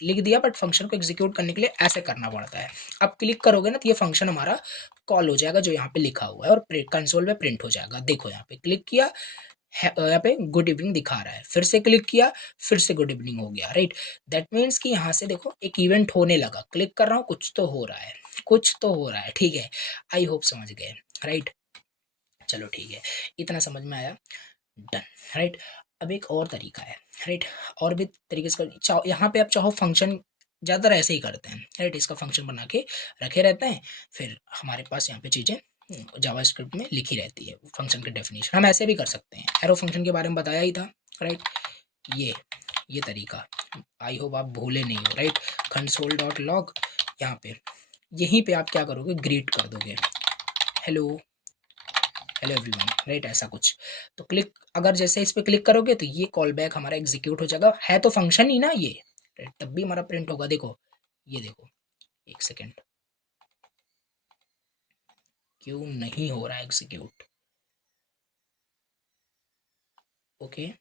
लिख दिया, बट फंक्शन को एग्जीक्यूट करने के लिए ऐसे करना पड़ता है। अब क्लिक करोगे ना तो ये फंक्शन हमारा कॉल हो जाएगा जो यहाँ पे लिखा हुआ है, और कंसोल में प्रिंट हो जाएगा। देखो यहाँ पे क्लिक किया, यहाँ पे गुड इवनिंग दिखा रहा है, फिर से क्लिक किया, फिर से गुड इवनिंग हो गया, राइट। दैट मीन्स कि यहाँ से देखो एक इवेंट होने लगा, क्लिक कर रहा हूँ, कुछ तो हो रहा है, कुछ तो हो रहा है, ठीक है। आई होप समझ गए, राइट। चलो ठीक है, इतना समझ में आया, डन, राइट। अब एक और तरीका है, राइट, और भी तरीके से चाहो, यहाँ पे आप चाहो फंक्शन, ज़्यादातर ऐसे ही करते हैं, राइट, इसका फंक्शन बना के रखे रहते हैं, फिर हमारे पास यहाँ पे चीज़ें जावा स्क्रिप्ट में लिखी रहती है, फंक्शन की डेफिनेशन। हम ऐसे भी कर सकते हैं, एरो फंक्शन के बारे में बताया ही था, राइट, ये तरीका, आई होप आप भूले नहीं हो, राइट, कंसोल डॉट लॉग, यहाँ पे यहीं पे आप क्या करोगे, ग्रीट कर दोगे, हेलो, हेलो एवरीवन, राइट, ऐसा कुछ। तो क्लिक, अगर जैसे इस पे क्लिक करोगे तो ये कॉल बैक हमारा एग्जीक्यूट हो जाएगा, है तो फंक्शन ही ना ये, right? तब भी हमारा प्रिंट होगा, देखो ये देखो, एक सेकेंड, क्यों नहीं हो रहा है एग्जीक्यूट, ओके।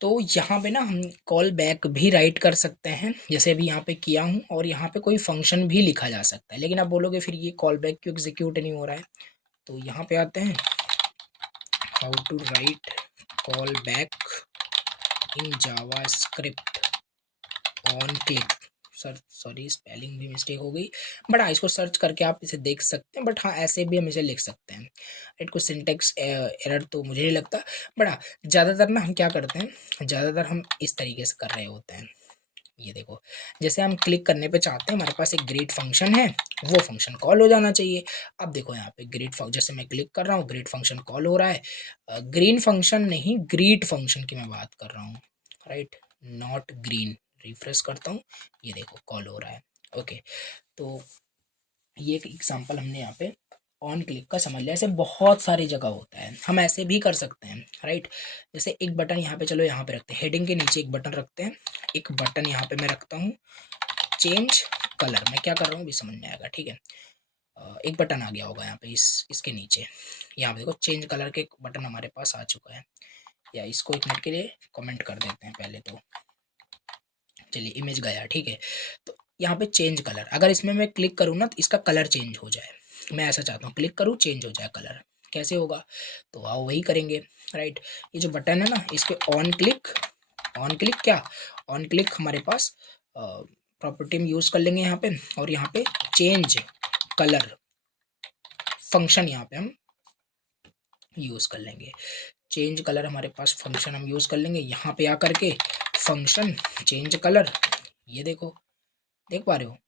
तो यहाँ पे ना हम कॉल बैक भी राइट कर सकते हैं, जैसे अभी यहाँ पे किया हूँ, और यहाँ पे कोई फंक्शन भी लिखा जा सकता है। लेकिन आप बोलोगे फिर ये कॉल बैक क्यों एग्जीक्यूट नहीं हो रहा है, तो यहाँ पे आते हैं, how to write call back in JavaScript on click, sir sorry spelling भी मिस्टेक हो गई, बट हाँ इसको सर्च करके आप इसे देख सकते हैं, बट हाँ ऐसे भी हम इसे लिख सकते हैं, राइट। कुछ सिंटेक्स एरर तो मुझे नहीं लगता, बट हाँ ज़्यादातर ना हम क्या करते हैं, ज़्यादातर हम इस तरीके से कर रहे होते हैं। ये देखो, जैसे हम क्लिक करने पे चाहते हैं, हमारे पास एक ग्रीट फंक्शन है, वो फंक्शन कॉल हो जाना चाहिए। अब देखो यहाँ पे ग्रीट जैसे मैं क्लिक कर रहा हूँ, ग्रीट फंक्शन कॉल हो रहा है, ग्रीन फंक्शन नहीं, ग्रीट फंक्शन की मैं बात कर रहा हूँ, राइट, नॉट ग्रीन। रिफ्रेश करता हूँ, ये देखो कॉल हो रहा है, ओके। तो ये एक एग्जांपल हमने यहाँ पे ऑन क्लिक का समझ लिया, ऐसे बहुत सारी जगह होता है, हम ऐसे भी कर सकते हैं, राइट। जैसे एक बटन यहाँ पे, चलो यहाँ पे रखते हैं, हेडिंग के नीचे एक बटन रखते हैं, एक बटन यहाँ पे मैं रखता हूँ चेंज कलर। मैं क्या कर रहा हूँ भी समझ में आएगा, ठीक है। एक बटन आ गया होगा यहाँ पे, इसके नीचे यहाँ पे देखो चेंज कलर के बटन हमारे पास आ चुका है। या इसको एक मिनट के लिए कमेंट कर देते हैं पहले तो, चलिए इमेज गया, ठीक है। तो यहाँ पे चेंज कलर, अगर इसमें मैं क्लिक करूँ ना तो इसका कलर चेंज हो जाए, मैं ऐसा चाहता हूँ, क्लिक करूँ चेंज हो जाए कलर, कैसे होगा, तो आओ वही करेंगे, राइट। ये जो बटन है ना, इस पर ऑन क्लिक क्या, ऑन क्लिक हमारे पास प्रॉपर्टी हम यूज़ कर लेंगे यहाँ पे, और यहाँ पे चेंज कलर फंक्शन यहाँ पे हम यूज़ कर लेंगे। चेंज कलर हमारे पास फंक्शन हम यूज़ कर लेंगे, यहाँ पे आकर के फंक्शन चेंज कलर, ये देखो, देख पा रहे हो,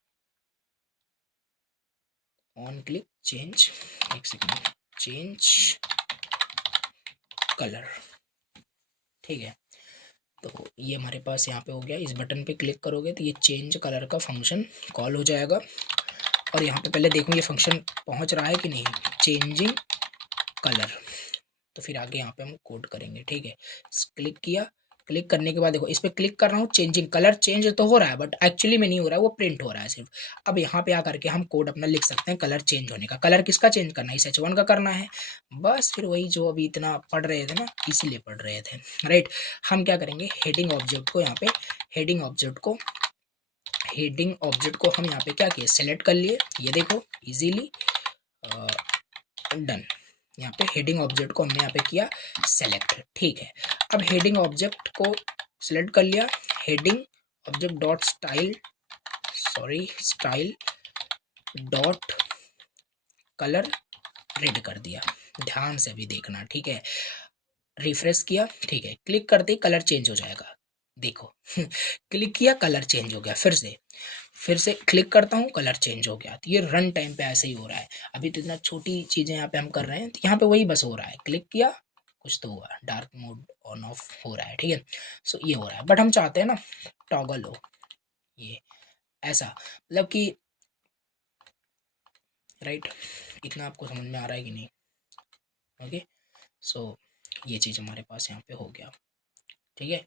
ऑन क्लिक चेंज, एक सेकेंड, चेंज कलर, ठीक है। तो ये हमारे पास यहाँ पे हो गया, इस बटन पे क्लिक करोगे तो ये चेंज कलर का फंक्शन कॉल हो जाएगा। और यहाँ पे पहले देखो ये फंक्शन पहुँच रहा है कि नहीं, चेंजिंग कलर, तो फिर आगे यहाँ पे हम कोड करेंगे, ठीक है। क्लिक किया, क्लिक करने के बाद देखो इस पर क्लिक कर रहा हूँ, चेंजिंग कलर चेंज तो हो रहा है, बट एक्चुअली में नहीं हो रहा है, वो प्रिंट हो रहा है सिर्फ। अब यहाँ पे आकर के हम कोड अपना लिख सकते हैं कलर चेंज होने का। कलर किसका चेंज करना है, इस H1 का करना है, बस फिर वही जो अभी इतना पढ़ रहे थे ना, इसीलिए पढ़ रहे थे, राइट। हम क्या करेंगे, हेडिंग ऑब्जेक्ट को यहाँ पे, हेडिंग ऑब्जेक्ट को हम यहाँ पे क्या किए, सेलेक्ट कर लिए, ये देखो इजीली डन। यहाँ पे हेडिंग ऑब्जेक्ट को हमने यहाँ पे किया सेलेक्ट, ठीक है। अब हेडिंग ऑब्जेक्ट को सिलेक्ट कर लिया, heading object dot style, sorry style dot colour red कर दिया, ध्यान से भी देखना, ठीक है। रिफ्रेश किया, ठीक है, क्लिक करते ही कलर चेंज हो जाएगा, देखो क्लिक किया कलर चेंज हो गया, फिर से क्लिक करता हूँ कलर चेंज हो गया। तो ये रन टाइम पे ऐसे ही हो रहा है, अभी तो इतना छोटी चीज़ें यहाँ पे हम कर रहे हैं, तो यहाँ पे वही बस हो रहा है, क्लिक किया कुछ तो हुआ, डार्क मोड ऑन ऑफ हो रहा है, ठीक है। सो ये हो रहा है, बट हम चाहते हैं ना टॉगल हो, ये ऐसा, मतलब कि राइट, इतना आपको समझ में आ रहा है कि नहीं, ओके। सो ये चीज़ हमारे पास यहाँ पे हो गया, ठीक है।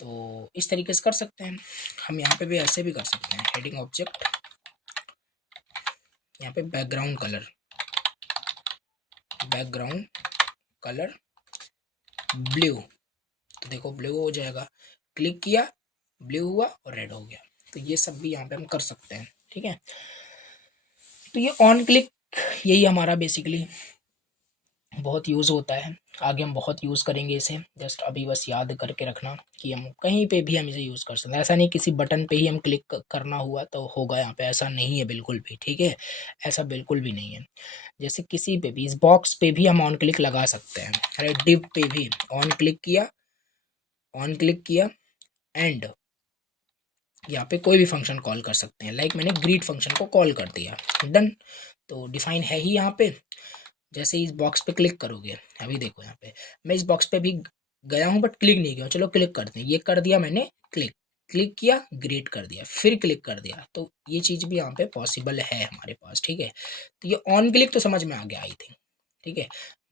तो इस तरीके से कर सकते हैं हम, यहाँ पे भी ऐसे भी कर सकते हैं, हेडिंग ऑब्जेक्ट, यहाँ पे बैकग्राउंड कलर ब्लू, तो देखो ब्लू हो जाएगा, क्लिक किया ब्लू हुआ और रेड हो गया। तो ये सब भी यहाँ पे हम कर सकते हैं, ठीक है। तो ये ऑन क्लिक यही हमारा बेसिकली बहुत यूज़ होता है, आगे हम बहुत यूज़ करेंगे इसे, जस्ट अभी बस याद करके रखना कि हम कहीं पे भी हम इसे यूज़ कर सकते हैं। ऐसा नहीं किसी बटन पे ही हम क्लिक करना हुआ तो होगा यहाँ पे, ऐसा नहीं है बिल्कुल भी, ठीक है, ऐसा बिल्कुल भी नहीं है। जैसे किसी पे भी, इस बॉक्स पे भी हम ऑन क्लिक लगा सकते हैं, राइट, डिव पे भी ऑन क्लिक किया एंड यहाँ पे कोई भी फंक्शन कॉल कर सकते हैं, लाइक मैंने ग्रीट फंक्शन को कॉल कर दिया, डन। तो डिफाइन है ही यहाँ पे। जैसे इस बॉक्स पे क्लिक करोगे, अभी देखो यहाँ पे मैं इस बॉक्स पे भी गया हूँ बट क्लिक नहीं किया, चलो क्लिक करते हैं, ये कर दिया मैंने, क्लिक किया ग्रेट कर दिया, फिर क्लिक कर दिया, तो ये चीज़ भी यहाँ पे पॉसिबल है हमारे पास, ठीक है। तो ये ऑन क्लिक तो समझ में आ गया आई थिंक, ठीक है।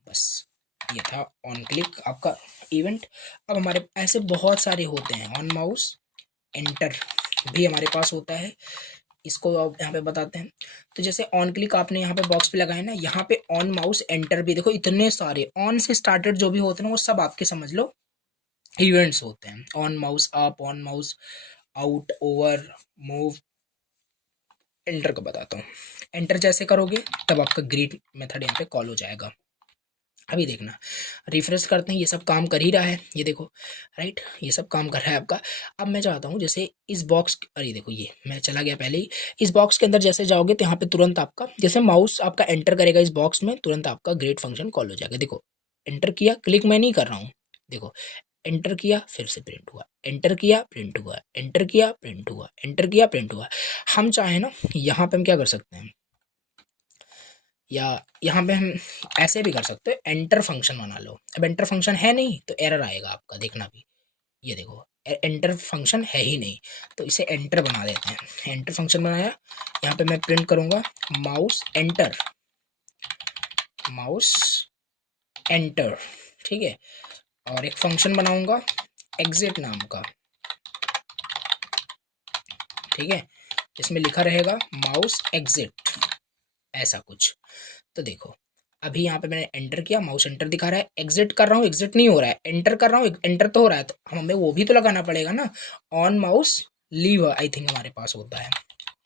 बस ये था ऑन क्लिक आपका इवेंट। अब हमारे ऐसे बहुत सारे होते हैं, ऑन माउस एंटर भी हमारे पास होता है, इसको अब यहाँ पे बताते हैं। तो जैसे ऑन क्लिक आपने यहाँ पे बॉक्स पे लगाए ना, यहाँ पे ऑन माउस एंटर भी देखो, इतने सारे ऑन से स्टार्टेड जो भी होते हैं वो सब आपके समझ लो इवेंट्स होते हैं। On mouse up, on mouse out, over, move, enter का बताता हूँ। एंटर जैसे करोगे तब आपका ग्रीट मेथड यहाँ पे कॉल हो जाएगा। अभी देखना, रिफ्रेश करते हैं, ये सब काम कर ही रहा है, ये देखो, राइट, ये सब काम कर रहा है आपका। अब मैं चाहता हूँ जैसे इस बॉक्स, अरे देखो ये मैं चला गया पहले ही, इस बॉक्स के अंदर जैसे जाओगे तो यहाँ पे तुरंत आपका जैसे माउस आपका एंटर करेगा इस बॉक्स में, तुरंत आपका ग्रेट फंक्शन कॉल हो जाएगा। देखो एंटर किया, क्लिक मैं नहीं कर रहा हूँ, देखो एंटर किया फिर से प्रिंट हुआ, एंटर किया प्रिंट हुआ, एंटर किया प्रिंट हुआ, एंटर किया प्रिंट हुआ। हम चाहे ना यहाँ पे हम क्या कर सकते हैं, या यहाँ पे हम ऐसे भी कर सकते हैं, एंटर फंक्शन बना लो। अब एंटर फंक्शन है नहीं तो एरर आएगा आपका, देखना भी, ये देखो एंटर फंक्शन है ही नहीं, तो इसे एंटर बना देते हैं। एंटर फंक्शन बनाया, यहाँ पे मैं प्रिंट करूँगा माउस एंटर, माउस एंटर, ठीक है। और एक फंक्शन बनाऊंगा एग्जिट नाम का, ठीक है, इसमें लिखा रहेगा माउस एग्जिट, ऐसा कुछ। तो देखो अभी यहाँ पे मैंने एंटर किया, माउस एंटर दिखा रहा है, एग्जिट कर रहा हूँ एग्जिट नहीं हो रहा है, एंटर कर रहा हूँ एंटर तो हो रहा है, तो हमें वो भी तो लगाना पड़ेगा ना। On mouse leave I think हमारे पास होता है,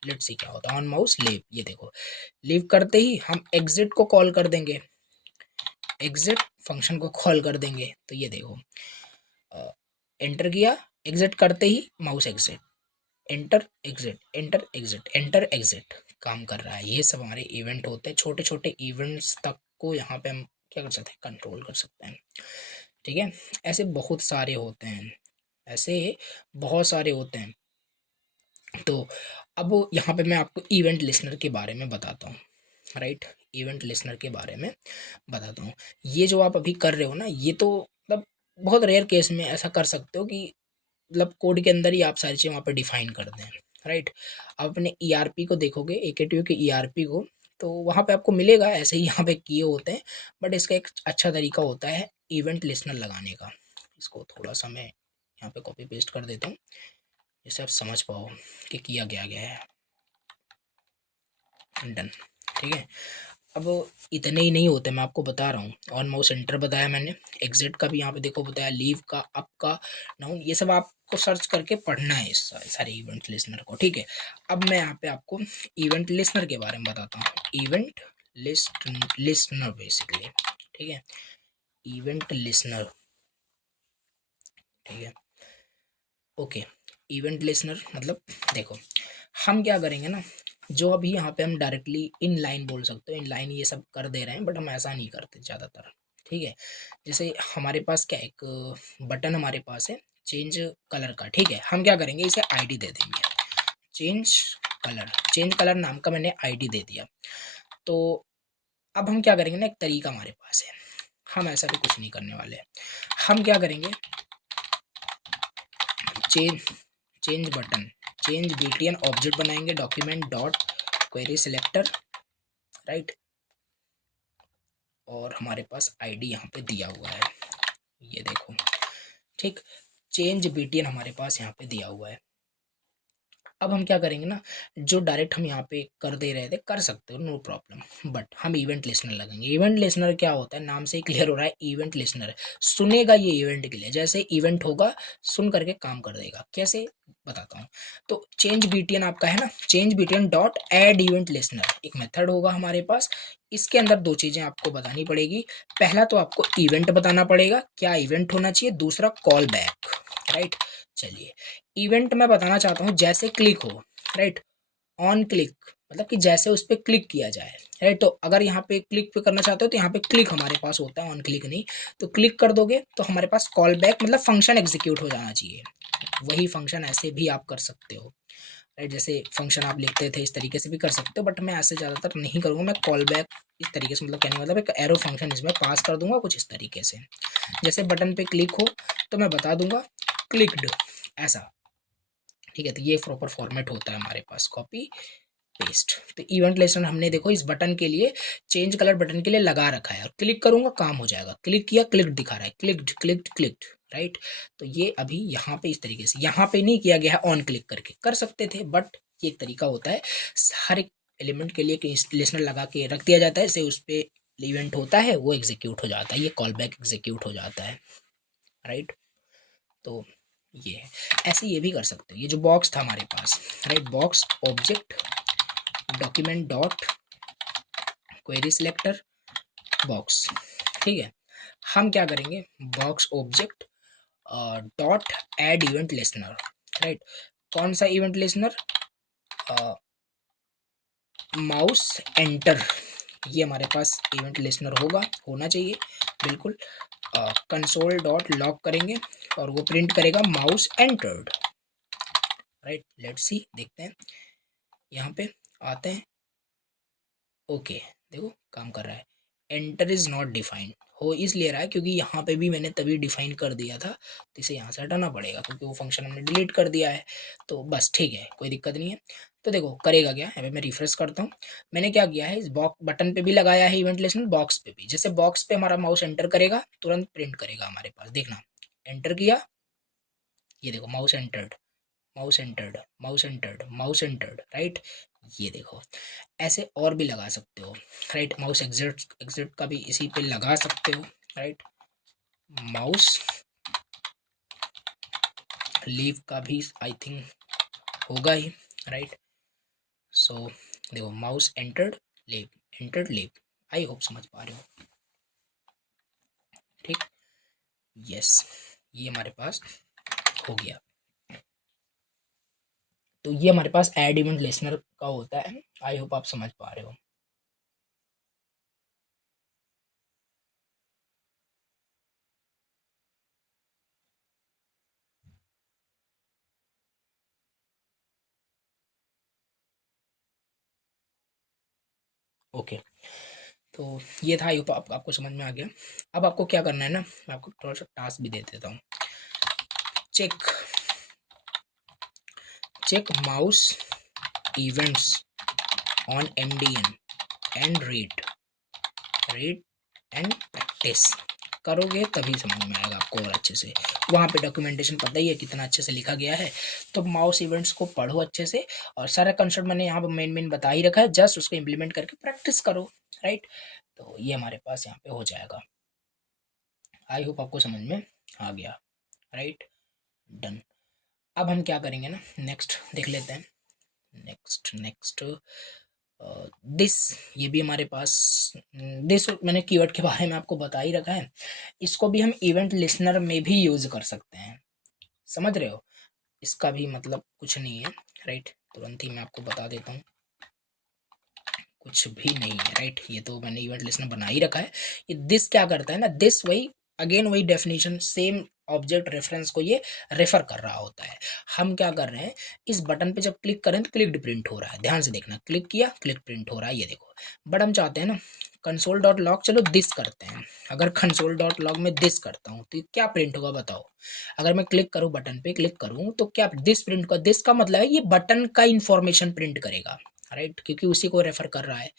लेट्स सी क्या होता है ऑन माउस लीव। ये देखो लीव करते ही हम एग्जिट को कॉल कर देंगे, एग्जिट फंक्शन को कॉल कर देंगे। तो ये देखो एंटर किया, एग्जिट करते ही mouse exit, enter exit enter exit enter exit काम कर रहा है। ये सब हमारे इवेंट होते हैं, छोटे छोटे इवेंट्स तक को यहाँ पे हम क्या कर सकते हैं, कंट्रोल कर सकते हैं, ठीक है। ऐसे बहुत सारे होते हैं, ऐसे बहुत सारे होते हैं। तो अब यहाँ पे मैं आपको इवेंट लिस्नर के बारे में बताता हूँ, राइट। इवेंट लिस्नर के बारे में बताता हूँ। ये जो आप अभी कर रहे हो ना, ये तो मतलब बहुत रेयर केस में ऐसा कर सकते हो कि मतलब कोड के अंदर ही आप सारी चीज़ें वहाँ पे डिफाइन कर दें, राइट। आप अपने ईआरपी को देखोगे, AKTU के ईआरपी को, तो वहाँ पे आपको मिलेगा ऐसे ही यहाँ पे किए होते हैं, बट इसका एक अच्छा तरीका होता है इवेंट लिस्नर लगाने का। इसको थोड़ा सा मैं यहाँ पे कॉपी पेस्ट कर देता हूँ, जिससे आप समझ पाओ कि किया गया गया है। डन, ठीक है। अब इतने ही नहीं होते, मैं आपको बता रहा हूँ। ऑन माउस एंटर बताया मैंने, एग्जिट का भी यहाँ पे देखो बताया, लीव का, अप का, नाउन, ये सब आपको सर्च करके पढ़ना है इस सारे इवेंट लिस्नर को, ठीक है। अब मैं यहाँ पे आपको इवेंट लिस्नर के बारे में बताता हूँ, इवेंट लिस्नर बेसिकली, ठीक है, इवेंट लिस्नर, ठीक है, ओके। इवेंट लिस्नर मतलब देखो हम क्या करेंगे ना, जो अभी यहाँ पे हम डायरेक्टली इन लाइन बोल सकते हो, इन लाइन ये सब कर दे रहे हैं, बट हम ऐसा नहीं करते ज़्यादातर, ठीक है। जैसे हमारे पास क्या एक बटन हमारे पास है चेंज कलर का, ठीक है, हम क्या करेंगे इसे आईडी दे देंगे, चेंज कलर, चेंज कलर नाम का मैंने आईडी दे दिया। तो अब हम क्या करेंगे ना, एक तरीका हमारे पास है, हम ऐसा भी कुछ नहीं करने वाले, हम क्या करेंगे, change button, change btn object बनाएंगे, document dot query selector, right. और हमारे पास आईडी यहाँ पे दिया हुआ है, ये देखो, ठीक। चेंज btn हमारे पास यहाँ पे दिया हुआ है। अब हम क्या करेंगे ना, जो डायरेक्ट हम यहाँ पे कर दे रहे थे कर सकते हो, नो प्रॉब्लम, बट हम इवेंट लिसनर लगेंगे। इवेंट लिसनर क्या होता है, नाम से ही क्लियर हो रहा है, इवेंट लिसनर है, सुनेगा ये इवेंट के लिए, जैसे इवेंट होगा सुन करके काम कर देगा। कैसे बताता हूँ। तो चेंज बीटीएन आपका है ना, change BTN dot add event listener एक मेथड होगा हमारे पास। इसके अंदर दो चीजें आपको बतानी पड़ेगी, पहला तो आपको इवेंट बताना पड़ेगा, क्या इवेंट होना चाहिए, दूसरा कॉल बैक, राइट। चलिए इवेंट मैं बताना चाहता हूँ, जैसे क्लिक हो, राइट, ऑन क्लिक मतलब कि जैसे उस पर क्लिक किया जाए, राइट। तो अगर यहाँ पे क्लिक पे करना चाहते हो तो यहाँ पे क्लिक हमारे पास होता है, ऑन क्लिक नहीं। तो क्लिक कर दोगे तो हमारे पास कॉल बैक मतलब फंक्शन एग्जीक्यूट हो जाना चाहिए। वही फंक्शन ऐसे भी आप कर सकते हो, राइट, जैसे फंक्शन आप लिखते थे इस तरीके से भी कर सकते हो, बट मैं ऐसे ज़्यादातर नहीं करूँगा, मैं कॉल बैक इस तरीके से, मतलब कहने का मतलब एक एरो फंक्शन इसमें पास कर दूंगा कुछ इस तरीके से। जैसे बटन पे क्लिक हो तो मैं बता दूंगा क्लिक्ड, ऐसा, ठीक है। तो ये प्रॉपर फॉर्मेट होता है हमारे पास, कॉपी पेस्ट। तो इवेंट लेसन हमने देखो इस बटन के लिए, चेंज कलर बटन के लिए लगा रखा है, और क्लिक करूंगा काम हो जाएगा, क्लिक किया क्लिक दिखा रहा है, क्लिक्ड क्लिक्ड क्लिक्ड, राइट। तो ये अभी यहाँ पे इस तरीके से, यहाँ पे नहीं किया गया है, ऑन क्लिक करके कर सकते थे, बट ये एक तरीका होता है, हर एक एलिमेंट के लिए लिसनर लगा के रख दिया जाता है, इससे उस पर इवेंट होता है वो एग्जीक्यूट हो जाता है, ये कॉल बैक एग्जीक्यूट हो जाता है, राइट। तो ये है, ऐसे ये भी कर सकते हो। ये जो बॉक्स था हमारे पास, right, box object document dot query selector box, ठीक है। हम क्या करेंगे, box object dot add event listener, right. कौन सा इवेंट लिसनर, माउस एंटर, ये हमारे पास इवेंट लिसनर होगा, होना चाहिए बिल्कुल। कंसोल डॉट लॉग करेंगे और वो प्रिंट करेगा mouse entered, right. Let's see, देखते हैं, यहाँ पे आते हैं, ओके, देखो काम कर रहा है। एंटर इज नॉट डिफाइंड हो इसलिए रहा है क्योंकि यहाँ पे भी मैंने तभी डिफाइन कर दिया था, तो इसे यहाँ से हटाना पड़ेगा क्योंकि वो फंक्शन हमने डिलीट कर दिया है। तो बस ठीक है, कोई दिक्कत नहीं है। तो देखो करेगा क्या, यहाँ पे मैं रिफ्रेश करता हूँ। मैंने क्या किया है, इस बॉक्स बटन पे भी लगाया है इवेंट लिस्टनर, बॉक्स पे भी। जैसे बॉक्स पे हमारा माउस एंटर करेगा तुरंत प्रिंट करेगा हमारे पास, देखना एंटर किया, ये देखो mouse entered, mouse entered, mouse entered, mouse entered, right. ये देखो ऐसे और भी लगा सकते हो, राइट। माउस एग्जिट, एग्जिट का भी इसी पे लगा सकते हो, राइट। माउस लीव का भी आई थिंक होगा ही, राइट। सो देखो mouse entered leave, entered leave, I hope समझ पा रहे हो, ठीक। यस, ये हमारे पास हो गया। तो ये हमारे पास ऐड इवेंट लिसनर का होता है, आई होप आप समझ पा रहे हो। ओके, तो ये था, आई होप आपको समझ में आ गया। अब आपको क्या करना है ना, मैं आपको थोड़ा सा टास्क भी दे देता हूँ। Check, check mouse events on MDN and read, read and practice करोगे तभी समझ में आएगा आपको और अच्छे से। वहाँ पे डॉक्यूमेंटेशन पता ही है कितना अच्छे से लिखा गया है। तो माउस इवेंट्स को पढ़ो अच्छे से, और सारा कंसेप्ट मैंने यहाँ पर मेन मेन बता ही रखा है, जस्ट उसको इम्प्लीमेंट करके प्रैक्टिस करो, राइट। तो ये हमारे पास यहाँ पे हो जाएगा। आई होप आपको समझ में आ गया, राइट, डन। अब हम क्या करेंगे ना, नेक्स्ट देख लेते हैं। नेक्स्ट नेक्स्ट दिस, ये भी हमारे पास दिस, मैंने कीवर्ड के बारे में आपको बता ही रखा है। इसको भी हम इवेंट लिसनर में भी यूज कर सकते हैं, समझ रहे हो। इसका भी मतलब कुछ नहीं है, राइट। तुरंत ही मैं आपको बता देता हूँ, कुछ भी नहीं है, राइट। ये तो मैंने इवेंट लिस्टनर बना ही रखा है। ये दिस क्या करता है ना, दिस वही अगेन वही डेफिनेशन, सेम ऑब्जेक्ट रेफरेंस को ये रेफर कर रहा होता है। हम क्या कर रहे हैं, इस बटन पे जब क्लिक करें तो क्लिक प्रिंट हो रहा है, ध्यान से देखना, क्लिक किया क्लिक प्रिंट हो रहा है, ये देखो। बट हम चाहते हैं ना कंसोल डॉट लॉग, चलो दिस करते हैं। अगर कंसोल डॉट लॉग में दिस करता हूँ तो क्या प्रिंट होगा बताओ। अगर मैं क्लिक करूँ, बटन पे क्लिक करूँ तो क्या दिस प्रिंट का, दिस का मतलब है ये बटन का इंफॉर्मेशन प्रिंट करेगा, राइट, क्योंकि उसी को रेफर कर रहा है।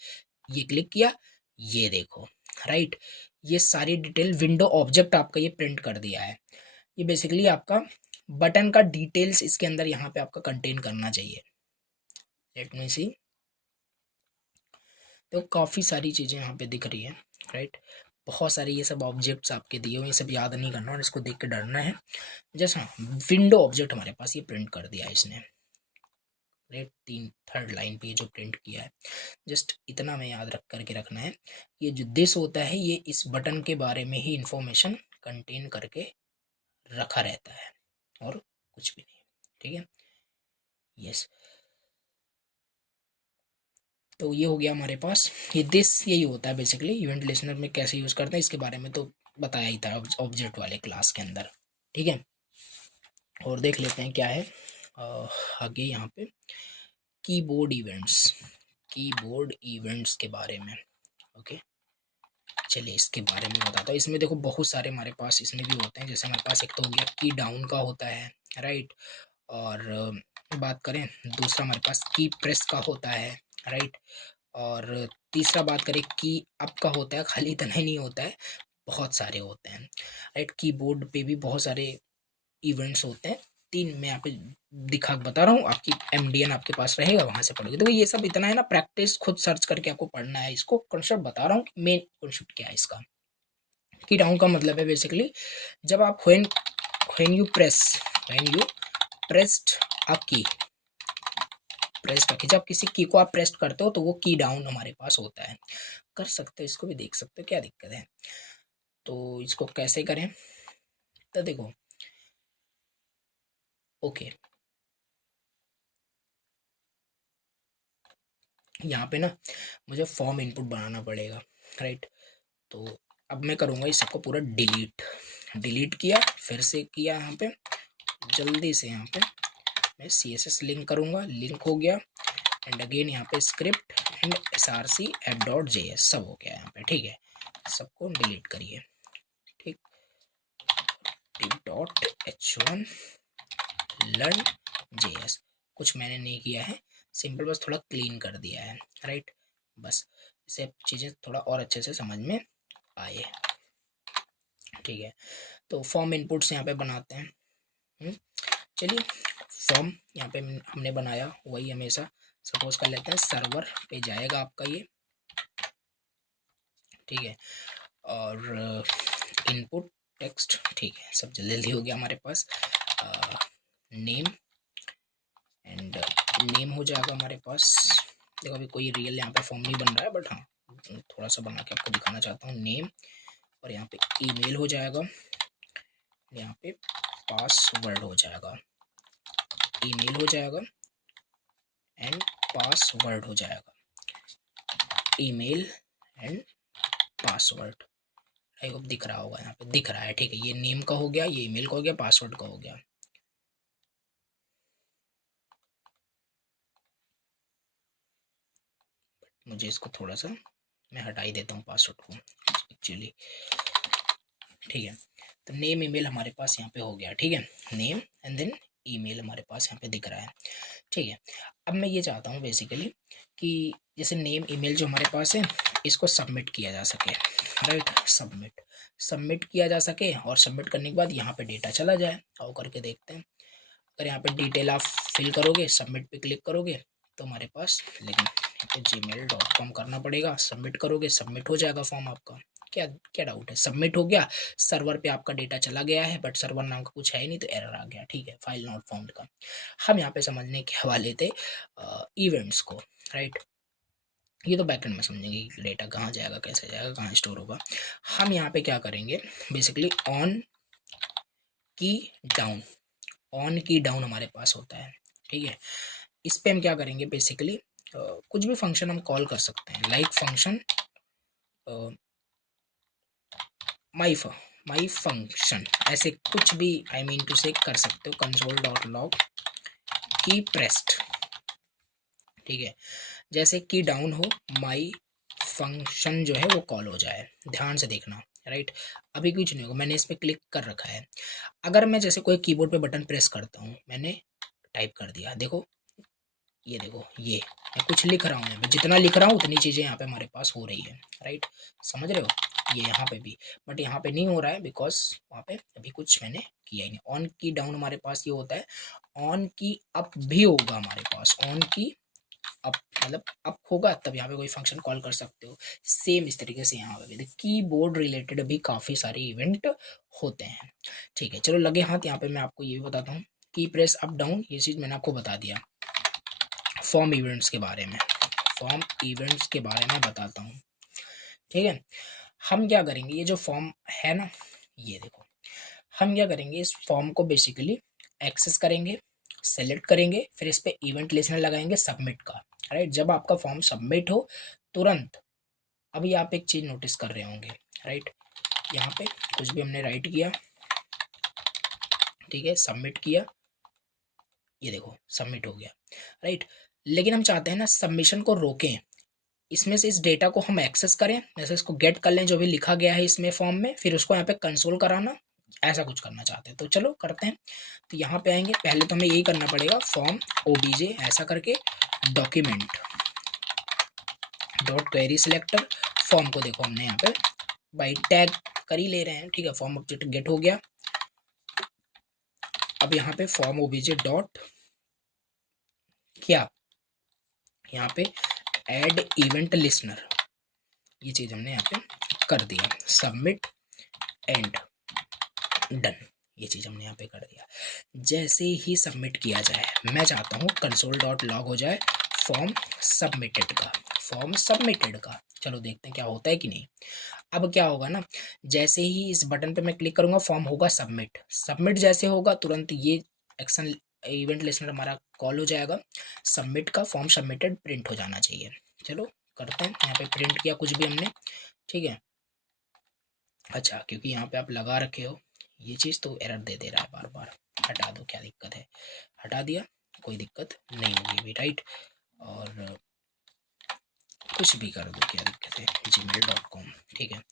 ये क्लिक किया, ये देखो, राइट। ये सारी डिटेल विंडो ऑब्जेक्ट आपका ये प्रिंट कर दिया है। ये बेसिकली आपका बटन का डिटेल्स इसके अंदर यहाँ पे आपका कंटेन करना चाहिए। लेट मी सी, तो काफ़ी सारी चीज़ें यहाँ पे दिख रही है, राइट। बहुत सारे ये सब ऑब्जेक्ट्स आपके दिए हुए, ये सब याद नहीं करना और इसको देख के डरना है। जैसा विंडो ऑब्जेक्ट हमारे पास ये प्रिंट कर दिया है इसने, राइट। तीन थर्ड लाइन पे जो प्रिंट किया है, जस्ट इतना हमें याद रख करके रखना है। ये जो दिस होता है ये इस बटन के बारे में ही इंफॉर्मेशन कंटेन करके रखा रहता है और कुछ भी नहीं, ठीक है। यस, तो ये हो गया हमारे पास। ये दिस यही होता है बेसिकली, इवेंट लिसनर में कैसे यूज़ करते हैं इसके बारे में तो बताया ही था ऑब्जेक्ट वाले क्लास के अंदर, ठीक है। और देख लेते हैं क्या है आगे यहाँ पे, कीबोर्ड इवेंट्स, कीबोर्ड इवेंट्स के बारे में। ओके, चलिए इसके बारे में बताता हूँ। इसमें देखो बहुत सारे हमारे पास इसमें भी होते हैं। जैसे हमारे पास एक तो हो गया की डाउन का होता है, राइट। और बात करें दूसरा हमारे पास की प्रेस का होता है, राइट। और तीसरा बात करें की अप का होता है, खाली इतना ही नहीं होता है, बहुत सारे होते हैं, राइट। कीबोर्ड पे भी बहुत सारे इवेंट्स होते हैं। तीन मैं यहाँ पे दिखा बता रहा हूँ, आपकी MDN आपके पास रहेगा, वहां से पढ़ोगे। तो ये सब इतना है ना, प्रैक्टिस खुद सर्च करके आपको पढ़ना है। इसको कॉन्सेप्ट बता रहा हूँ, मेन कॉन्सेप्ट क्या है इसका। की डाउन का मतलब है बेसिकली जब आप when you press, when you pressed a key, pressed a की, जब किसी की को आप प्रेस करते हो तो वो की डाउन हमारे पास होता है। कर सकते हो, इसको भी देख सकते हो, क्या दिक्कत है। तो इसको कैसे करें, तो देखो, ओके, यहाँ पे ना मुझे फॉर्म इनपुट बनाना पड़ेगा, राइट। तो अब मैं करूँगा इस सबको पूरा डिलीट, डिलीट किया, फिर से किया, यहाँ पे जल्दी से यहाँ पे मैं CSS लिंक करूँगा, लिंक हो गया। एंड अगेन यहाँ पे स्क्रिप्ट एंड src app.js सब हो गया यहाँ पे, ठीक है। सबको डिलीट करिए, ठीक। .h1 learn.js कुछ मैंने नहीं किया है, सिंपल, बस थोड़ा क्लीन कर दिया है, राइट। बस इससे चीज़ें थोड़ा और अच्छे से समझ में आए, ठीक है। तो फॉर्म इनपुट्स यहाँ पे बनाते हैं। चलिए, फॉर्म यहाँ पे हमने बनाया वही हमेशा सपोज कर लेते हैं सर्वर पे जाएगा आपका ये, ठीक है। और इनपुट टेक्स्ट, ठीक है, सब जल्दी जल्दी हो गया हमारे पास। नेम एंड नेम हो जाएगा हमारे पास। देखो अभी कोई रियल यहाँ पे फॉर्म नहीं बन रहा है, बट हाँ थोड़ा सा बना के आपको दिखाना चाहता हूँ। नेम, और यहाँ पे ईमेल हो जाएगा, यहाँ पे पासवर्ड हो जाएगा, ईमेल हो जाएगा एंड पासवर्ड हो जाएगा, email and password. I hope दिख रहा होगा, यहाँ पे दिख रहा है, ठीक है। ये नेम का हो गया, ये ईमेल का हो गया, पासवर्ड का हो गया। मुझे इसको थोड़ा सा मैं हटा ही देता हूँ पासवर्ड को एक्चुअली, ठीक है। तो नेम ईमेल हमारे पास यहाँ पे हो गया, ठीक है। नेम एंड देन ईमेल हमारे पास यहाँ पे दिख रहा है, ठीक है। अब मैं ये चाहता हूँ बेसिकली कि जैसे नेम ईमेल जो हमारे पास है इसको सबमिट किया जा सके, राइट। सबमिट किया जा सके, और सबमिट करने के बाद यहाँ पे डेटा चला जाए। आओ करके देखते हैं। अगर यहाँ पे डिटेल आप फिल करोगे, सबमिट पे क्लिक करोगे तो हमारे पास, लेकिन यहाँ पे gmail.com करना पड़ेगा। सबमिट करोगे, सबमिट हो जाएगा फॉर्म आपका। क्या क्या डाउट है? सबमिट हो गया, सर्वर पे आपका डेटा चला गया है, बट सर्वर नाम का कुछ है ही नहीं तो एरर आ गया, ठीक है, फाइल नॉट फाउंड का। हम यहाँ पे समझने के हवाले थे इवेंट्स को, राइट। ये तो बैकएंड में समझेंगे कि डेटा कहाँ जाएगा, कैसे जाएगा, कहाँ स्टोर होगा। हम यहाँ पे क्या करेंगे बेसिकली, ऑन की डाउन, ऑन की डाउन हमारे पास होता है, ठीक है। इस पे हम क्या करेंगे बेसिकली, कुछ भी फंक्शन हम कॉल कर सकते हैं, लाइक फंक्शन माई फंक्शन, ऐसे कुछ भी आई मीन टू से कर सकते हो। कंसोल डॉट लॉग की प्रेस्ड, ठीक है। जैसे की डाउन हो, माई फंक्शन जो है वो कॉल हो जाए, ध्यान से देखना, राइट। अभी कुछ नहीं होगा, मैंने इस पर क्लिक कर रखा है। अगर मैं जैसे कोई कीबोर्ड पे बटन प्रेस करता हूँ, मैंने टाइप कर दिया, देखो ये देखो, ये मैं कुछ लिख रहा हूँ, यहाँ पे जितना लिख रहा हूँ उतनी चीज़ें यहाँ पे हमारे पास हो रही है, राइट। समझ रहे हो? ये यहाँ पे भी, बट यहाँ पे नहीं हो रहा है बिकॉज वहाँ पे अभी कुछ मैंने किया ही नहीं। ऑन की डाउन हमारे पास ये होता है, ऑन की अप भी होगा हमारे पास, ऑन की अप मतलब अप होगा तब यहाँ पे कोई फंक्शन कॉल कर सकते हो। सेम इस तरीके से यहाँ पे कीबोर्ड रिलेटेड भी काफ़ी सारे इवेंट होते हैं, ठीक है। चलो लगे हाथ, यहाँ पे मैं आपको ये भी बताता हूँ, की प्रेस अप डाउन, ये चीज़ मैंने आपको बता दिया। फॉर्म इवेंट्स के बारे में, फॉर्म इवेंट्स के बारे में बताता हूँ, ठीक है। हम क्या करेंगे, ये जो फॉर्म है ना, ये देखो, हम क्या करेंगे, इस फॉर्म को बेसिकली एक्सेस करेंगे, सेलेक्ट करेंगे, फिर इस पे इवेंट लिस्टनर लगाएंगे सबमिट का, राइट। जब आपका फॉर्म सबमिट हो तुरंत, अभी आप एक चीज़ नोटिस कर रहे होंगे, राइट। यहाँ पे कुछ भी हमने राइट किया, ठीक है, सबमिट किया, ये देखो सबमिट हो गया, राइट। लेकिन हम चाहते हैं ना सबमिशन को रोकें, इसमें से इस डेटा को हम एक्सेस करें, जैसे इसको गेट कर लें जो भी लिखा गया है इसमें फॉर्म में, फिर उसको यहाँ पे कंसोल कराना, ऐसा कुछ करना चाहते हैं तो चलो करते हैं। तो यहाँ पे आएंगे, पहले तो हमें यही करना पड़ेगा, फॉर्म ओबीजे ऐसा करके document dot query selector, form को देखो हमने यहाँ पे बाई टैग कर ही ले रहे हैं, ठीक है। फॉर्म ऑब्जेक्ट गेट हो गया। अब यहाँ पे फॉर्म ओबीजे डॉट क्या, यहाँ पे ऐड इवेंट लिस्टनर, ये चीज हमने यहाँ पे कर दिया, सबमिट एंड डन, ये चीज हमने यहाँ पे कर दिया। जैसे ही सबमिट किया जाए, मैं चाहता हूँ कंसोल डॉट लॉग हो जाए फॉर्म सबमिटेड का, फॉर्म सबमिटेड का। चलो देखते हैं क्या होता है कि नहीं। अब क्या होगा ना, जैसे ही इस बटन पे मैं क्लिक करूंगा फॉर्म होगा सबमिट, सबमिट जैसे होगा तुरंत ये एक्शन इवेंट लिस्टनर हमारा कॉल हो जाएगा, सबमिट का फॉर्म सबमिटेड प्रिंट हो जाना चाहिए। चलो करते हैं, यहाँ पे प्रिंट किया कुछ भी हमने, ठीक है। अच्छा, क्योंकि यहाँ पे आप लगा रखे हो ये चीज़ तो एरर दे रहा है बार बार, हटा दो, क्या दिक्कत है, हटा दिया, कोई दिक्कत नहीं होगी भी, राइट। और कुछ भी कर दो, क्या दिक्कत है, gmail.com, ठीक है।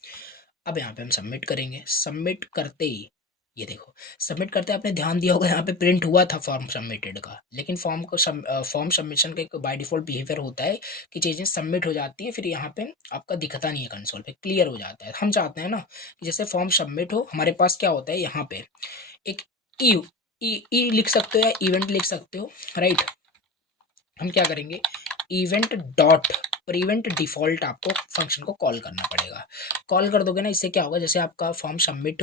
अब यहाँ पे हम सबमिट करेंगे, सबमिट करते ही ये देखो सबमिट करते आपने ध्यान दिया होगा यहाँ पे प्रिंट हुआ था फॉर्म सबमिटेड का, लेकिन फॉर्म सबमिशन का एक बाय डिफॉल्ट बिहेवियर होता है कि चीज़ें सबमिट हो जाती है, फिर यहाँ पे आपका दिखता नहीं है, कंसोल पे क्लियर हो जाता है। हम चाहते हैं ना कि जैसे फॉर्म सबमिट हो, हमारे पास क्या होता है यहाँ पे एक ई ई लिख सकते हो या इवेंट लिख सकते हो, राइट। हम क्या करेंगे, इवेंट डॉट प्रिवेंट डिफॉल्ट आपको फंक्शन को कॉल करना पड़ेगा। कॉल कर दोगे ना, इससे क्या होगा, जैसे आपका फॉर्म सबमिट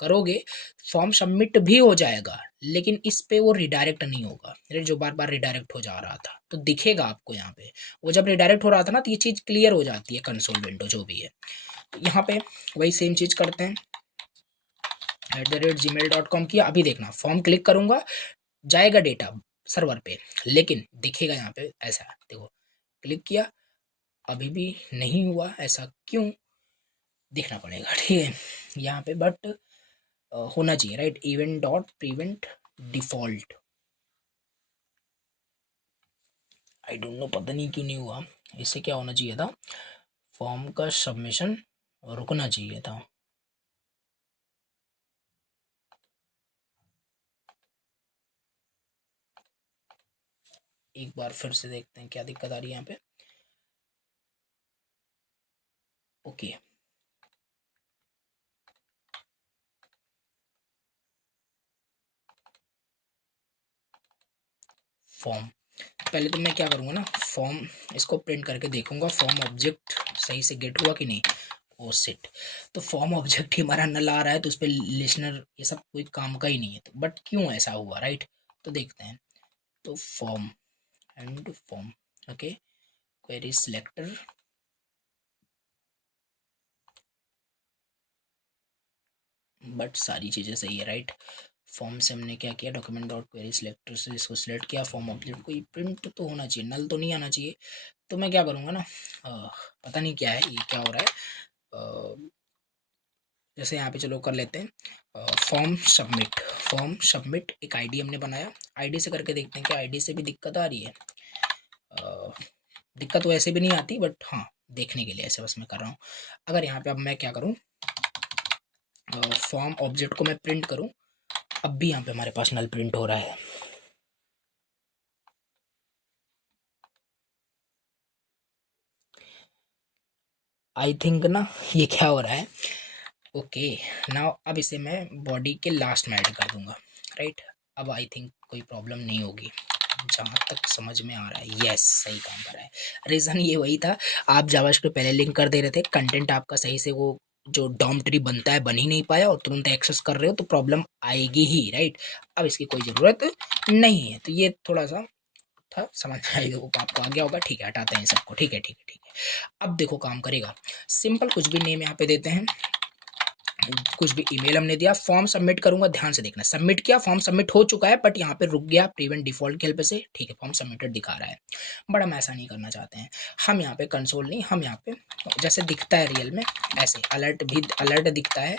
करोगे, फॉर्म सबमिट भी हो जाएगा, लेकिन इस पे वो रिडायरेक्ट नहीं होगा, जो बार बार रिडायरेक्ट हो जा रहा था तो दिखेगा आपको यहाँ पे। वो जब रिडायरेक्ट हो रहा था ना तो ये चीज़ क्लियर हो जाती है, कंसोल विंडो जो भी है। तो यहाँ पे वही सेम चीज़ करते हैं, @gmail.com किया। अभी देखना फॉर्म क्लिक करूंगा, जाएगा डेटा सर्वर पे, लेकिन दिखेगा यहाँ पे ऐसा, देखो क्लिक किया अभी भी नहीं हुआ, ऐसा क्यों, देखना पड़ेगा, ठीक है यहाँ पे। बट होना चाहिए, right, event dot prevent default. I don't know, पता नहीं क्यों नहीं हुआ। इससे क्या होना चाहिए था, फॉर्म का सबमिशन रुकना चाहिए था। एक बार फिर से देखते हैं क्या दिक्कत आ रही है यहाँ पे। ओके, फॉर्म, पहले तो मैं क्या करूँगा ना, फॉर्म इसको प्रिंट करके देखूंगा फॉर्म ऑब्जेक्ट सही से गेट हुआ कि नहीं। ओ सिट, तो फॉर्म ऑब्जेक्ट ही हमारा नल आ रहा है, तो उस पर लिसनर ये सब कोई काम का ही नहीं है, तो बट क्यों ऐसा हुआ, राइट। तो देखते हैं, तो form and form, okay, query selector, but सारी चीज़ें सही है, राइट। फॉर्म से हमने क्या किया, डॉक्यूमेंट डॉट क्वेरी सिलेक्टर से इसको सिलेक्ट किया, फॉर्म ऑब्जेक्ट को ये प्रिंट तो होना चाहिए, नल तो नहीं आना चाहिए। तो मैं क्या करूँगा ना, पता नहीं क्या है ये, क्या हो रहा है। जैसे यहाँ पे चलो कर लेते हैं फॉर्म सबमिट एक आईडी हमने बनाया, आईडी से करके देखते हैं कि आईडी से भी दिक्कत आ रही है। दिक्कत तो ऐसे भी नहीं आती, बट हाँ देखने के लिए ऐसे बस मैं कर रहा हूँ। अगर यहाँ पे अब मैं क्या करूँ, फॉर्म ऑब्जेक्ट को मैं प्रिंट करूँ, अब भी यहाँ पे हमारे पास नल प्रिंट हो रहा है। आई थिंक ना ये क्या हो रहा है, ओके नाउ अब इसे मैं बॉडी के लास्ट में ऐड कर दूंगा, राइट। अब आई थिंक कोई प्रॉब्लम नहीं होगी, जहाँ तक समझ में आ रहा है, यस सही काम कर रहा है। रीज़न ये वही था, आप जावास्क्रिप्ट पहले लिंक कर दे रहे थे, कंटेंट आपका सही से वो जो डॉम ट्री बनता है बन ही नहीं पाया, और तुरंत एक्सेस कर रहे हो तो प्रॉब्लम आएगी ही, राइट। अब इसकी कोई ज़रूरत नहीं है, तो ये थोड़ा सा था, समझ आएगा आपको, आ गया होगा, ठीक है हटाते हैं सबको, ठीक है ठीक है ठीक है। अब देखो काम करेगा, सिंपल कुछ भी नेम यहाँ पे देते हैं, कुछ भी ईमेल हमने दिया, फॉर्म सबमिट करूंगा, ध्यान से देखना, सबमिट किया, फॉर्म सबमिट हो चुका है, बट यहाँ पे रुक गया प्रिवेंट डिफॉल्ट की हेल्प से, ठीक है फॉर्म सबमिटेड दिखा रहा है, बट हम ऐसा नहीं करना चाहते हैं। हम यहाँ पे कंसोल नहीं, हम यहाँ पे जैसे दिखता है रियल में ऐसे अलर्ट भी अलर्ट दिखता है,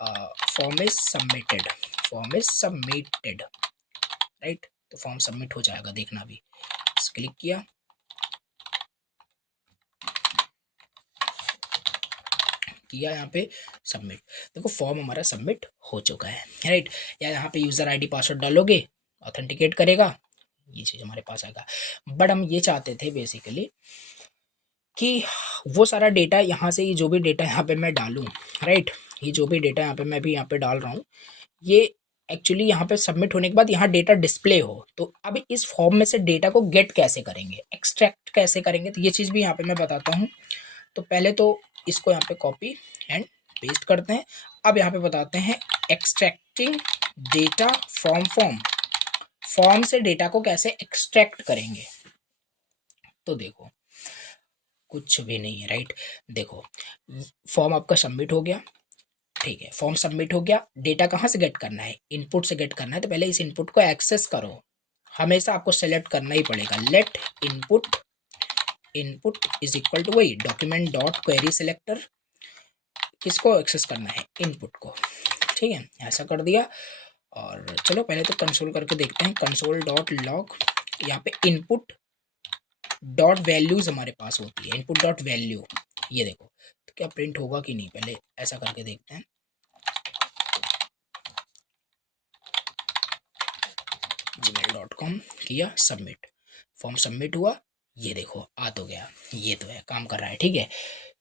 form is submitted, form is submitted, right. तो फॉर्म सबमिट हो जाएगा, देखना भी, क्लिक किया, यहाँ पे सबमिट, देखो फॉर्म हमारा सबमिट हो चुका है, राइट। या यहाँ पे यूजर आईडी पासवर्ड डालोगे, ऑथेंटिकेट करेगा, ये चीज हमारे पास आएगा। बट हम ये चाहते थे बेसिकली कि वो सारा डेटा यहाँ से, ये जो भी डेटा यहाँ पे मैं डालूं, राइट, ये जो भी डेटा यहाँ पे मैं भी यहाँ पे डाल रहा हूँ, ये एक्चुअली यहाँ पे सबमिट होने के बाद यहाँ डेटा डिस्प्ले हो। तो अब इस फॉर्म में से डेटा को गेट कैसे करेंगे, एक्सट्रैक्ट कैसे करेंगे, तो ये चीज़ भी यहाँ पे मैं बताता हूँ। तो पहले तो इसको यहाँ पे कॉपी एंड पेस्ट करते हैं। अब यहाँ पे बताते हैं extracting data from form, form से डेटा को कैसे एक्सट्रैक्ट करेंगे। तो देखो कुछ भी नहीं है, राइट। देखो फॉर्म आपका सबमिट हो गया, ठीक है, फॉर्म सबमिट हो गया, डेटा कहाँ से गेट करना है, इनपुट से गेट करना है, तो पहले इस इनपुट को एक्सेस करो, हमेशा आपको सेलेक्ट करना ही पड़ेगा, let input, input is equal to वही डॉक्यूमेंट डॉट क्वेरी सिलेक्टर, किसको एक्सेस करना है, इनपुट को, ठीक है, ऐसा कर दिया। और चलो पहले तो कंसोल करके देखते हैं, कंसोल डॉट लॉग, यहाँ पे इनपुट डॉट वैल्यूज हमारे पास होती है, इनपुट डॉट वैल्यू, ये देखो तो क्या प्रिंट होगा कि नहीं, पहले ऐसा करके देखते हैं। gmail.com, किया सबमिट, फॉर्म सबमिट हुआ, ये देखो आ तो गया, ये तो है काम कर रहा है, ठीक है।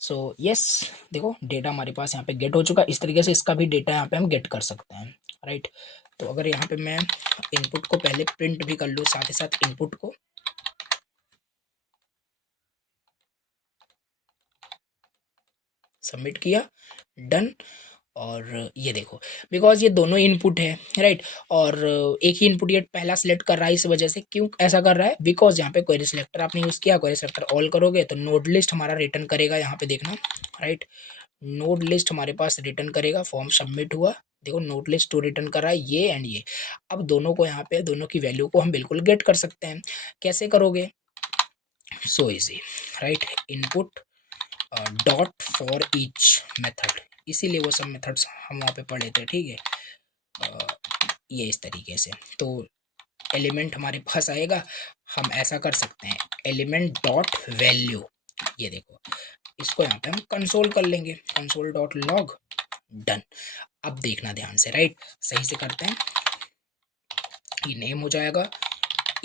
सो यस, देखो डेटा हमारे पास यहाँ पे गेट हो चुका, इस तरीके से इसका भी डेटा यहाँ पे हम गेट कर सकते हैं, राइट। तो अगर यहाँ पे मैं इनपुट को पहले प्रिंट भी कर लूँ साथ ही साथ इनपुट को, सबमिट किया, डन, और ये देखो बिकॉज ये दोनों इनपुट है, राइट, और एक ही इनपुट ये पहला सिलेक्ट कर रहा है, इस वजह से क्यों ऐसा कर रहा है, बिकॉज यहाँ पे क्वेरी सिलेक्टर आपने यूज़ किया, क्वेरी सिलेक्टर ऑल करोगे तो नोड लिस्ट हमारा रिटर्न करेगा, यहाँ पे देखना, राइट, नोड लिस्ट हमारे पास रिटर्न करेगा, फॉर्म सबमिट हुआ, देखो नोड लिस्ट टू रिटर्न कर रहा है ये एंड ये। अब दोनों को यहाँ पे दोनों की वैल्यू को हम बिल्कुल गेट कर सकते हैं, कैसे करोगे, so easy, right, input dot for each method, इसीलिए वो सब मेथड्स हम वहाँ पे पढ़े थे, ठीक है। ये इस तरीके से तो एलिमेंट हमारे पास आएगा, हम ऐसा कर सकते हैं एलिमेंट डॉट वैल्यू, ये देखो इसको यहाँ पे हम कंसोल कर लेंगे, कंसोल डॉट लॉग, डन। अब देखना ध्यान से, राइट, सही से करते हैं, ये नेम हो जाएगा,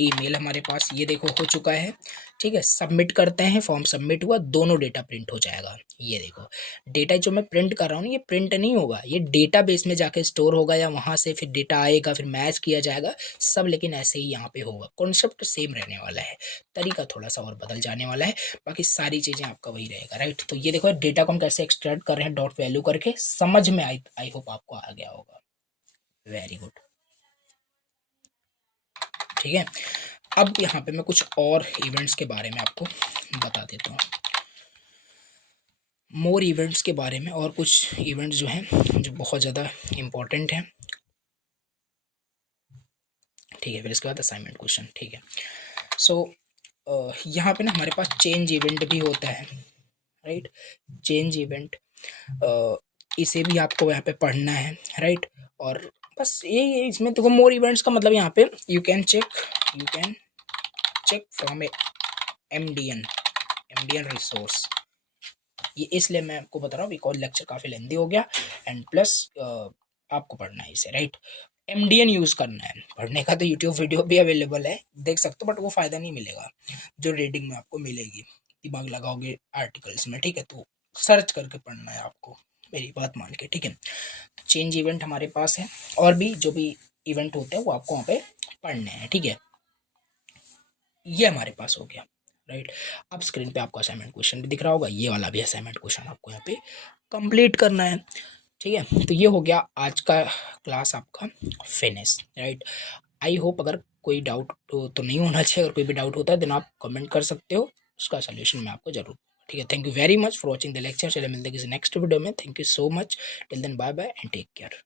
ईमेल हमारे पास ये देखो हो चुका है, ठीक है, सबमिट करते हैं, फॉर्म सबमिट हुआ, दोनों डेटा प्रिंट हो जाएगा, ये देखो डेटा जो मैं प्रिंट कर रहा हूँ ये प्रिंट नहीं होगा, ये डेटा बेस में जाके स्टोर होगा या वहाँ से फिर डेटा आएगा, फिर मैच किया जाएगा सब, लेकिन ऐसे ही यहाँ पे होगा, कॉन्सेप्ट सेम रहने वाला है, तरीका थोड़ा सा और बदल जाने वाला है, बाकी सारी चीज़ें आपका वही रहेगा, राइट। तो ये देखो डेटा को हम कैसे एक्सट्रैक्ट कर रहे हैं डॉट वैल्यू करके, समझ में आई होप आपको आ गया होगा, वेरी गुड, ठीक है। अब यहाँ पे मैं कुछ और इवेंट्स के बारे में आपको बता देता हूँ, मोर इवेंट्स के बारे में, और कुछ इवेंट्स जो हैं जो बहुत ज़्यादा इम्पोर्टेंट हैं, ठीक है। फिर इसके बाद असाइनमेंट क्वेश्चन, ठीक है। सो यहाँ पे ना हमारे पास चेंज इवेंट भी होता है, राइट, चेंज इवेंट, इसे भी आपको यहाँ पे पढ़ना है, राइट, और बस ये इसमें देखो मोर इवेंट्स का मतलब यहाँ पे you can check from MDN resource, ये इसलिए मैं आपको बता रहा हूँ बिकॉज लेक्चर काफ़ी लेंदी हो गया, एंड प्लस आपको पढ़ना है इसे, राइट, एमडीएन यूज़ करना है, पढ़ने का तो यूट्यूब वीडियो भी अवेलेबल है, देख सकते हो, बट वो फ़ायदा नहीं मिलेगा जो रीडिंग में आपको मिलेगी, दिमाग लगाओगे आर्टिकल्स में, ठीक है, तो सर्च करके पढ़ना है आपको, मेरी बात मान के, ठीक है। चेंज इवेंट हमारे पास है, और भी जो भी इवेंट होते हैं वो आपको वहाँ पे पढ़ने हैं, ठीक है, ये हमारे पास हो गया, राइट। अब स्क्रीन पे आपको असाइनमेंट क्वेश्चन भी दिख रहा होगा, ये वाला भी असाइनमेंट क्वेश्चन आपको यहाँ पे कंप्लीट करना है, ठीक है। तो ये हो गया आज का क्लास आपका फिनिश, राइट। आई होप अगर कोई डाउट तो नहीं होना चाहिए, अगर कोई भी डाउट होता है देन आप कमेंट कर सकते हो, उसका सोल्यूशन मैं आपको जरूर, ठीक है। Thank you very much for watching the lecture, चलिए मिलते हैं किसी नेक्स्ट वीडियो में, thank you so much, till then bye bye and take care.